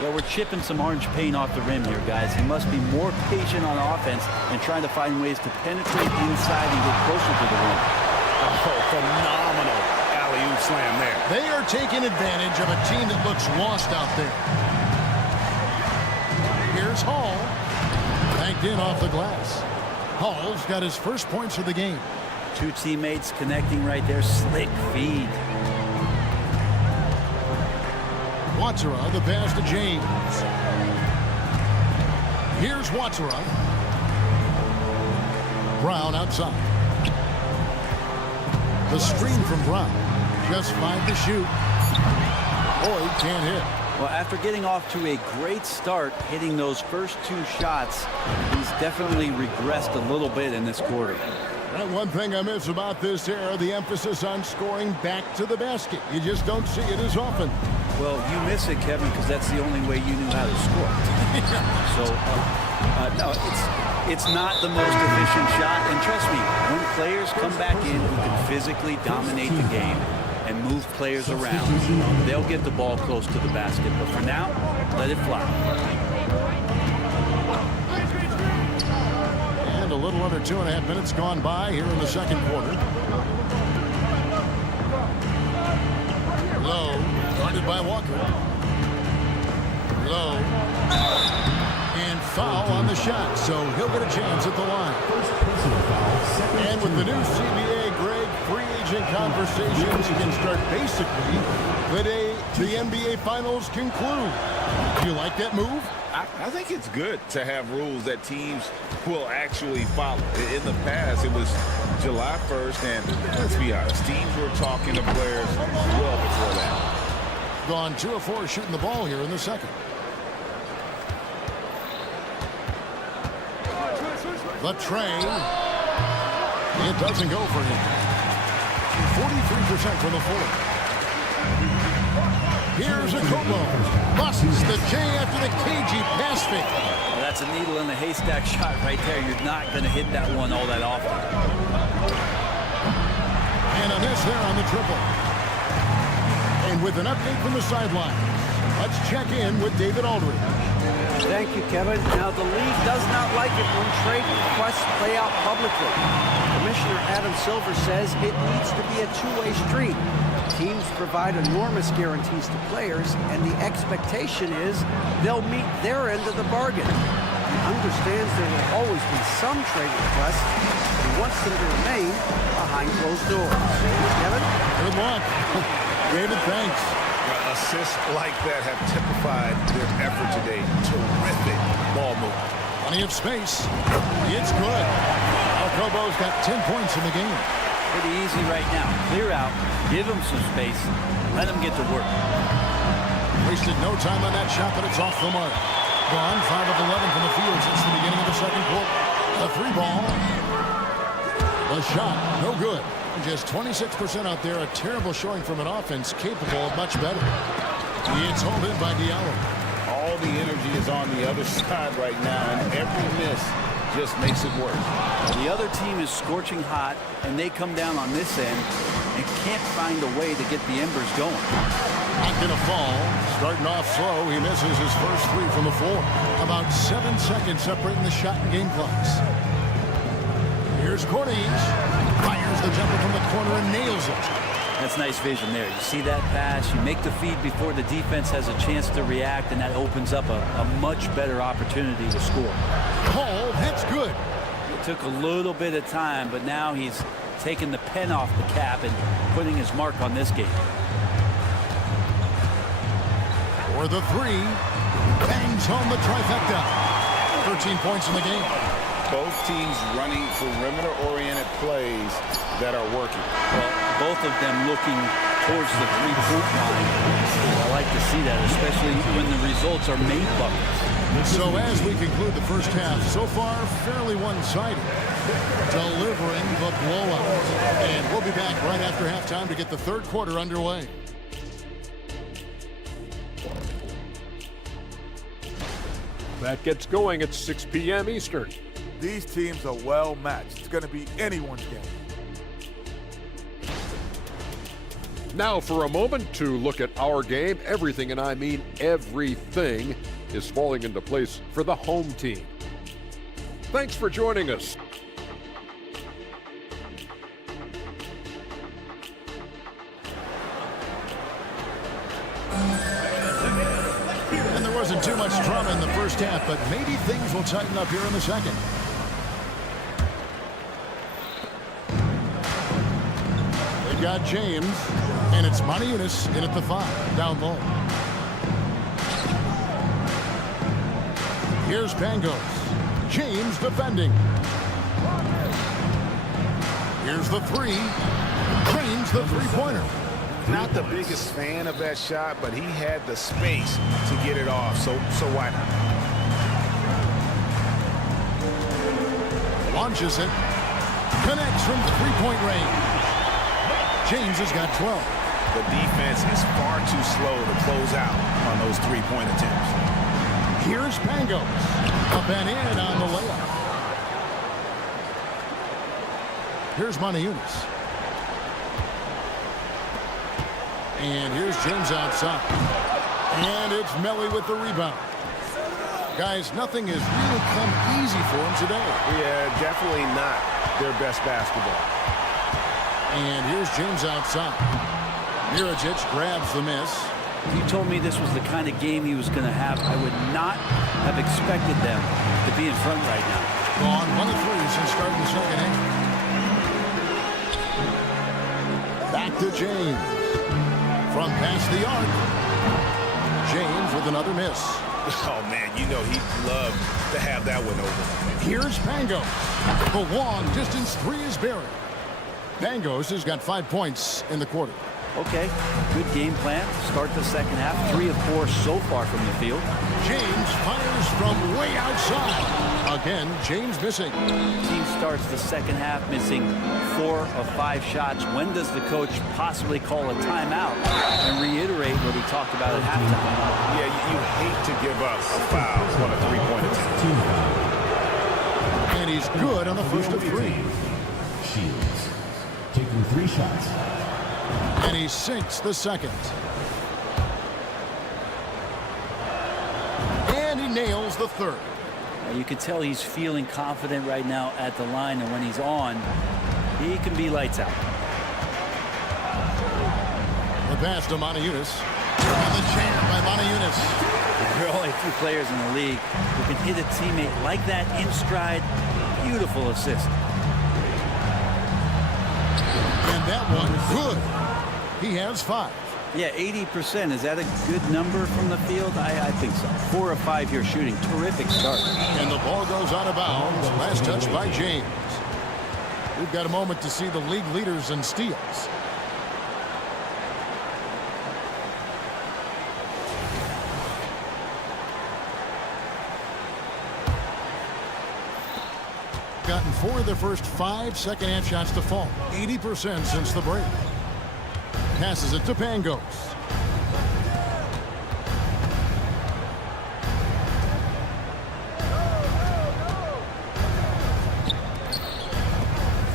Well, we're chipping some orange paint off the rim here, guys. He must be more patient on offense and trying to find ways to penetrate inside and get closer to the rim. Oh, phenomenal alley-oop slam there. They are taking advantage of a team that looks lost out there. Here's Hall. Banked in off the glass. Hall's got his first points of the game. 2 teammates connecting right there. Slick feed. Watsura, the pass to James. Here's Watsura. Brown outside. The screen from Brown. Just 5 to shoot. Lloyd can't hit. Well, after getting off to a great start, hitting those first 2 shots, he's definitely regressed a little bit in this quarter. And one thing I miss about this era, the emphasis on scoring back to the basket. You just don't see it as often. Well, you miss it, Kevin, because that's the only way you knew how to score. So, no, it's not the most efficient shot. And trust me, when players come back in who can physically dominate the game and move players around, they'll get the ball close to the basket. But for now, let it fly. And a little under 2.5 minutes gone by here in the second quarter. Low, guarded by Walker. Low. And foul on the shot, so he'll get a chance at the line. First personal foul, second And with the team new foul. CBA, Greg, free agent conversations can start basically the day the NBA Finals conclude. Do you like that move? I think it's good to have rules that teams will actually follow. In the past, it was July 1st, and let's be honest, teams were talking to players well before that. Gone 2 of 4 shooting the ball here in the second. The tray. It doesn't go for him. 43% from the floor. Here's a Kobo. Busts the J after the cagey pass fake. Well, that's a needle in the haystack shot right there. You're not going to hit that one all that often. And a miss there on the triple. And with an update from the sideline, let's check in with David Aldridge. Thank you, Kevin. Now, the league does not like it when trade requests play out publicly. Commissioner Adam Silver says it needs to be a two-way street. Teams provide enormous guarantees to players, and the expectation is they'll meet their end of the bargain. He understands there will always be some trade requests, but he wants them to remain behind closed doors. Kevin? Good luck. David, thanks. Assists like that have typified their effort today. Terrific ball movement. Plenty of space. It's good. Kobo's got 10 points in the game. Pretty easy right now. Clear out, give him some space, let him get to work. Wasted no time on that shot, but it's off the mark. Gone 5 of 11 from the field since the beginning of the second quarter. The 3-ball. The shot, no good. Just 26% out there. A terrible showing from an offense capable of much better. It's hauled in by Diallo. All the energy is on the other side right now, and every miss just makes it worse. The other team is scorching hot, and they come down on this end and can't find a way to get the embers going. Not going to fall. Starting off slow, he misses his first 3 from the floor. About 7 seconds separating the shot and game clocks. Here's Corniche. Fires the jumper from the corner and nails it. That's nice vision there. You see that pass, you make the feed before the defense has a chance to react, and that opens up a much better opportunity to score. Paul, that's good. It took a little bit of time, but now he's taking the pen off the cap and putting his mark on this game. For the 3, bangs home the trifecta. 13 points in the game. Both teams running perimeter-oriented plays that are working. Well, both of them looking towards the three-point line. I like to see that, especially when the results are made buckets. So as we conclude the first half, so far fairly one-sided, delivering the blowout. And we'll be back right after halftime to get the third quarter underway. That gets going at 6 p.m. Eastern. These teams are well matched. It's going to be anyone's game. Now for a moment to look at our game. Everything, and I mean everything, is falling into place for the home team. Thanks for joining us. And there wasn't too much drama in the first half, but maybe things will tighten up here in the second. They've got James, and it's Maniunas in at the 5, down low. Here's Pangos. James defending. Here's the 3. Drains the three-pointer. Not the biggest fan of that shot, but he had the space to get it off, so why not? Launches it. Connects from three-point range. James has got 12. The defense is far too slow to close out on those three-point attempts. Here's Pangos. Up and in on the layup. Here's Maniunas. And here's James outside. And it's Melly with the rebound. Guys, nothing has really come easy for him today. Yeah, definitely not their best basketball. And here's James outside. Mirajic grabs the miss. If you told me this was the kind of game he was going to have, I would not have expected them to be in front right now. Gone 1 of 3 since starting the second half. Back to James. From past the arc. James with another miss. Oh, man, you know he'd love to have that one over. Here's Pangos. The long distance 3 is buried. Pangos has got 5 points in the quarter. Okay, good game plan. Start the second half. 3 of 4 so far from the field. James fires from way outside. Again, James missing. Team starts the second half missing 4 of 5 shots. When does the coach possibly call a timeout and reiterate what he talked about at halftime? Yeah, you hate to give up a foul on a 3-point attempt. And he's good on the first of 3. Shields taking 3 shots. And he sinks the second. And he nails the third. You can tell he's feeling confident right now at the line, and when he's on, he can be lights out. The pass to Manajunas. And the jam by Manajunas. There are only 2 players in the league who can hit a teammate like that in stride. Beautiful assist. And that one good. He has 5. Yeah, 80%. Is that a good number from the field? I think so. 4 of 5 here shooting. Terrific start. And the ball goes out of bounds. Last touch by James. We've got a moment to see the league leaders in steals. Gotten 4 of their first 5 second-half shots to fall. 80% since the break. Passes it to Pangos.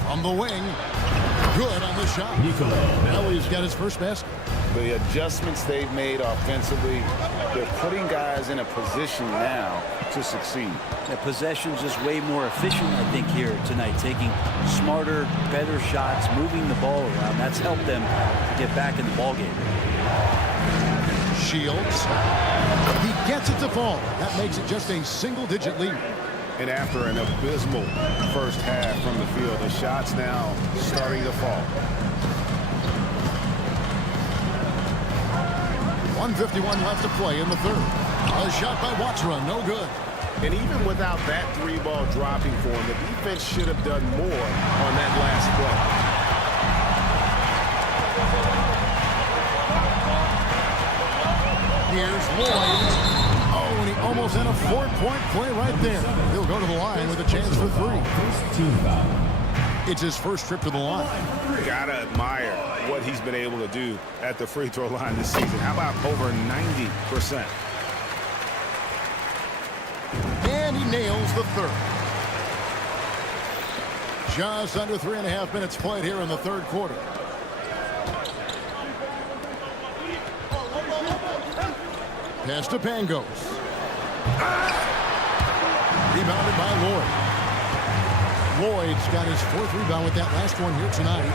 From the wing. Good on the shot. Now he's got his first basket. The adjustments they've made offensively, they're putting guys in a position now to succeed. The possession's just way more efficient, I think, here tonight. Taking smarter, better shots, moving the ball around. That's helped them to get back in the ballgame. Shields. He gets it to fall. That makes it just a single-digit lead. And after an abysmal first half from the field, the shots now starting to fall. 1:51 left to play in the third. A shot by Watsra, no good. And even without that 3-ball dropping for him, the defense should have done more on that last play. Here's Lloyd. Oh, and he almost had a 4-point play right there. He'll go to the line with a chance for 3. First team foul. It's his first trip to the line. Gotta admire what he's been able to do at the free throw line this season. How about over 90%? And he nails the third. Just under 3.5 minutes played here in the third quarter. Pass to Pangos. Rebounded by Lloyd. Lloyd's got his 4th rebound with that last one here tonight.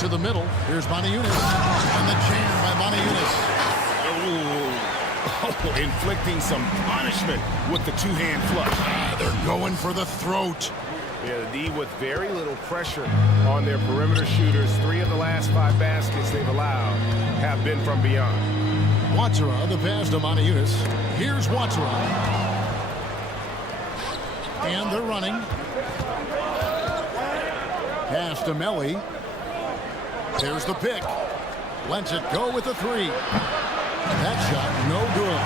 To the middle. Here's Manajunas. And the jam by Manajunas. Oh, inflicting some punishment with the 2-hand flush. They're going for the throat. Yeah, the D with very little pressure on their perimeter shooters. 3 of the last 5 baskets they've allowed have been from beyond. Watsra, the pass to Manajunas. Here's Watsra. And they're running. Pass to Melly. There's the pick. Lets it go with the 3. That shot, no good.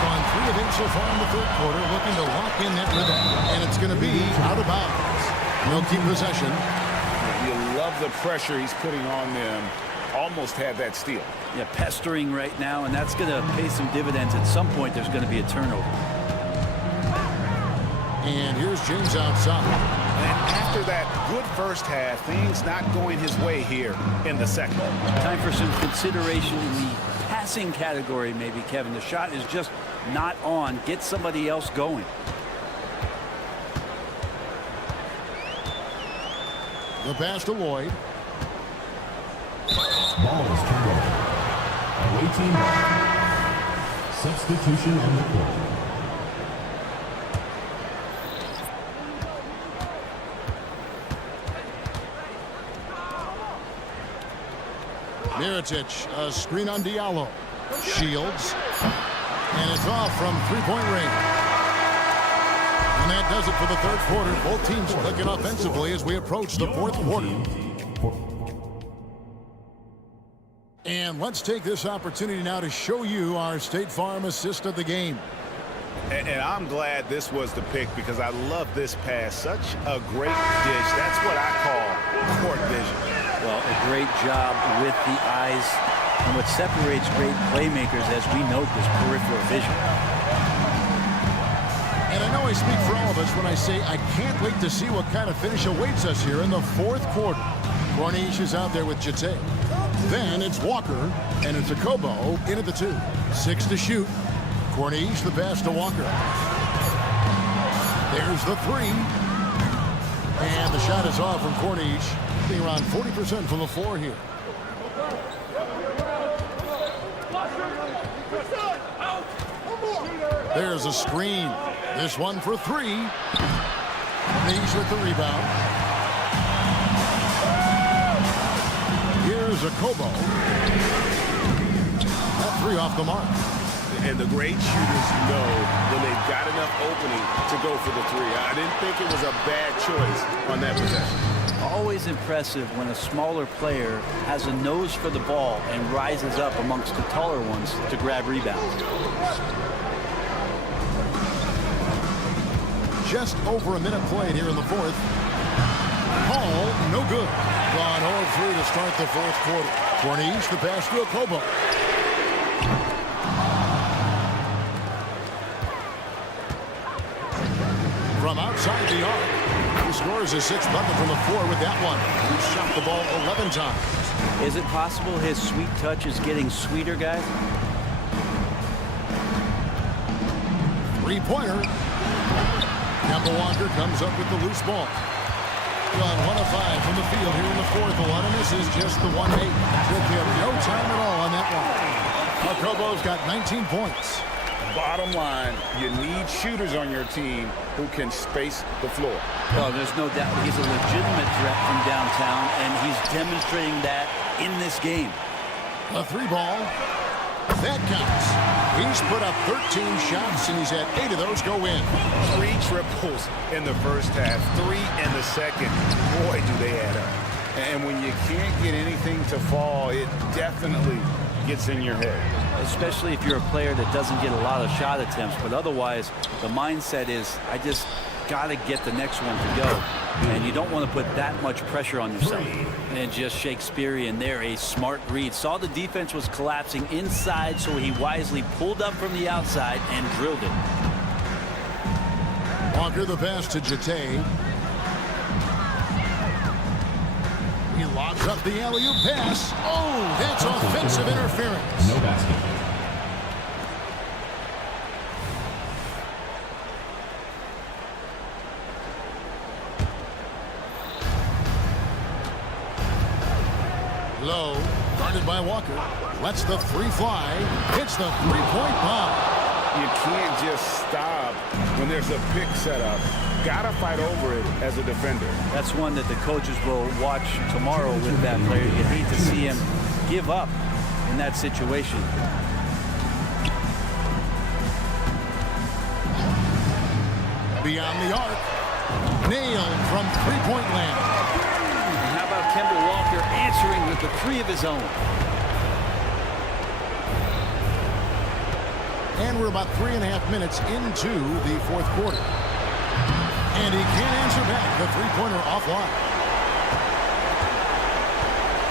Gone 3 of 8 so far in the third quarter, looking to lock in that rhythm. And it's going to be out of bounds. They'll keep possession. You love the pressure he's putting on them. Almost had that steal. Yeah, pestering right now, and that's going to pay some dividends. At some point, there's going to be a turnover. And here's James outside. And after that good first half, things not going his way here in the second. Time for some consideration in the passing category, maybe, Kevin. The shot is just not on. Get somebody else going. The pass to Lloyd. Ball is turned over. 18 ball. Substitution on the court. Mirotic, a screen on Diallo. Shields. And it's off from three-point range. And that does it for the third quarter. Both teams clicking offensively as we approach the fourth quarter. And let's take this opportunity now to show you our State Farm assist of the game. And I'm glad this was the pick because I love this pass. Such a great dish. That's what I call court vision. Well, a great job with the eyes. And what separates great playmakers, as we note, is peripheral vision. And I know I speak for all of us when I say I can't wait to see what kind of finish awaits us here in the fourth quarter. Corniche is out there with Jete. Then it's Walker, and it's Akobo in at the 2. 6 to shoot. Corniche, the pass to Walker. There's the 3. And the shot is off from Corniche. Being around 40% from the floor here. There's a screen. This one for 3. Corniche with the rebound. Here's Akobo. That 3 off the mark. And the great shooters know when they've got enough opening to go for the 3. I didn't think it was a bad choice on that possession. Always impressive when a smaller player has a nose for the ball and rises up amongst the taller ones to grab rebounds. Just over a minute played here in the fourth. Hall, no good. Gone 0-3 to start the fourth quarter. Corniche, the pass to Akobo. From outside the arc, he scores his 6th bucket from the floor with that one. He shot the ball 11 times. Is it possible his sweet touch is getting sweeter, guys? Three-pointer. Kemba Walker comes up with the loose ball. Gone 1 of 5 from the field here in the fourth. A lot of misses, just the 1-8. Took him no time at all on that one. Akobo's got 19 points. Bottom line, you need shooters on your team who can space the floor. Oh, there's no doubt he's a legitimate threat from downtown, and he's demonstrating that in this game. A 3-ball. That counts. He's put up 13 shots, and he's had 8 of those go in. 3 triples in the first half, 3 in the second. Boy, do they add up. And when you can't get anything to fall, it definitely gets in your head. Especially if you're a player that doesn't get a lot of shot attempts, but otherwise the mindset is I just got to get the next one to go, and you don't want to put that much pressure on yourself. And just Shakespearean there, a smart read. Saw the defense was collapsing inside, so he wisely pulled up from the outside and drilled it. Walker the pass to Jete. He lobs up the alley-oop pass. Oh, that's offensive interference. No basket. Low, guarded by Walker. Lets the 3 fly. Hits the 3-point bomb. You can't just stop when there's a pick set up. Gotta fight over it as a defender. That's one that the coaches will watch tomorrow with that player. You hate to see him give up in that situation. Beyond the arc. Nailed from 3-point land. And how about Kemba Walker answering with the 3 of his own? And we're about 3.5 minutes into the fourth quarter. And he can't answer back. The 3-pointer offline.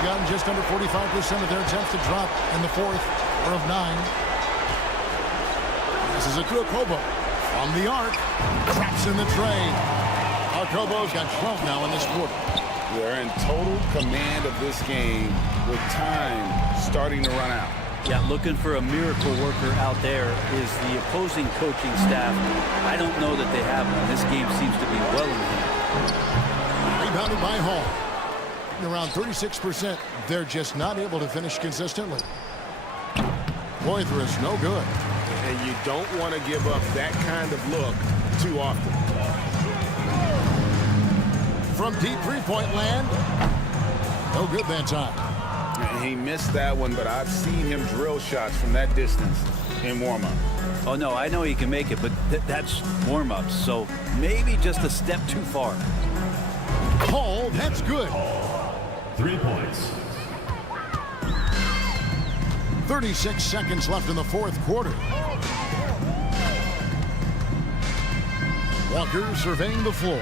Gotten just under 45% of their attempts to drop in the fourth, or of 9. This is Akobo from the arc. Traps in the tray. Akobo's got 12 now in this quarter. They're in total command of this game with time starting to run out. Yeah, looking for a miracle worker out there is the opposing coaching staff. I don't know that they have one. This game seems to be well in hand. Rebounded by Hall. Around 36%. They're just not able to finish consistently. Poitras, no good. And you don't want to give up that kind of look too often. From deep three-point land. No good that time. He missed that one, but I've seen him drill shots from that distance in warm-up. Oh, no, I know he can make it, but that's warm-ups, so maybe just a step too far. Oh, that's good. 3 points. 36 seconds left in the fourth quarter. Walker surveying the floor.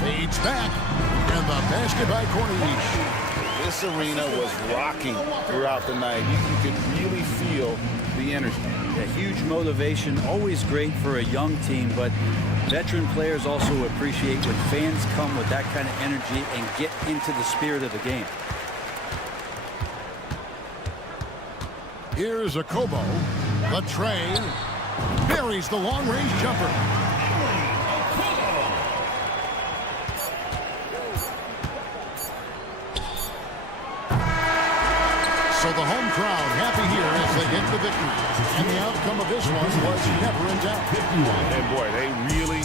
Fades back, and the basket by Corniche. This arena was rocking throughout the night. You could really feel the energy. A huge motivation, always great for a young team, but veteran players also appreciate when fans come with that kind of energy and get into the spirit of the game. Here's a Kobo. The tray. Buries the long-range jumper. So the home crowd happy here as they get the victory. And the outcome of this one was never in doubt. 51. And boy, they really...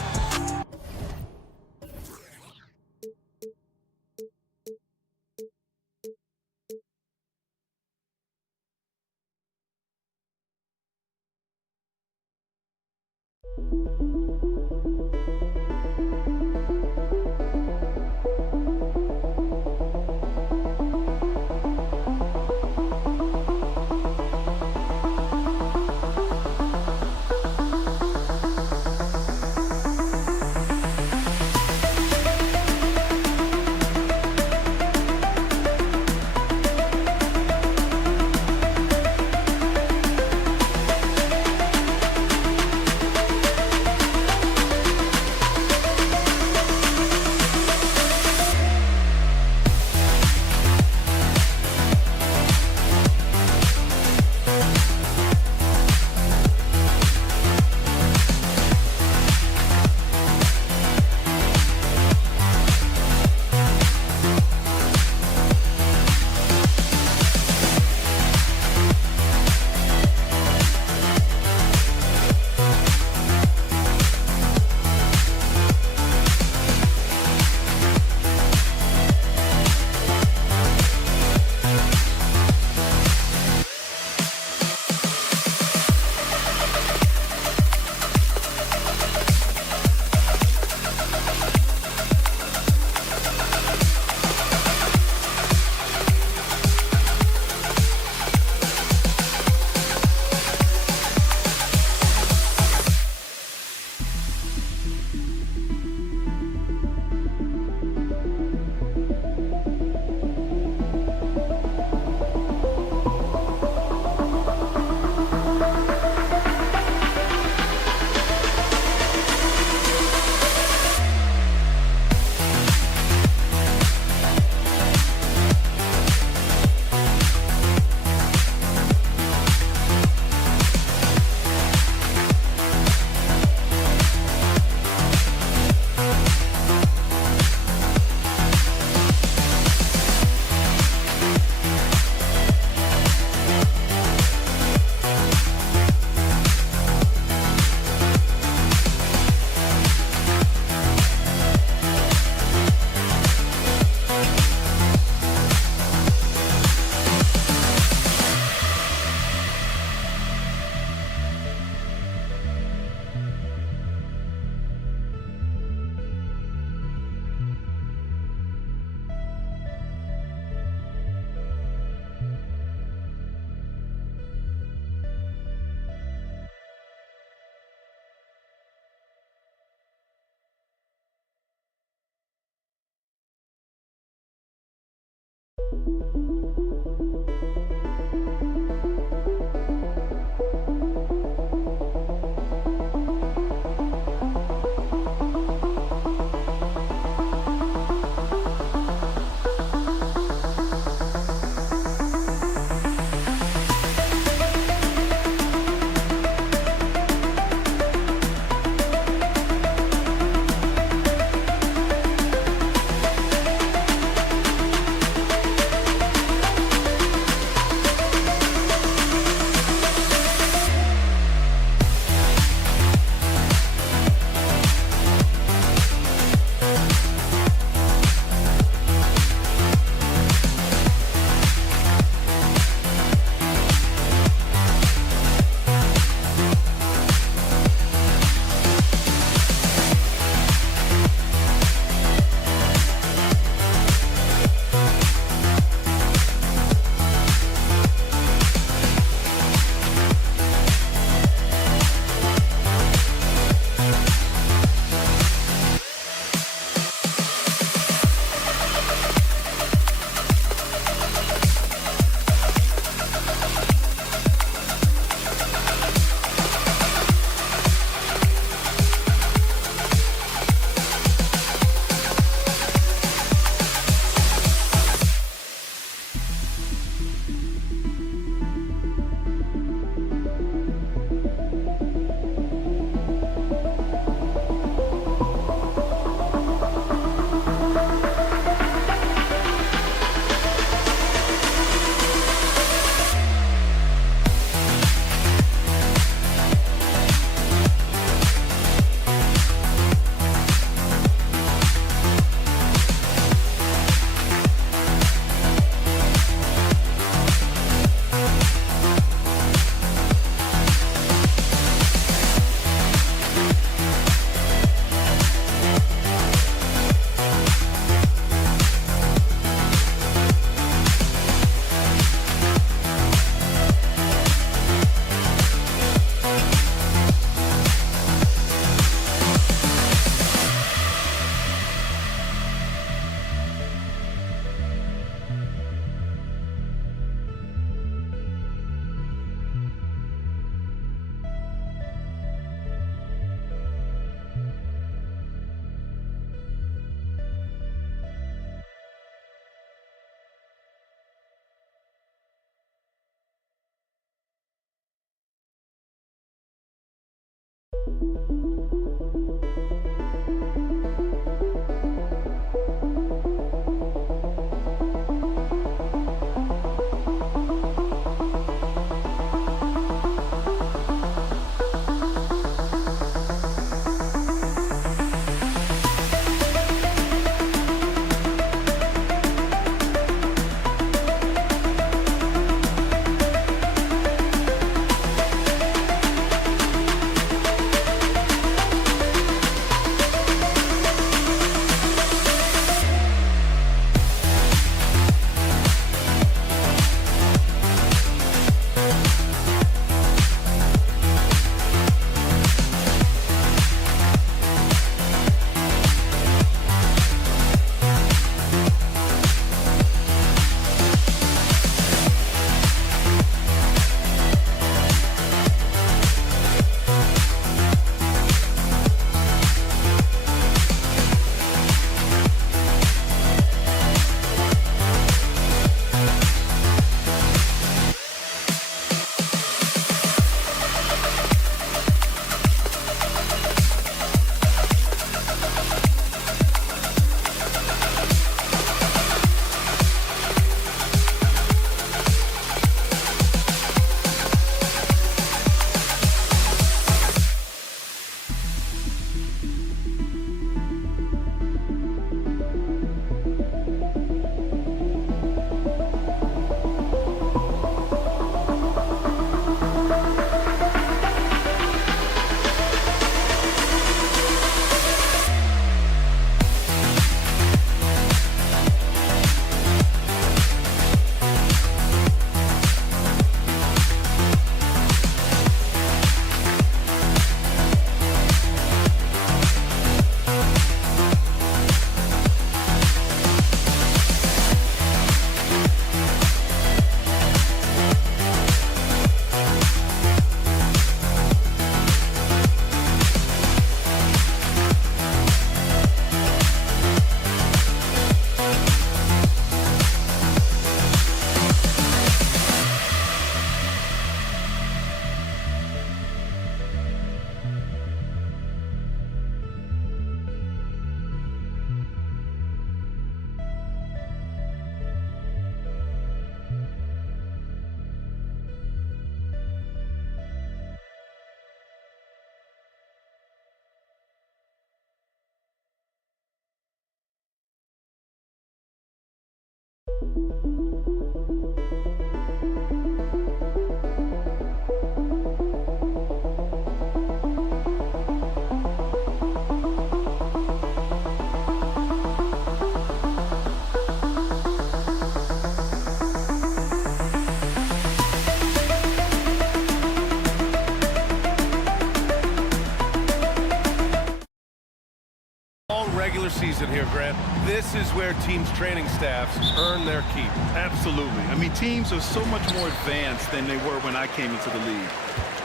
regular season here, Grant. This is where teams' training staffs earn their keep. Absolutely. I mean, teams are so much more advanced than they were when I came into the league.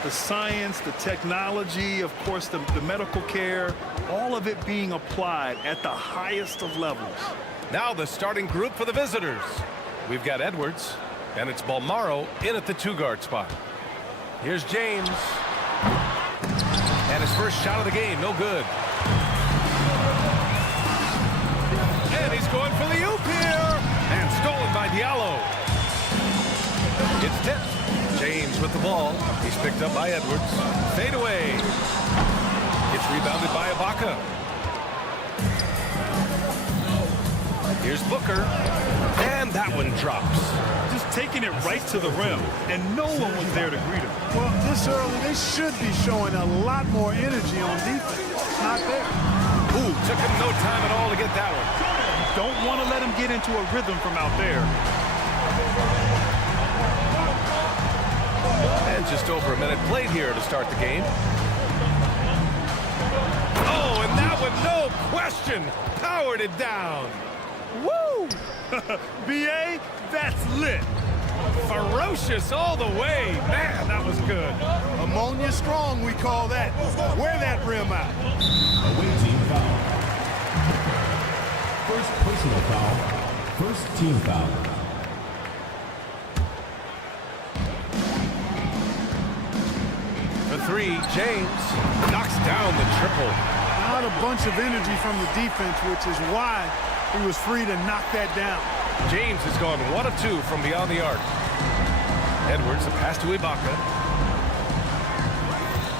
The science, the technology, of course, the medical care, all of it being applied at the highest of levels. Now the starting group for the visitors. We've got Edwards, and it's Balmaro in at the 2-guard spot. Here's James. And his first shot of the game, no good. And he's going for the oop here. And stolen by Diallo. It's tipped. James with the ball. He's picked up by Edwards. Fade away. It's rebounded by Ibaka. Here's Booker. And that one drops. Just taking it right to the rim, and no one was there to greet him. Well, this early, they should be showing a lot more energy on defense. It's not there. Ooh, took him no time at all to get that one. Don't want to let him get into a rhythm from out there. And just over a minute played here to start the game. Oh, and that one, no question, powered it down. Woo! B.A., that's lit. Ferocious all the way. Man, that was good. Ammonia strong, we call that. Wear that rim out. Away team foul. First personal foul. First team foul. For three, James knocks down the triple. Not a bunch of energy from the defense, which is why he was free to knock that down. James has gone 1 of 2 from beyond the arc. Edwards, a pass to Ibaka.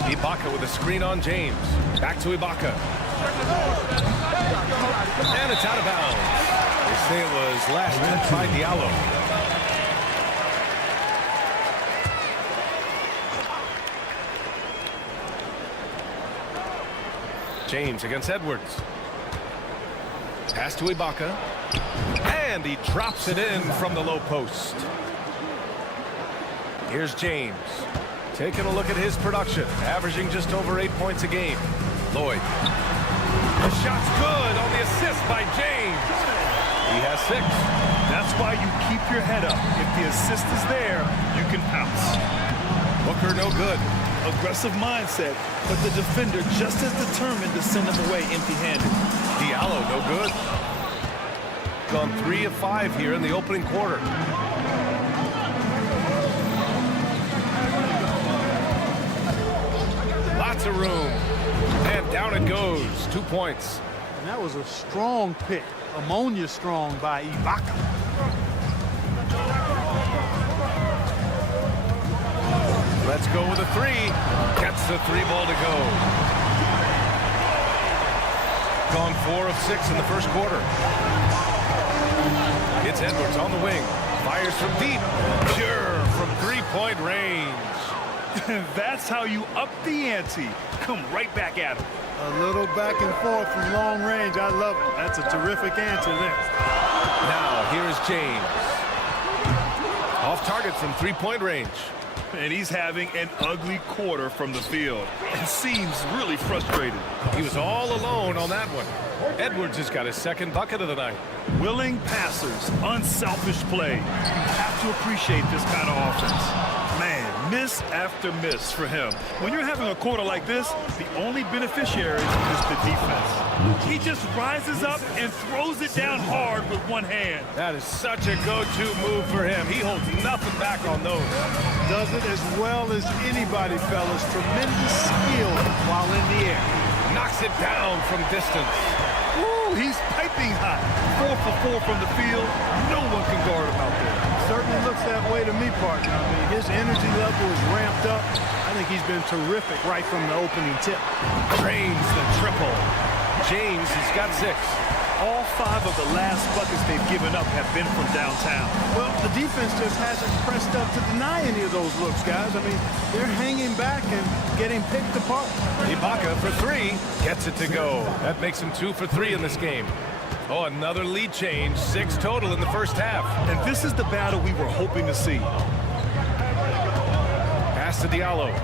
Ibaka with a screen on James. Back to Ibaka. And it's out of bounds. They say it was last touch by Diallo. James against Edwards. Pass to Ibaka. And he drops it in from the low post. Here's James. Taking a look at his production. Averaging just over 8 points a game. Lloyd. The shot's good on the assist by James. He has 6. That's why you keep your head up. If the assist is there, you can pounce. Booker no good. Aggressive mindset, but the defender just as determined to send him away empty-handed. Diallo no good. Gone 3 of 5 here in the opening quarter. Lots of room. And down it goes. 2 points. And that was a strong pick. Ammonia strong by Ibaka. Let's go with a 3. Gets the 3 ball to go. Gone 4 of 6 in the first quarter. It's Edwards on the wing. Fires from deep. Pure from 3-point range. That's how you up the ante. Come right back at him. A little back and forth from long range. I love it. That's a terrific answer there. Now, here's James. Off target from 3-point range. And he's having an ugly quarter from the field. And seems really frustrated. He was all alone on that one. Edwards has got his second bucket of the night. Willing passers, unselfish play. You have to appreciate this kind of offense. Man, miss after miss for him. When you're having a quarter like this, the only beneficiary is the defense. He just rises up and throws it down hard with one hand. That is such a go-to move for him. He holds nothing back on those. Does it as well as anybody, fellas. Tremendous skill while in the air. Knocks it down from distance. Ooh, he's piping hot. 4 for 4 from the field. No one can guard him out there. Certainly looks that way to me, partner. I mean, his energy level is ramped up. I think he's been terrific right from the opening tip. Drains the triple. James has got 6. All 5 of the last buckets they've given up have been from downtown. Well, the defense just hasn't pressed up to deny any of those looks, guys. I mean, they're hanging back and getting picked apart. Ibaka for 3. Gets it to go. That makes him 2 for 3 in this game. Oh, another lead change. 6 total in the first half. And this is the battle we were hoping to see. Pass to Diallo.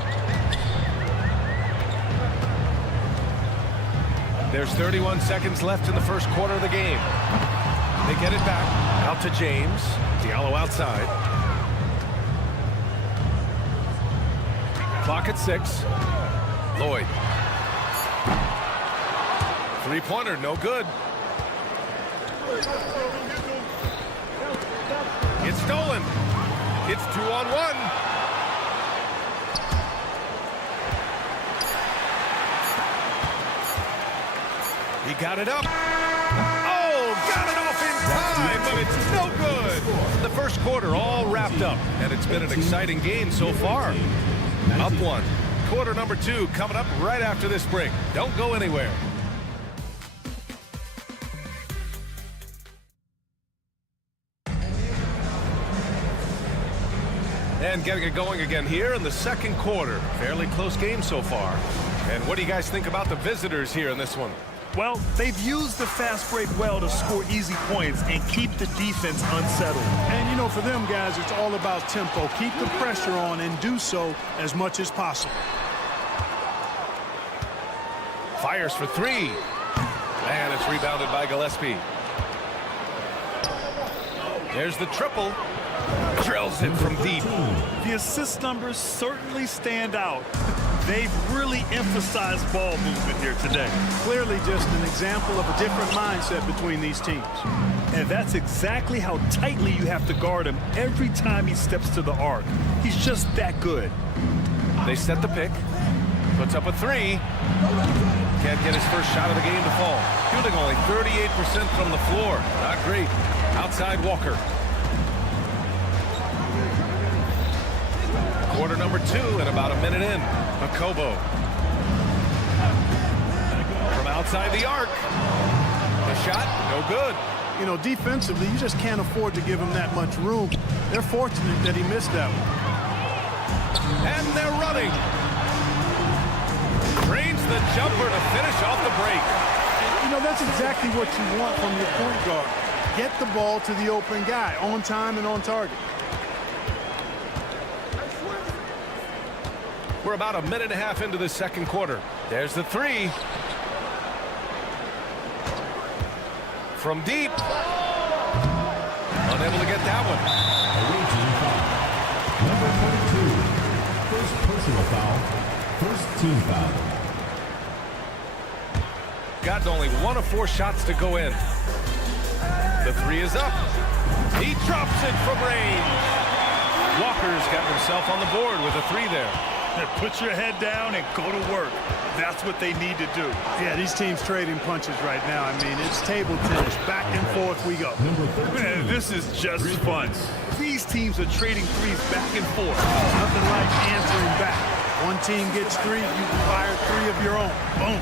There's 31 seconds left in the first quarter of the game. They get it back out to James. Diallo outside. Clock at 6. Lloyd. Three-pointer, no good. It's stolen. It's 2-on-1. He got it up. Oh, got it off in time, but it's no good. The first quarter all wrapped up, and it's been an exciting game so far. Up 1. Quarter number 2 coming up right after this break. Don't go anywhere. And getting it going again here in the second quarter. Fairly close game so far. And what do you guys think about the visitors here in this one? Well, they've used the fast break well to score easy points and keep the defense unsettled. And, you know, for them guys, it's all about tempo. Keep the pressure on and do so as much as possible. Fires for 3. And it's rebounded by Gillespie. There's the triple. Drills it from deep. The assist numbers certainly stand out. They've really emphasized ball movement here today. Clearly just an example of a different mindset between these teams. And that's exactly how tightly you have to guard him every time he steps to the arc. He's just that good. They set the pick. Puts up a 3. Can't get his first shot of the game to fall. Shooting only 38% from the floor. Not great. Outside Walker. Quarter number 2 and about a minute in. Akobo. From outside the arc. The shot, no good. You know, defensively, you just can't afford to give him that much room. They're fortunate that he missed that one. And they're running. Drains the jumper to finish off the break. You know, that's exactly what you want from your point guard. Get the ball to the open guy on time and on target. We're about a minute and a half into the second quarter. There's the 3. From deep. Unable to get that one. Number 22. First personal foul. First team foul. Got only 1 of 4 shots to go in. The 3 is up. He drops it from range. Walker's got himself on the board with a 3 there. Put your head down and go to work. That's what they need to do. Yeah, these teams trading punches right now. I mean, it's table tennis. Back and forth we go. Man, this is just fun. These teams are trading threes back and forth. Nothing like answering back. One team gets 3, you can fire 3 of your own. Boom.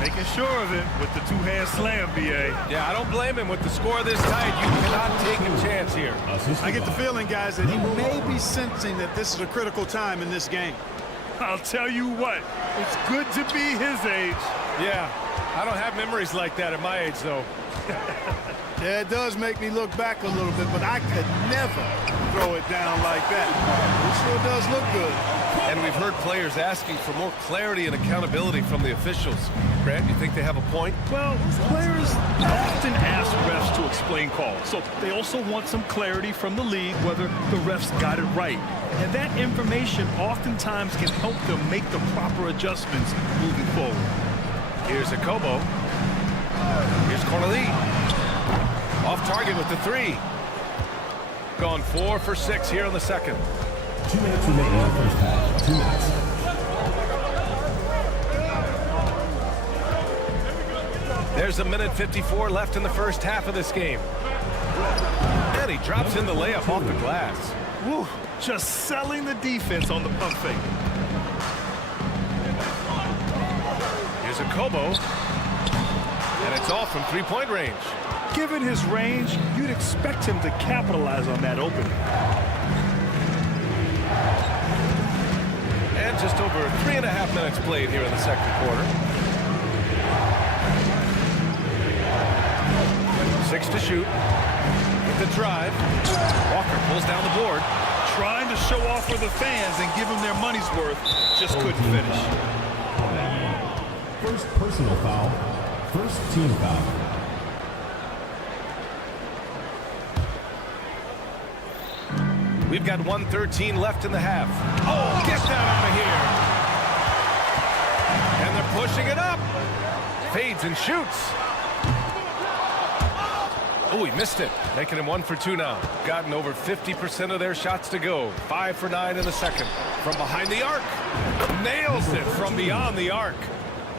Making sure of it with the 2-hand slam, B.A. Yeah, I don't blame him. With the score this tight, you cannot take a chance here. I get the feeling, guys, that he may be sensing that this is a critical time in this game. I'll tell you what, it's good to be his age. Yeah, I don't have memories like that at my age, though. Yeah, it does make me look back a little bit, but I could never throw it down like that. It sure does look good. And we've heard players asking for more clarity and accountability from the officials. Grant, you think they have a point? Well, players often ask refs to explain calls, so they also want some clarity from the league whether the refs got it right. And that information oftentimes can help them make the proper adjustments moving forward. Here's Akobo. Here's Cornelie. Off target with the 3. Gone 4 for 6 here in the second. 2 minutes remaining in the first half. 2 minutes. There's a minute 54 left in the first half of this game. And he drops in the layup off the glass. Woo, just selling the defense on the pump fake. Here's Akobo. And it's off from 3-point range. Given his range, you'd expect him to capitalize on that opening. And just over 3.5 minutes played here in the second quarter. 6 to shoot. With the drive. Walker pulls down the board. Trying to show off for the fans and give them their money's worth. Just couldn't finish. First personal foul. First team foul. We've got 1:13 left in the half. Oh, get that out of here. And they're pushing it up. Fades and shoots. Oh, he missed it. Making him 1 for 2 now. Gotten over 50% of their shots to go. 5 for 9 in the second. From behind the arc. Nails it from beyond the arc.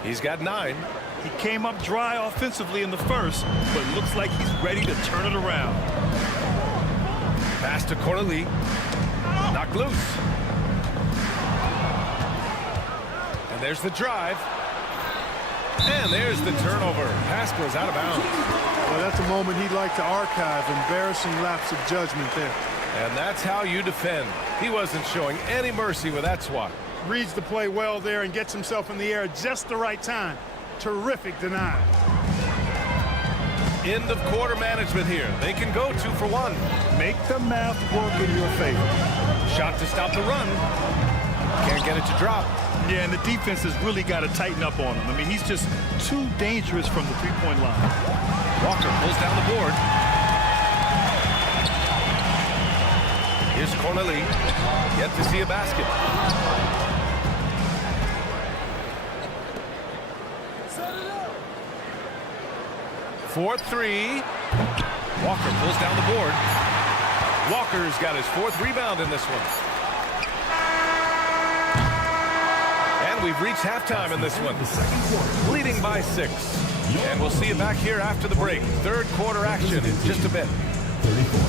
He's got 9. He came up dry offensively in the first, but looks like he's ready to turn it around. Pass to Corneli. Knocked loose. And there's the drive. And there's the turnover. Pass goes out of bounds. Well, that's a moment he'd like to archive. Embarrassing lapse of judgment there. And that's how you defend. He wasn't showing any mercy with that swat. Reads the play well there and gets himself in the air at just the right time. Terrific deny. End of quarter management here. They can go 2 for 1. Make the math work in your favor. Shot to stop the run. Can't get it to drop. Yeah, and the defense has really got to tighten up on him. I mean, he's just too dangerous from the three-point line. Walker pulls down the board. Here's Corneli. Yet to see a basket. Set it up. 4-3. Walker pulls down the board. Walker's got his 4th rebound in this one. And we've reached halftime in this one. Leading by 6. And we'll see you back here after the break. 3rd quarter action in just a bit. 34.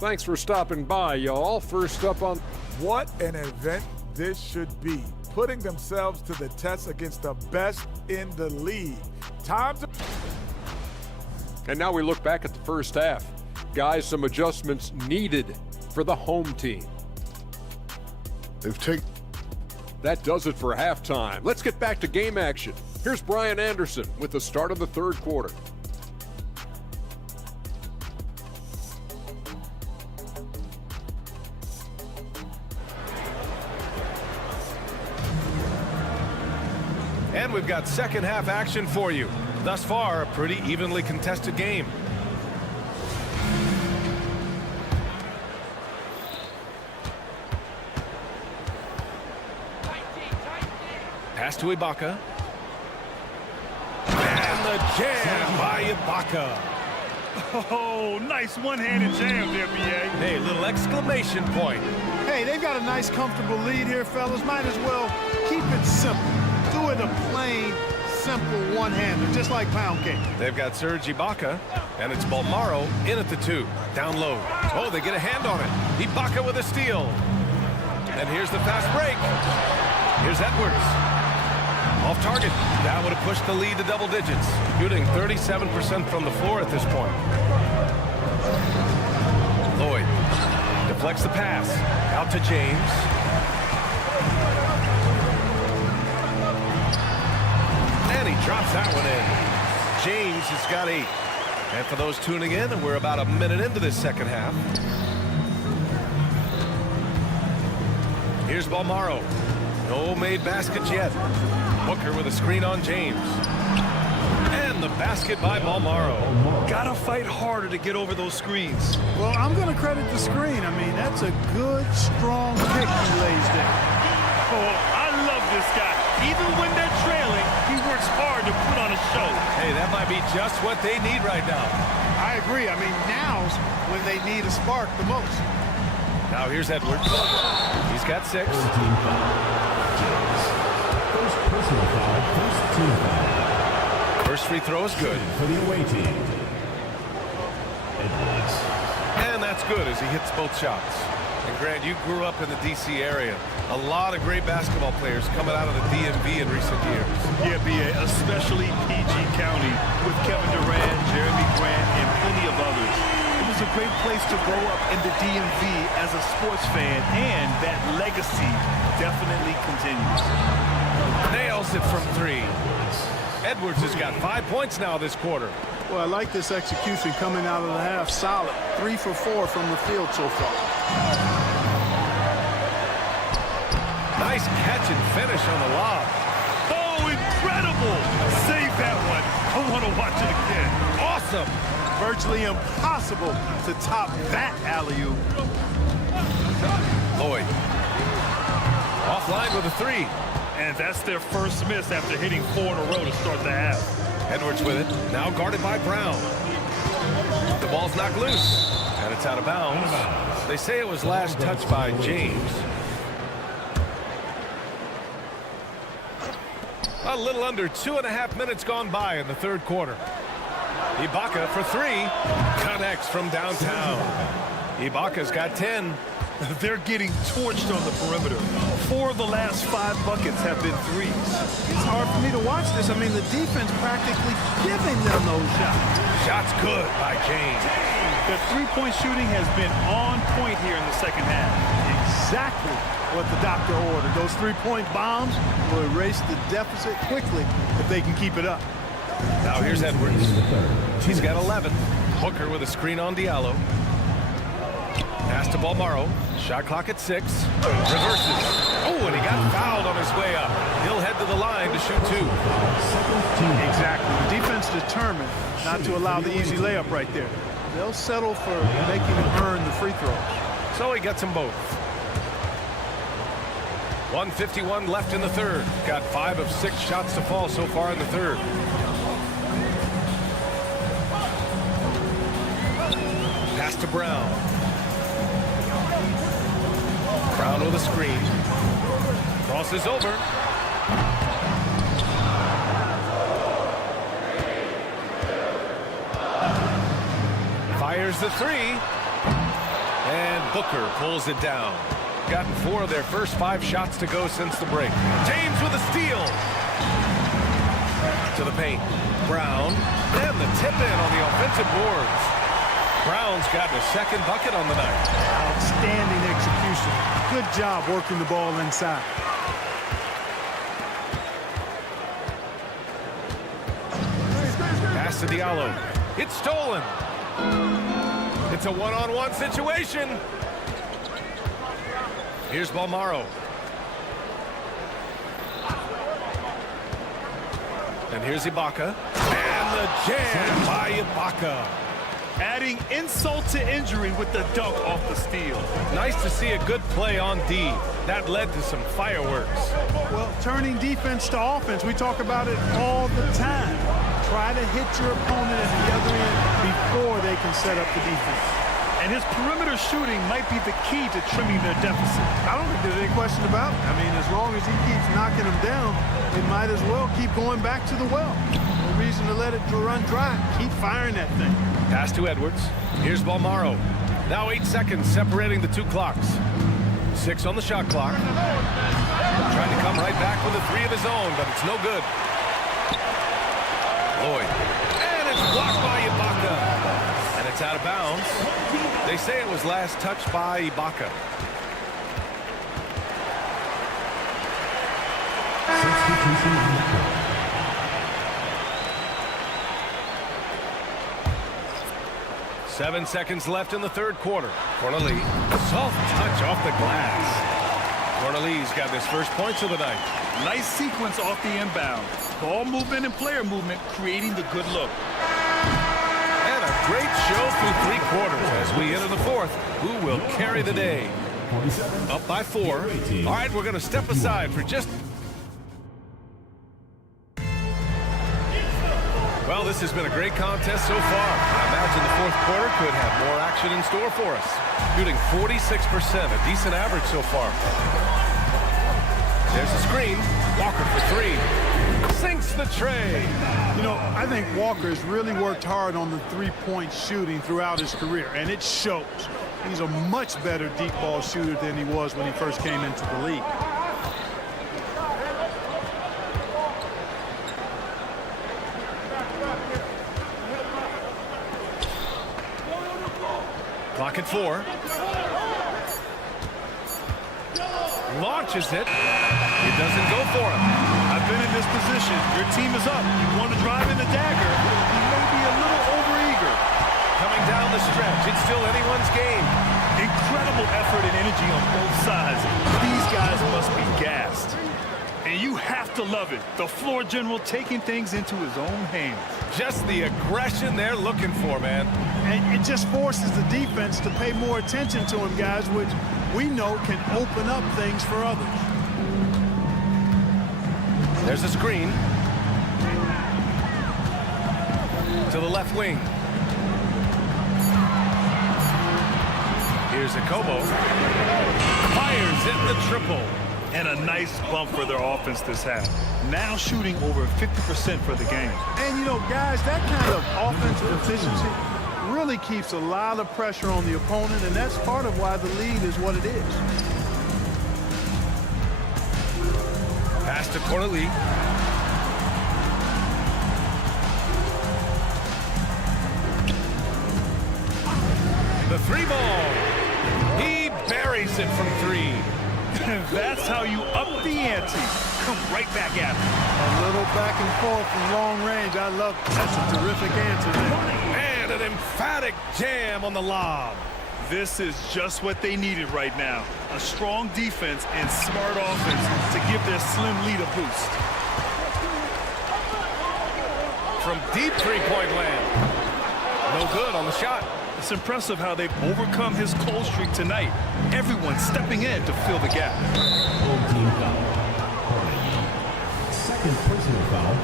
Thanks for stopping by, y'all. First up on... What an event this should be. Putting themselves to the test against the best in the league. Time to... And now we look back at the first half. Guys, some adjustments needed for the home team. That does it for halftime. Let's get back to game action. Here's Brian Anderson with the start of the 3rd quarter. And we've got second half action for you. Thus far, a pretty evenly contested game. Pass to Ibaka. And the jam by Ibaka. Oh, nice one-handed jam there, B.A. Hey, little exclamation point. Hey, they've got a nice, comfortable lead here, fellas. Might as well keep it simple. Do it a plain, simple one-hander, just like pound cake. They've got Serge Ibaka, and it's Balmaro in at the 2. Down low. Oh, they get a hand on it. Ibaka with a steal. And here's the fast break. Here's Edwards. Off target. That would have pushed the lead to double digits. Shooting 37% from the floor at this point. Lloyd deflects the pass. Out to James. And he drops that one in. James has got 8. And for those tuning in, we're about a minute into this second half. Here's Balmaro. No made baskets yet. Booker with a screen on James. And the basket by Balmaro. Gotta fight harder to get over those screens. Well, I'm going to credit the screen. I mean, that's a good, strong pick he lays there. Oh, I love this guy. Even when they're trailing, he works hard to put on a show. Hey, that might be just what they need right now. I agree. I mean, now's when they need a spark the most. Now here's Edwards. He's got 6. First personal foul, first team foul. First free throw is good. For the away team. Edwards. And that's good as he hits both shots. And Grant, you grew up in the D.C. area. A lot of great basketball players coming out of the DMV in recent years. Yeah, B.A., especially PG County with Kevin Durant, Jeremy Grant, and plenty of others. It was a great place to grow up in the DMV as a sports fan, and that legacy definitely continues. Nails it from 3. Edwards has got 5 points now this quarter. Well, I like this execution coming out of the half. Solid. 3 for 4 from the field so far. Nice catch and finish on the lob. Oh, incredible. Save that one. I want to watch it again. Awesome. Virtually impossible to top that alley-oop. Lloyd. Offline with a 3. And that's their first miss after hitting 4 in a row to start the half. Edwards with it. Now guarded by Brown. The ball's knocked loose. And it's out of bounds. They say it was last touched by James. A little under 2.5 minutes gone by in the third quarter. Ibaka for 3. Connects from downtown. Ibaka's got 10. They're getting torched on the perimeter. 4 of the last 5 buckets have been threes. It's hard for me to watch this. I mean, the defense practically giving them those shots. Shots good by James. The three-point shooting has been on point here in the second half. Exactly what the doctor ordered. Those three-point bombs will erase the deficit quickly if they can keep it up. Now here's Edwards. He's got 11. Booker with a screen on Diallo. Pass to Balmaro. Shot clock at 6. Reverses. Oh, and he got fouled on his way up. He'll head to the line to shoot 2. Exactly. The defense determined not to allow the easy layup right there. They'll settle for making him earn the free throws. So he gets them both. 1:51 left in the third. Got 5 of 6 shots to fall so far in the third. Pass to Brown. Brown with a screen. Crosses over. Fires the 3. And Booker pulls it down. Gotten 4 of their first 5 shots to go since the break. James with a steal. To the paint. Brown. And the tip in on the offensive boards. Brown's gotten a second bucket on the night. Outstanding execution. Good job working the ball inside. Pass to Diallo. It's stolen. It's a one-on-one situation. Here's Balmaro. And here's Ibaka. And the jam by Ibaka. Adding insult to injury with the dunk off the steal. Nice to see a good play on D. That led to some fireworks. Well, turning defense to offense, we talk about it all the time. Try to hit your opponent at the other end before they can set up the defense. And his perimeter shooting might be the key to trimming their deficit. I don't think there's any question about it. I mean, as long as he keeps knocking them down, they might as well keep going back to the well. No reason to let it run dry. Keep firing that thing. Pass to Edwards. Here's Balmaro. Now 8 seconds separating the 2 clocks. 6 on the shot clock. Trying to come right back with a 3 of his own, but it's no good. Lloyd. And it's blocked by Ibaka. And it's out of bounds. They say it was last touched by Ibaka. Seven seconds left in the third quarter. Corneli, soft touch off the glass. Corneli's got his first points of the night. Nice sequence off the inbound. Ball movement and player movement creating the good look. And a great show through 3 quarters as we enter the fourth. Who will carry the day? Up by 4. All right, we're going to step aside for just... Well, this has been a great contest so far. I imagine the fourth quarter could have more action in store for us. Shooting 46%, a decent average so far. There's a screen. Walker for 3. Sinks the tray. You know, I think Walker's really worked hard on the three-point shooting throughout his career, and it shows. He's a much better deep ball shooter than he was when he first came into the league. Clock at 4. Launches it. It doesn't go for him. I ever been in this position, your team is up, you want to drive in the dagger, you may be a little overeager. Coming down the stretch, it's still anyone's game. Incredible effort and energy on both sides. These guys must be gassed. And you have to love it. The floor general taking things into his own hands. Just the aggression they're looking for, man. And it just forces the defense to pay more attention to him, guys, which we know can open up things for others. There's a screen. To the left wing. Here's a Kobo. Fires in the triple. And a nice bump for their offense this half. Now shooting over 50% for the game. And, you know, guys, that kind of offensive efficiency really keeps a lot of pressure on the opponent, and that's part of why the lead is what it is. Pass to Corley. The three ball. He buries it from three. That's how you up the ante. Come right back at him. A little back and forth from long range. I love it. That's a terrific answer there. And an emphatic jam on the lob. This is just what they needed right now. A strong defense and smart offense to give their slim lead a boost. From deep three-point land. No good on the shot. It's impressive how they've overcome his cold streak tonight. Everyone stepping in to fill the gap. Home team foul. Second personal foul.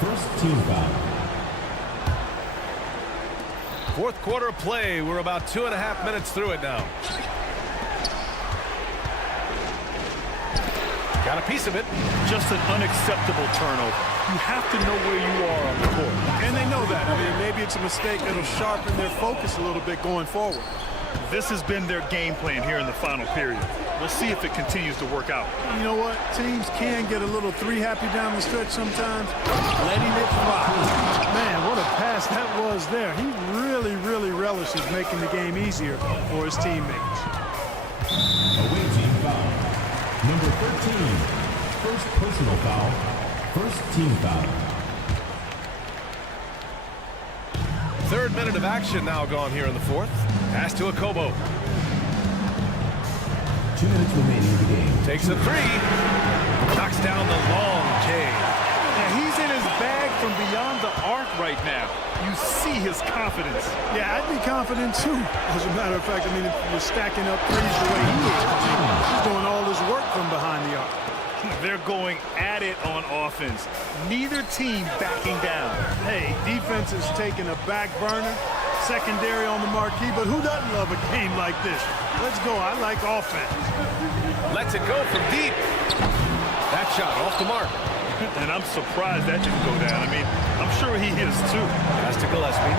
First team foul. Fourth quarter of play. We're about 2.5 minutes through it now. Got a piece of it. Just an unacceptable turnover. You have to know where you are on the court. And they know that. I mean, maybe it's a mistake that'll sharpen their focus a little bit going forward. This has been their game plan here in the final period. We'll see if it continues to work out. You know what? Teams can get a little three-happy down the stretch sometimes. Letting it fly. Man, what a pass that was there. He really, really relishes making the game easier for his teammates. Away team foul. Number 13. First personal foul. First team foul. Third minute of action now gone here in the fourth. Pass to a Kobo. 2 minutes remaining in the game. Takes a three. Knocks down the long J. Yeah, he's in his bag from beyond the arc right now. You see his confidence. Yeah, I'd be confident too. As a matter of fact, I mean, if you're stacking up threes the way he is, he's doing all his work from behind the arc. They're going at it on offense. Neither team backing down. Hey, defense is taking a back burner, secondary on the marquee, but who doesn't love a game like this? Let's go. I like offense. Lets it go from deep. That shot off the mark. And I'm surprised that didn't go down. I mean, I'm sure he is too. Pass to Gillespie.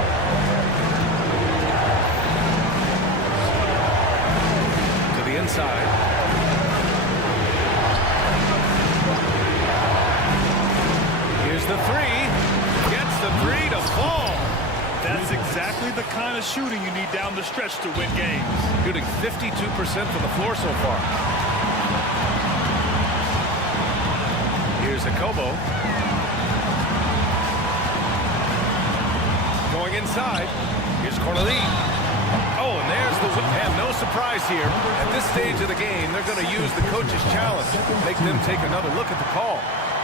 To the inside. Here's the three. Gets the three to fall. That's exactly the kind of shooting you need down the stretch to win games. Shooting 52% from the floor so far. Here's a Kobo. Going inside. Here's Corley. Oh, and there's the whip. And no surprise here. At this stage of the game, they're going to use the coach's challenge. Make them take another look at the call.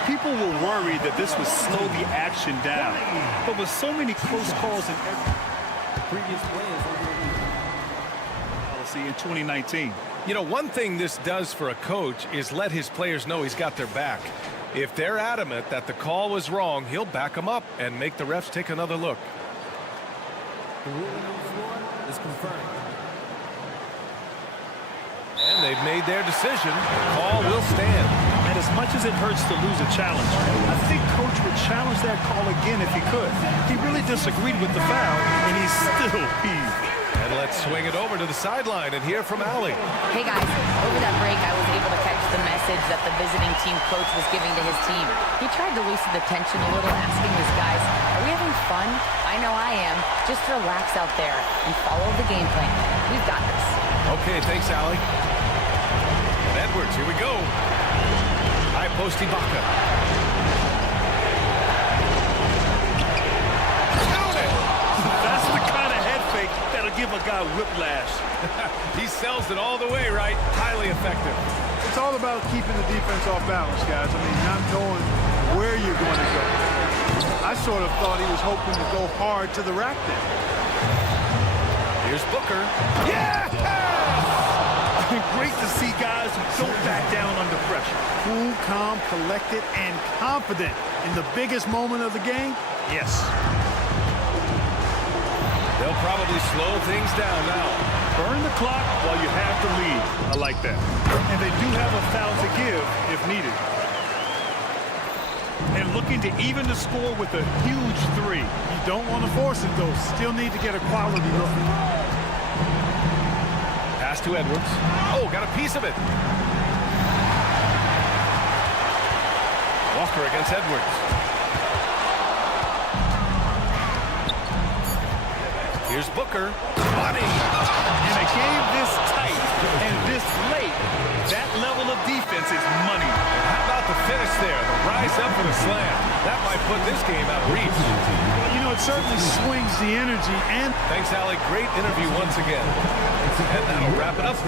People were worried that this would slow the action down. But with so many close calls in every previous policy in 2019. You know, one thing this does for a coach is let his players know he's got their back. If they're adamant that the call was wrong, he'll back them up and make the refs take another look. The ruling on the floor is confirmed. And they've made their decision. The call will stand. And as much as it hurts to lose a challenge, I think Coach would challenge that call again if he could. He really disagreed with the foul, and he's still peeved. And let's swing it over to the sideline and hear from Allie. Hey guys, over that break I was able to catch the message that the visiting team coach was giving to his team. He tried to loosen the tension a little, asking his guys, are we having fun? I know I am. Just relax out there and follow the game plan. We've got this. Okay, thanks, Allie. And Edwards, here we go. High post Ibaka. got whiplash. He sells it all the way, right? Highly effective. It's all about keeping the defense off balance, guys. I mean, not knowing where you're going to go. I sort of thought he was hoping to go hard to the rack there. Here's Booker. Yes! I mean, great to see guys who don't back down under pressure. Cool, calm, collected, and confident in the biggest moment of the game. Yes. They'll probably slow things down now. Burn the clock while you have the lead. I like that. And they do have a foul to give if needed. And looking to even the score with a huge three. You don't want to force it, though. Still need to get a quality look. Pass to Edwards. Oh, got a piece of it. Walker against Edwards. Here's Booker. Money. In a game this tight and this late, that level of defense is money. And how about the finish there? The rise up for the slam. That might put this game out of reach. Well, you know, it certainly swings the energy. And thanks, Allie. Great interview once again. And that'll wrap it up.